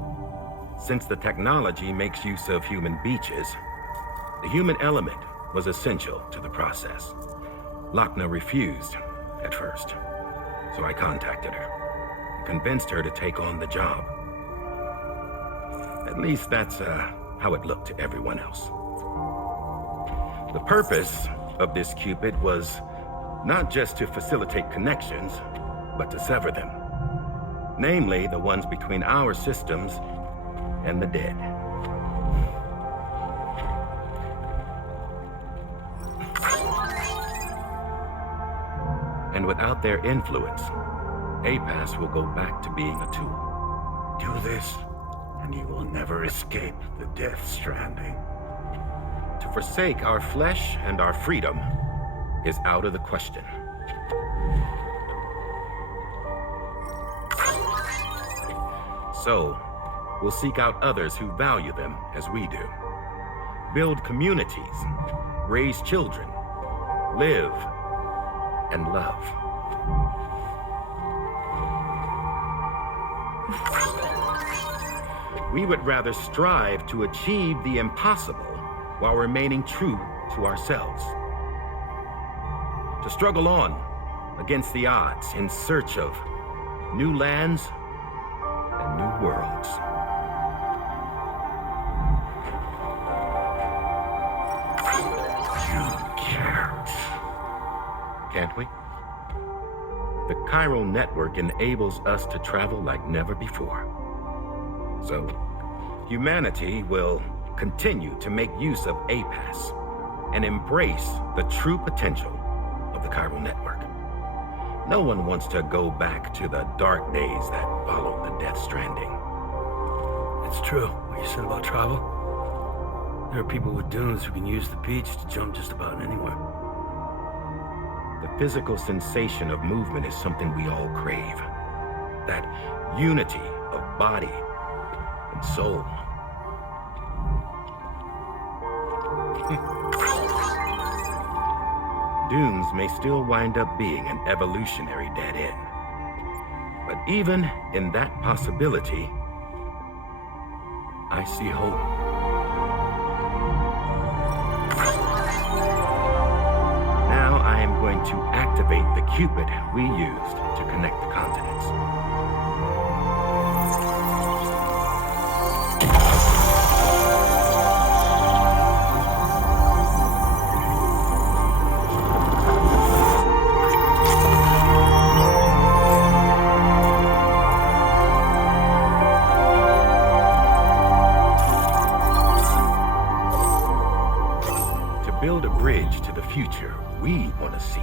Since the technology makes use of human beaches, the human element was essential to the process. Lochner refused at first, so I contacted her and convinced her to take on the job. At least that's how it looked to everyone else. The purpose of this Cupid was not just to facilitate connections, but to sever them. Namely, the ones between our systems and the dead. And without their influence, APAS will go back to being a tool. Do this, and you will never escape the death stranding. To forsake our flesh and our freedom is out of the question. So, we'll seek out others who value them as we do. Build communities, raise children, live, and love. We would rather strive to achieve the impossible while remaining true to ourselves. To struggle on against the odds in search of new lands and new worlds. Can't we? The Chiral Network enables us to travel like never before. So, humanity will continue to make use of APAS and embrace the true potential of the Chiral Network. No one wants to go back to the dark days that followed the Death Stranding. It's true, what you said about travel. There are people with dunes who can use the beach to jump just about anywhere. The physical sensation of movement is something we all crave. That unity of body and soul. Dunes may still wind up being an evolutionary dead end. But even in that possibility, I see hope. Now I am going to activate the Cupid we used to connect the continents. Future we want to see,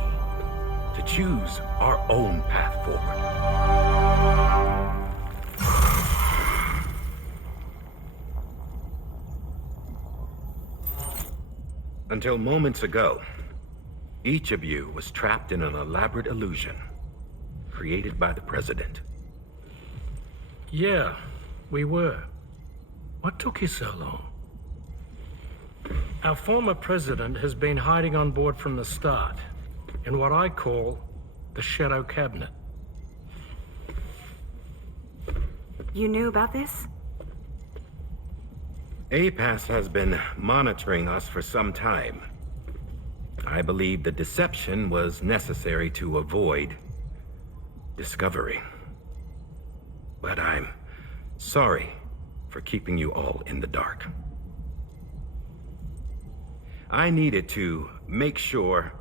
to choose our own path forward. Until moments ago, each of you was trapped in an elaborate illusion created by the President. Yeah, we were. What took you so long? Our former president has been hiding on board from the start, in what I call the Shadow Cabinet. You knew about this? APAS has been monitoring us for some time. I believe the deception was necessary to avoid discovery. But I'm sorry for keeping you all in the dark. I needed to make sure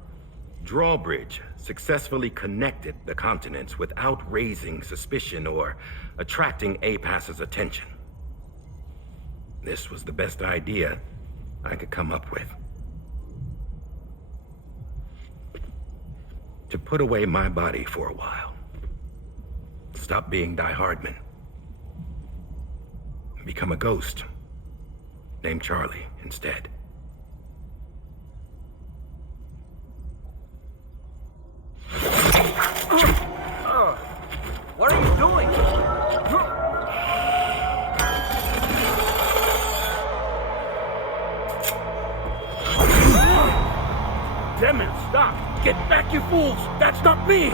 Drawbridge successfully connected the continents without raising suspicion or attracting APAS's attention. This was the best idea I could come up with. To put away my body for a while. Stop being Die Hardman. Become a ghost. Named Charlie instead. What are you doing? Damn it, stop! Get back, you fools! That's not me!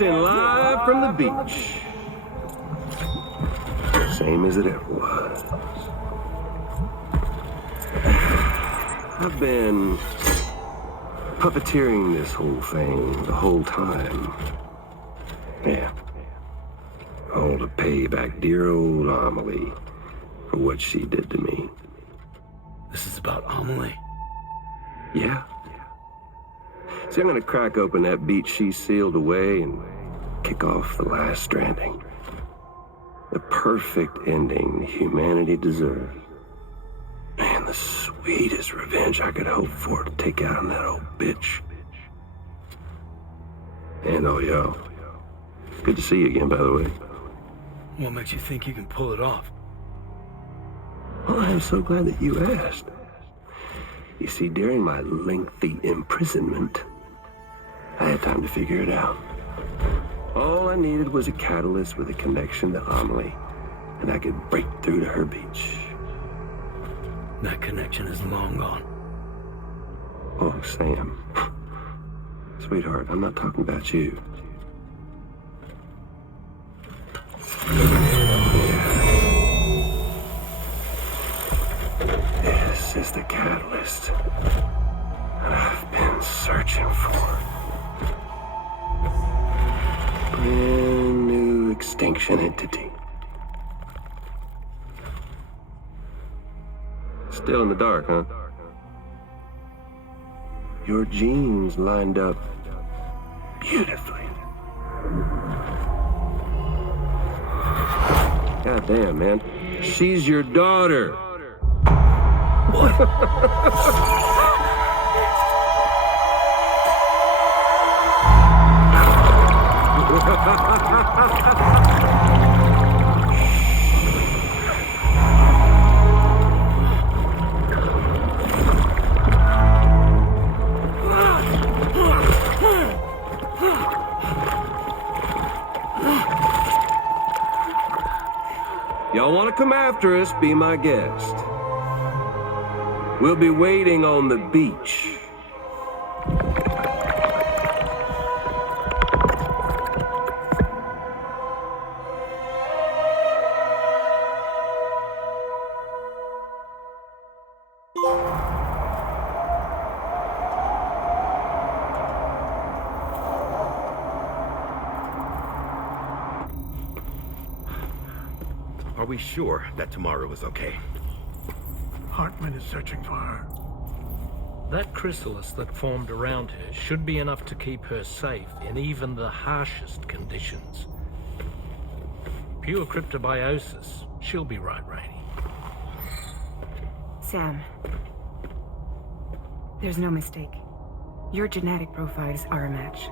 Broadcasting live from the beach. Same as it ever was. I've been puppeteering this whole thing the whole time. Yeah. All to pay back dear old Amelie for what she did to me. This is about Amelie? Yeah. See, I'm gonna crack open that beach she sealed away and kick off the last Stranding. The perfect ending humanity deserves. Man, the sweetest revenge I could hope for to take out on that old bitch. And all y'all. Good to see you again, by the way. What makes you think you can pull it off? Well, I'm so glad that you asked. You see, during my lengthy imprisonment, I had time to figure it out. All I needed was a catalyst with a connection to Amelie, and I could break through to her beach. That connection is long gone. Oh, Sam. Sweetheart, I'm not talking about you. This is the catalyst that I've been searching for. Brand new extinction entity. Still in the dark, huh? Your genes lined up beautifully. God damn, man. She's your daughter. Y'all want to come after us, be my guest. We'll be waiting on the beach. Are we sure that tomorrow is okay? Hartman is searching for her. That chrysalis that formed around her should be enough to keep her safe in even the harshest conditions. Pure cryptobiosis. She'll be right, Rainey. Sam. There's no mistake. Your genetic profiles are a match.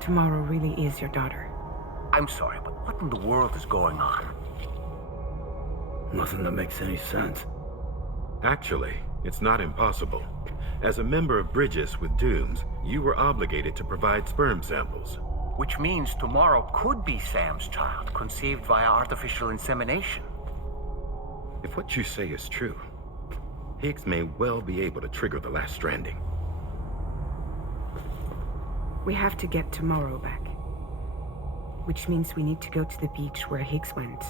Tomorrow really is your daughter. I'm sorry, but what in the world is going on? Nothing that makes any sense. Actually, it's not impossible. As a member of Bridges with Dooms, you were obligated to provide sperm samples. Which means tomorrow could be Sam's child, conceived via artificial insemination. If what you say is true, Higgs may well be able to trigger the last Stranding. We have to get tomorrow back. Which means we need to go to the beach where Higgs went.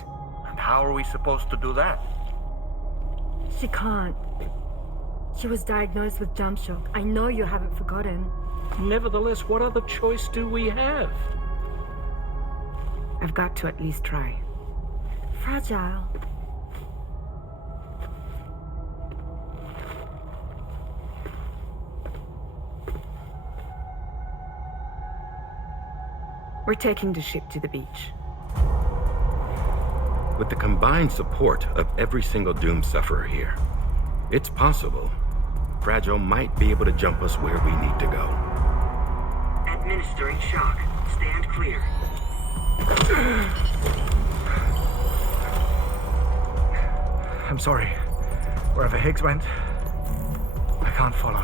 And how are we supposed to do that? She can't. She was diagnosed with jump shock. I know you haven't forgotten. Nevertheless, what other choice do we have? I've got to at least try. Fragile. We're taking the ship to the beach. With the combined support of every single Doom sufferer here, it's possible Fragile might be able to jump us where we need to go. Administering shock. Stand clear. I'm sorry. Wherever Higgs went, I can't follow.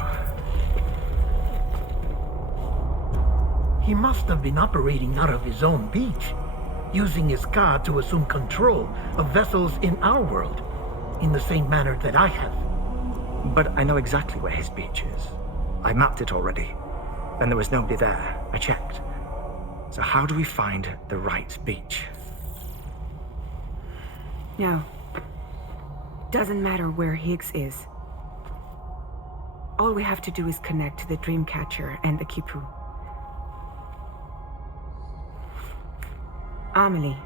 He must have been operating out of his own beach, using his car to assume control of vessels in our world, in the same manner that I have. But I know exactly where his beach is. I mapped it already. And there was nobody there. I checked. So how do we find the right beach? No. Doesn't matter where Higgs is. All we have to do is connect to the Dreamcatcher and the Kipu. Amelie.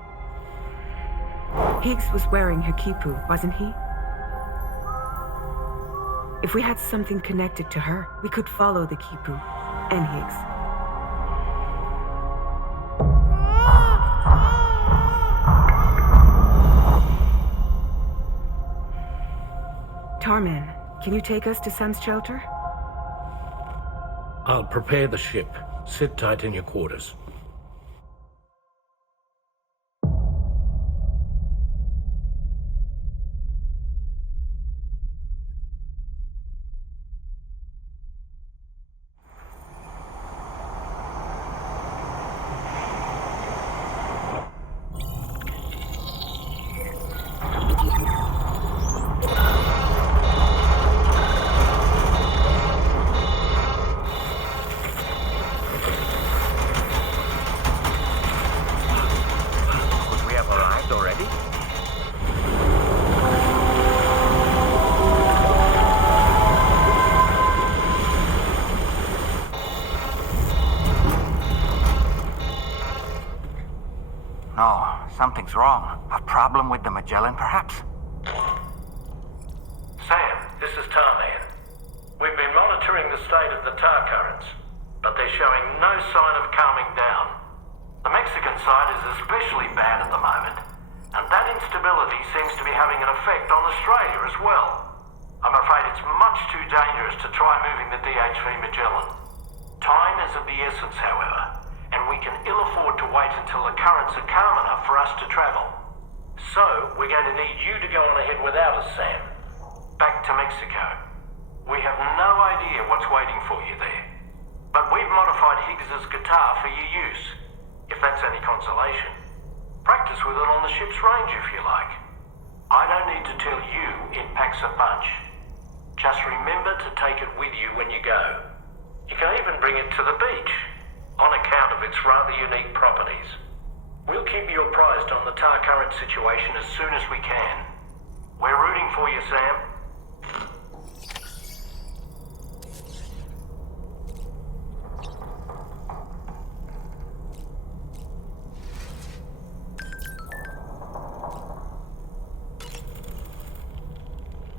Higgs was wearing her Kipu, wasn't he? If we had something connected to her, we could follow the Kipu and Higgs. Tarman, can you take us to Sam's shelter? I'll prepare the ship. Sit tight in your quarters. Something's wrong. A problem with the Magellan, perhaps? Sam, this is Tarman. We've been monitoring the state of the tar currents, but they're showing no sign of calming down. The Mexican side is especially bad at the moment, and that instability seems to be having an effect on Australia as well. I'm afraid it's much too dangerous to try moving the DHV Magellan. Time is of the essence, however, and we can ill afford to wait until the currents are calm enough for us to travel. So, we're going to need you to go on ahead without us, Sam. Back to Mexico. We have no idea what's waiting for you there. But we've modified Higgs's guitar for your use, if that's any consolation. Practice with it on the ship's range if you like. I don't need to tell you it packs a punch. Just remember to take it with you when you go. You can even bring it to the beach, on account of its rather unique properties. We'll keep you apprised on the tar current situation as soon as we can. We're rooting for you, Sam.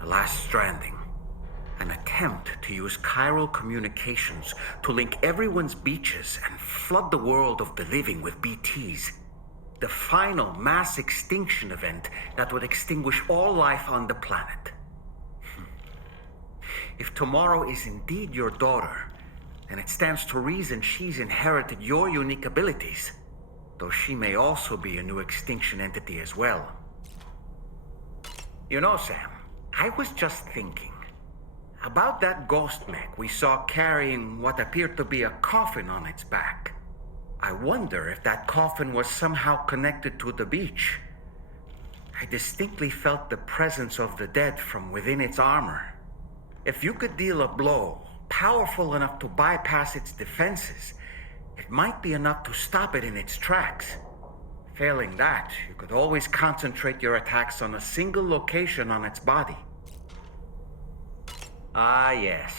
The last Stranding. An attempt to use chiral communications to link everyone's beaches and flood the world of the living with BTs. The final mass extinction event that would extinguish all life on the planet. If tomorrow is indeed your daughter, then it stands to reason she's inherited your unique abilities, though she may also be a new extinction entity as well. You know, Sam, I was just thinking about that ghost mech we saw carrying what appeared to be a coffin on its back. I wonder if that coffin was somehow connected to the beach. I distinctly felt the presence of the dead from within its armor. If you could deal a blow powerful enough to bypass its defenses, it might be enough to stop it in its tracks. Failing that, you could always concentrate your attacks on a single location on its body. Ah, yes.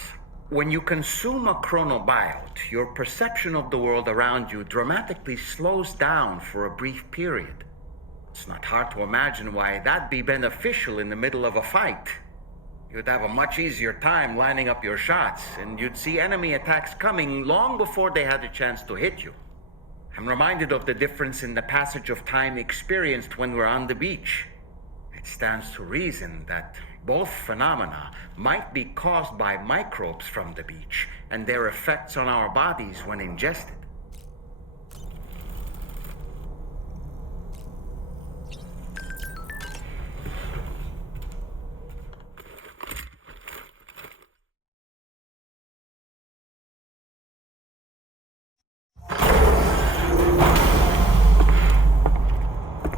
When you consume a chronobiote, your perception of the world around you dramatically slows down for a brief period. It's not hard to imagine why that'd be beneficial in the middle of a fight. You'd have a much easier time lining up your shots, and you'd see enemy attacks coming long before they had a chance to hit you. I'm reminded of the difference in the passage of time experienced when we're on the beach. It stands to reason that both phenomena might be caused by microbes from the beach and their effects on our bodies when ingested.